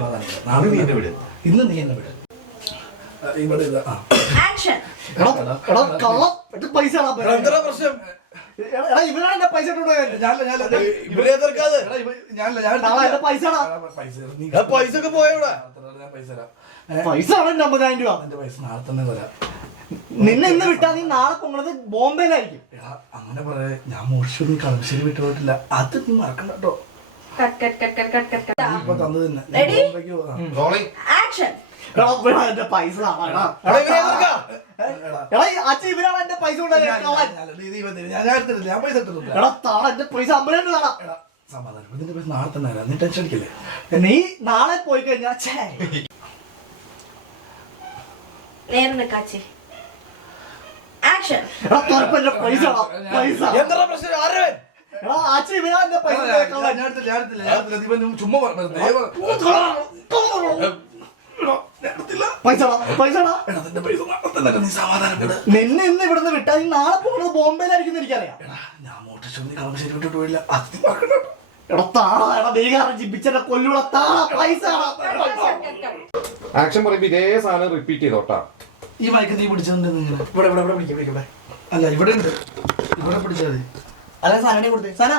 നാളെ നീ എന്നെ വിട്. ഇന്ന് നീ എന്നെ വിട്. ഇവിടെ ഇല്ല. ആക്ഷൻ. പൈസ പ്രശ്നം. എടാ ഇവരാണ് എന്റെ പൈസ ഇവരെ എതിർക്കാതെ പൈസ ഒക്കെ പോയവിടെ. പൈസ 50,000 രൂപ. എന്റെ പൈസ നാളെ തന്നെ തരാം. നിന്നെ ഇന്ന് വിട്ടാ നീ നാളെ പോണത് ബോംബെയിലായിരിക്കും. എടാ അങ്ങനെ പറയാ, ഞാൻ മോശം കളമശ്ശേരി വിട്ടു പോയിട്ടില്ല. അത് നീ മറക്കണ്ട കേട്ടോ. ഇപ്പൊ തന്നു തന്നെ. Ready? Rolling action. എന്റെ പൈസ ഇവരാണ് എന്റെ പൈസ ഞാൻ എടുത്തിട്ടില്ല, ഞാൻ പൈസ എടുത്തിട്ടില്ല. എടാ താള എന്റെ പൈസ 50,000 രൂപ. സമാധാനം, നിന്റെ പൈസ നാളെ തന്നെ തരാം. നീ ടെൻഷൻ അടിക്കില്ലേ? നീ നാളെ പോയി കഴിഞ്ഞാ നേരെ നിക്കാച്ചി. ആക്ഷൻ. പൈസ എന്താ പ്രശ്നം? ആര് എടാ ആച്ചി ഇവരാ എന്റെ പൈസ ഞാൻ എടുത്തില്ല, ഞാൻ എടുത്തില്ല, ഞാൻ എടുത്തില്ല. നീ ചുമ്മാ നിന്നെ ഇന്ന് ഇവിടുന്ന് വിട്ടാ നീ നാളെ പോകുന്നത് ബോംബെയിലായിരിക്കും എനിക്കറിയാം. ഞാൻ മോട്ടിച്ചു കളമശ്ശേരി വിട്ടിട്ട് പോയില്ല. അത് നീ മറക്കണ്ട. എടാ താള എടാ ബീഹാരം ജിബിച്ചന്റെ കൊല്ലുള്ള താള പൈസ. ആക്ഷൻ പറയുമ്പോ ഇതേ സാധനം റിപ്പീറ്റ് ചെയ്തോട്ടാ. ഈ മയക്ക് നീ പിടിച്ചിട്ടുണ്ട്. നിങ്ങൾ ഇവിടെ ഇവിടെ ഇവിടെ പിടിക്കട്ടെ. അല്ല, ഇവിടെ ഉണ്ട്. ഇവിടെ പിടിച്ചാൽ മതി. അല്ല സാധനം കൊടുത്തേ സാധന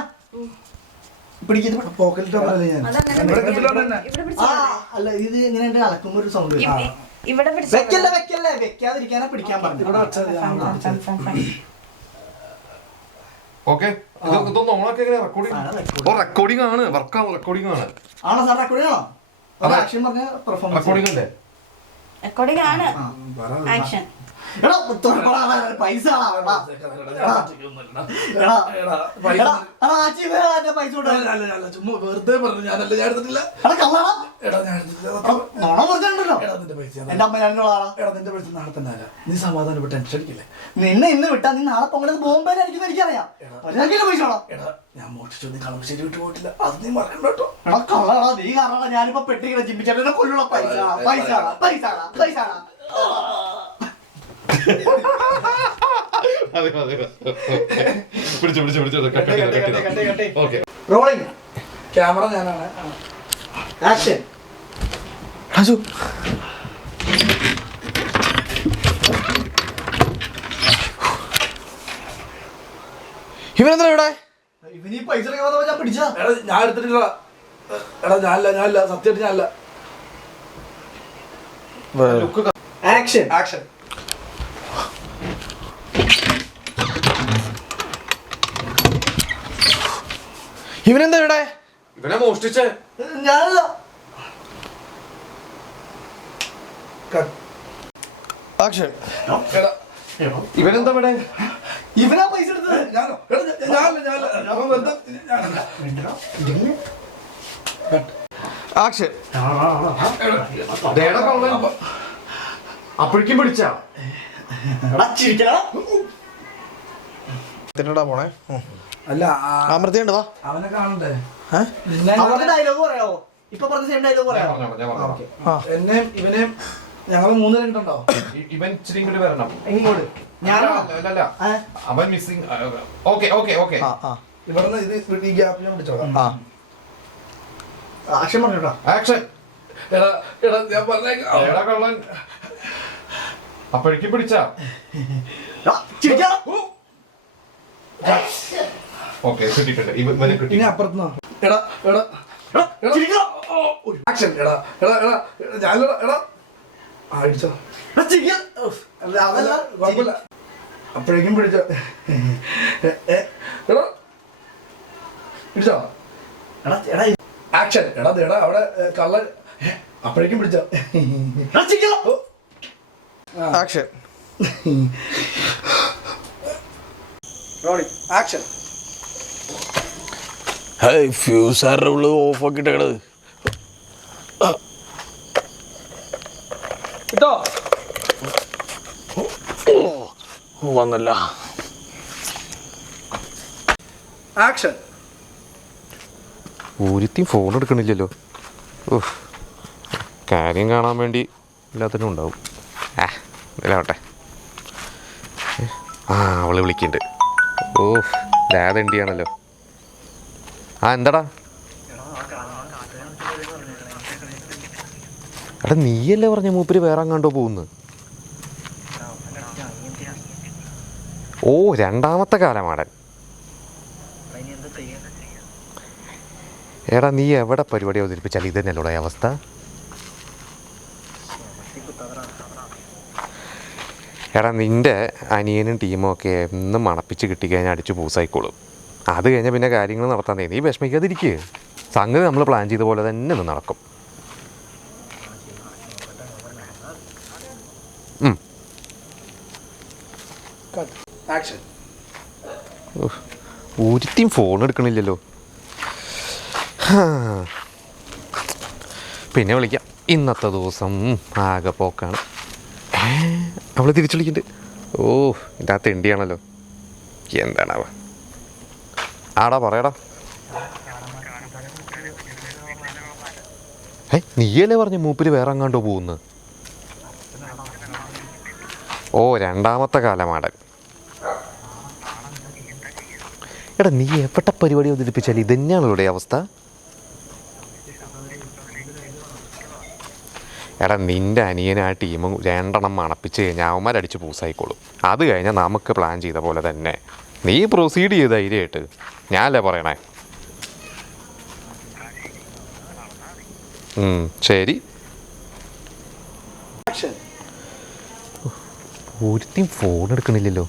പിടിക്കുന്നത് പോക്കറ്റിൽ പറഞ്ഞല്ലേ ഞാൻ. അല്ല ഇത് എങ്ങനെയുണ്ട് അലക്കുമ്പോ ഒരു സൗണ്ട്. ഇവിടെ വെക്കല്ലേ വെക്കല്ലേ വെക്കാതിരിക്കാനാ പിടിക്കാൻ പറഞ്ഞു. ഇവിടെ വെച്ചാൽ ഓക്കെ, ഇതൊന്നും ഓണൊക്കെ എങ്ങനെ റെക്കോർഡിംഗ് ആണ്. വർക്കാണ്, റെക്കോർഡിംഗ് ആണ്. ആണോ സാർ റെക്കോർഡിംഗ് ആണോ? ആക്ഷൻ പറഞ്ഞ പെർഫോമൻസ് റെക്കോർഡിംഗ് അല്ലേ? റെക്കോർഡിംഗ് ആണ്. ആക്ഷൻ. പൈസ ചുമ്മാ വെറുതെ പറഞ്ഞു. ഞാനല്ല, ഞാൻ എടുത്തിട്ടില്ല. എടാ ഞാൻ എന്റെ അമ്മ ഞാനുള്ളതാണോ? എടാ നിന്റെ പൈസ നാളെ തന്നെ തരാം. നീ സമാധാനം, ടെൻഷൻ അടിക്കില്ലേ? നിന്നെ ഇന്ന് വിട്ടാ നീ നാളെ പൊങ്ങണത് ബോംബെയിലായിരിക്കും എനിക്കറിയാം. പൈസ എടാ ഞാൻ മോഷിച്ചു, നീ കളമശ്ശേരി വിട്ടു പോയിട്ടില്ല. അത് നീ മറക്കണ്ട കേട്ടോ. എടാ കള്ളടാ നീ കാരണം ഞാനിപ്പോ പെട്ടിങ്ങനെ ജിമ്മിച്ചേട്ടനെ കൊല്ലുള്ള പൈസ പൈസ പൈസ പൈസ. റോളിംഗ്. ക്യാമറ ഞാനാണ്. ആക്ഷൻ. ഇവനെന്താ ഇവിടെ? ഇവനീ പൈസ ഞാൻ പിടിച്ചാ. ഞാൻ എടുത്തിട്ടില്ല. എടാ ഞാനല്ല സത്യമായിട്ട് ഞാനല്ല. Action action. ഇവനെന്താ ഇവിടെ? ഇവനെ മോഷ്ടിച്ചേ. ഞാനല്ല. ആക്ഷൻ. എടാ ഇവനെന്താ ഇവിടെ? ഇവനാ പൈസ എടുത്തത്. ഞാനോ? എടാ ഞാനല്ല. അവൻ വെറുതെ ഞാനല്ല. ആക്ഷൻ. അപ്പോഴേക്കും പിടിച്ചാ തിന്നടാ പോണേ. അല്ല അമൃതയുണ്ട് വാ. അവനെ കാണണ്ടേ? ഡയലോഗ് പറയാവോ? ഇപ്പൊ പറഞ്ഞ സെയിം ഡയലോഗ് പറയാമോ? എന്നെയും ഇവനെയും ഞങ്ങൾ 3 പേരും കണ്ടോ? ഇവൻ ഇച്ചിരി ഇങ്ങോട്ട് വരണം. ഇങ്ങോട്ട് ഞാനോ? അല്ല അവൻ മിസ്സിംഗ്. ഓക്കെ ഇവിടുന്ന് ഇത് ഈ ഗ്യാപ്പ് ഞാൻ പിടിച്ചോളാം. ആക്ഷൻ പറഞ്ഞോട്ടാ. ആക്ഷൻ. എടാ ഞാൻ പറഞ്ഞേക്കാം. കള്ളൻ അപ്പോഴേക്കും പിടിച്ചാ. ഓക്കെ കിട്ടിയിട്ടുണ്ട്. ഇവനെ കിട്ടി. ഇനി അപ്പുറത്തുനിന്നോ? എടാ ആക്ഷൻ. എടാ ഞാനല്ല. എടാ അടിച്ചോ. കുഴപ്പമില്ല. അപ്പോഴേക്കും പിടിച്ചോ. എടാ പിടിച്ചോ. ആക്ഷൻ. എടാ അവിടെ കള്ളൻ. അപ്പോഴേക്കും പിടിച്ചോ. ആക്ഷൻ. ആക്ഷൻ. ഫ്യൂസ് ആരുടെ ഉള്ളത് ഓഫ് ആക്കിട്ടേക്കണത് കിട്ടോ? വന്നല്ല. ആക്ഷൻ. ഒരുത്തി ഫോൺ എടുക്കണില്ലല്ലോ. കാര്യം കാണാൻ വേണ്ടി എല്ലാത്തിനും ഉണ്ടാവും. ഇതിലാവട്ടെ. അവള് വിളിക്കുന്നുണ്ട്. ലാതെണ്ടിയാണല്ലോ. എന്താടാ? എടാ നീയല്ലേ പറഞ്ഞ മൂപ്പര് വേറെ അങ്ങാണ്ടോ പോകുന്നു? രണ്ടാമത്തെ കാലമാടൻ. എടാ നീ എവിടെ പരിപാടി അവതരിപ്പിച്ചാൽ ഇത് തന്നെയല്ലോടെ അവസ്ഥ. എടാ നിൻ്റെ അനിയനും ടീമും ഒക്കെ എന്നും മണപ്പിച്ച് കിട്ടിക്കഴിഞ്ഞാൽ അടിച്ച് പൂസായിക്കോളും. അത് കഴിഞ്ഞാൽ പിന്നെ കാര്യങ്ങൾ നടത്താൻ നീ വിഷമിക്കാതിരിക്കുക. സംഗതി നമ്മൾ പ്ലാൻ ചെയ്ത പോലെ തന്നെ ഒന്ന് നടക്കും. ഒരുത്തിയും ഫോൺ എടുക്കണില്ലല്ലോ. പിന്നെ വിളിക്കാം. ഇന്നത്തെ ദിവസം ആകെ പോക്കാണ്. അവള് തിരിച്ചു വിളിക്കുന്നുണ്ട്. ഇതിനകത്ത് എണ്ടിയാണല്ലോ. എന്താണാവ? ആടാ പറയടാ. നീയല്ലേ പറഞ്ഞ മൂപ്പര് വേറെ അങ്ങാണ്ടോ പോകുന്നു? രണ്ടാമത്തെ കാലമാടൻ. എടാ നീ എവിടെ പരിപാടി അവതരിപ്പിച്ചാൽ ഇത് തന്നെയാണല്ലോ അവസ്ഥ. എടാ നിൻ്റെ അനിയൻ ആ ടീമും 2 മണപ്പിച്ച് കഴിഞ്ഞാൽ അവന്മാരടിച്ച് പൂസായിക്കോളും. അത് കഴിഞ്ഞാൽ നമുക്ക് പ്ലാൻ ചെയ്ത പോലെ തന്നെ നീ പ്രൊസീഡ് ചെയ്ത് ധൈര്യമായിട്ട്. ഞാനല്ലേ പറയണേ. ശരി. ഒരുത്തിയും ഫോൺ എടുക്കണില്ലല്ലോ.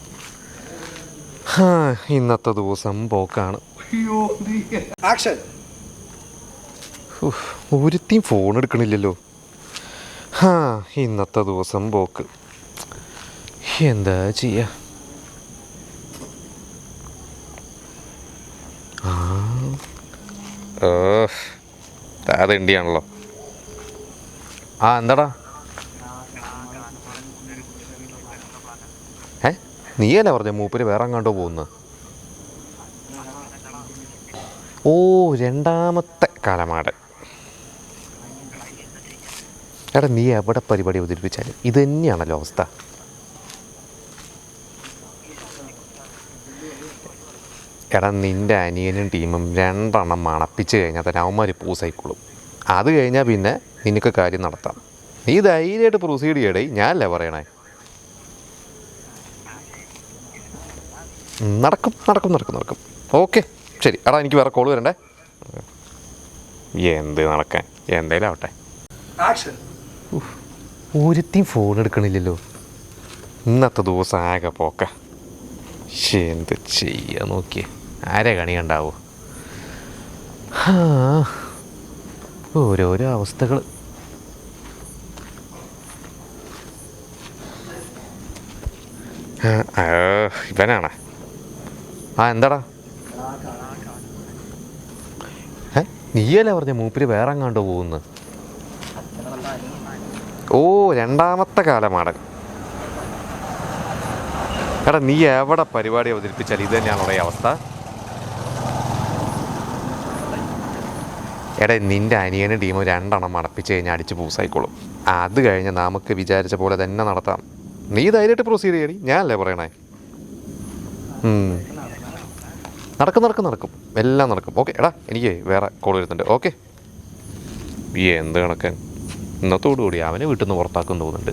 ഇന്നത്തെ ദിവസം പോക്കാണ്. ഒരുത്തിയും ഫോൺ എടുക്കണില്ലല്ലോ. ഇന്നത്തെ ദിവസം പോക്ക്. എന്താ ചെയ്യാ? അതെണ്ടിയാണല്ലോ. എന്താടാ? നീയല്ലേ പറഞ്ഞ മൂപ്പര് വേറെ അങ്ങാണ്ടോ പോകുന്നു? രണ്ടാമത്തെ കാലമാടൻ. എടാ നീ എവിടെ പരിപാടി അവതരിപ്പിച്ചാലും ഇത് തന്നെയാണല്ലോ അവസ്ഥ. എടാ നിൻ്റെ അനിയനും ടീമും 2 മണപ്പിച്ച് കഴിഞ്ഞാൽ തന്നെ അവന്മാർ പൂസായിക്കോളും. അത് കഴിഞ്ഞാൽ പിന്നെ നിനക്ക് കാര്യം നടത്താം. നീ ധൈര്യമായിട്ട് പ്രൊസീഡ് ചെയ്യടേ. ഞാനല്ലേ പറയണേ. നടക്കും. ഓക്കെ ശരി. എടാ എനിക്ക് വേറെ കോള് വരണ്ടേ. എന്ത് നടക്കാൻ, എന്തായാലും ആവട്ടെ. ആക്ഷൻ. ഒരുത്തിയും ഫോൺ എടുക്കണില്ലല്ലോ. ഇന്നത്തെ ദിവസം ആകെ പോക്ക. എന്ത് ചെയ്യാ നോക്കിയേ, ആരെ കണി കണ്ടാവോ. ഓരോരോ അവസ്ഥകൾ. ഇവനാണ്. എന്താടാ? നീയല്ലേ പറഞ്ഞ മൂപ്പര് വേറെ എങ്ങാണ്ടോ പോകുന്നു? ഓ, രണ്ടാമത്തെ കാലമാടൻ. എടാ, നീ എവിടെ പരിപാടി അവതരിപ്പിച്ചാൽ ഇത് തന്നെയാണോ ഈ അവസ്ഥ? എടാ, നിൻ്റെ അനിയനും ടീമും 2 എണ്ണം മടപ്പിച്ച് കഴിഞ്ഞാൽ അടിച്ച് പൂസായിക്കോളും. അത് കഴിഞ്ഞ് നമുക്ക് വിചാരിച്ച പോലെ തന്നെ നടത്താം. നീ ധൈര്യമായിട്ട് പ്രൊസീഡ് ചെയ്യടി, ഞാനല്ലേ പറയണേ. നടക്കും എല്ലാം നടക്കും. ഓക്കെ എടാ, എനിക്ക് വേറെ കോൾ വരുന്നുണ്ട്. ഓക്കെ. എന്ത് കണക്കൻ, ഇന്നത്തോടുകൂടി അവനെ വീട്ടിൽ നിന്ന് പുറത്താക്കും തോന്നുന്നുണ്ട്.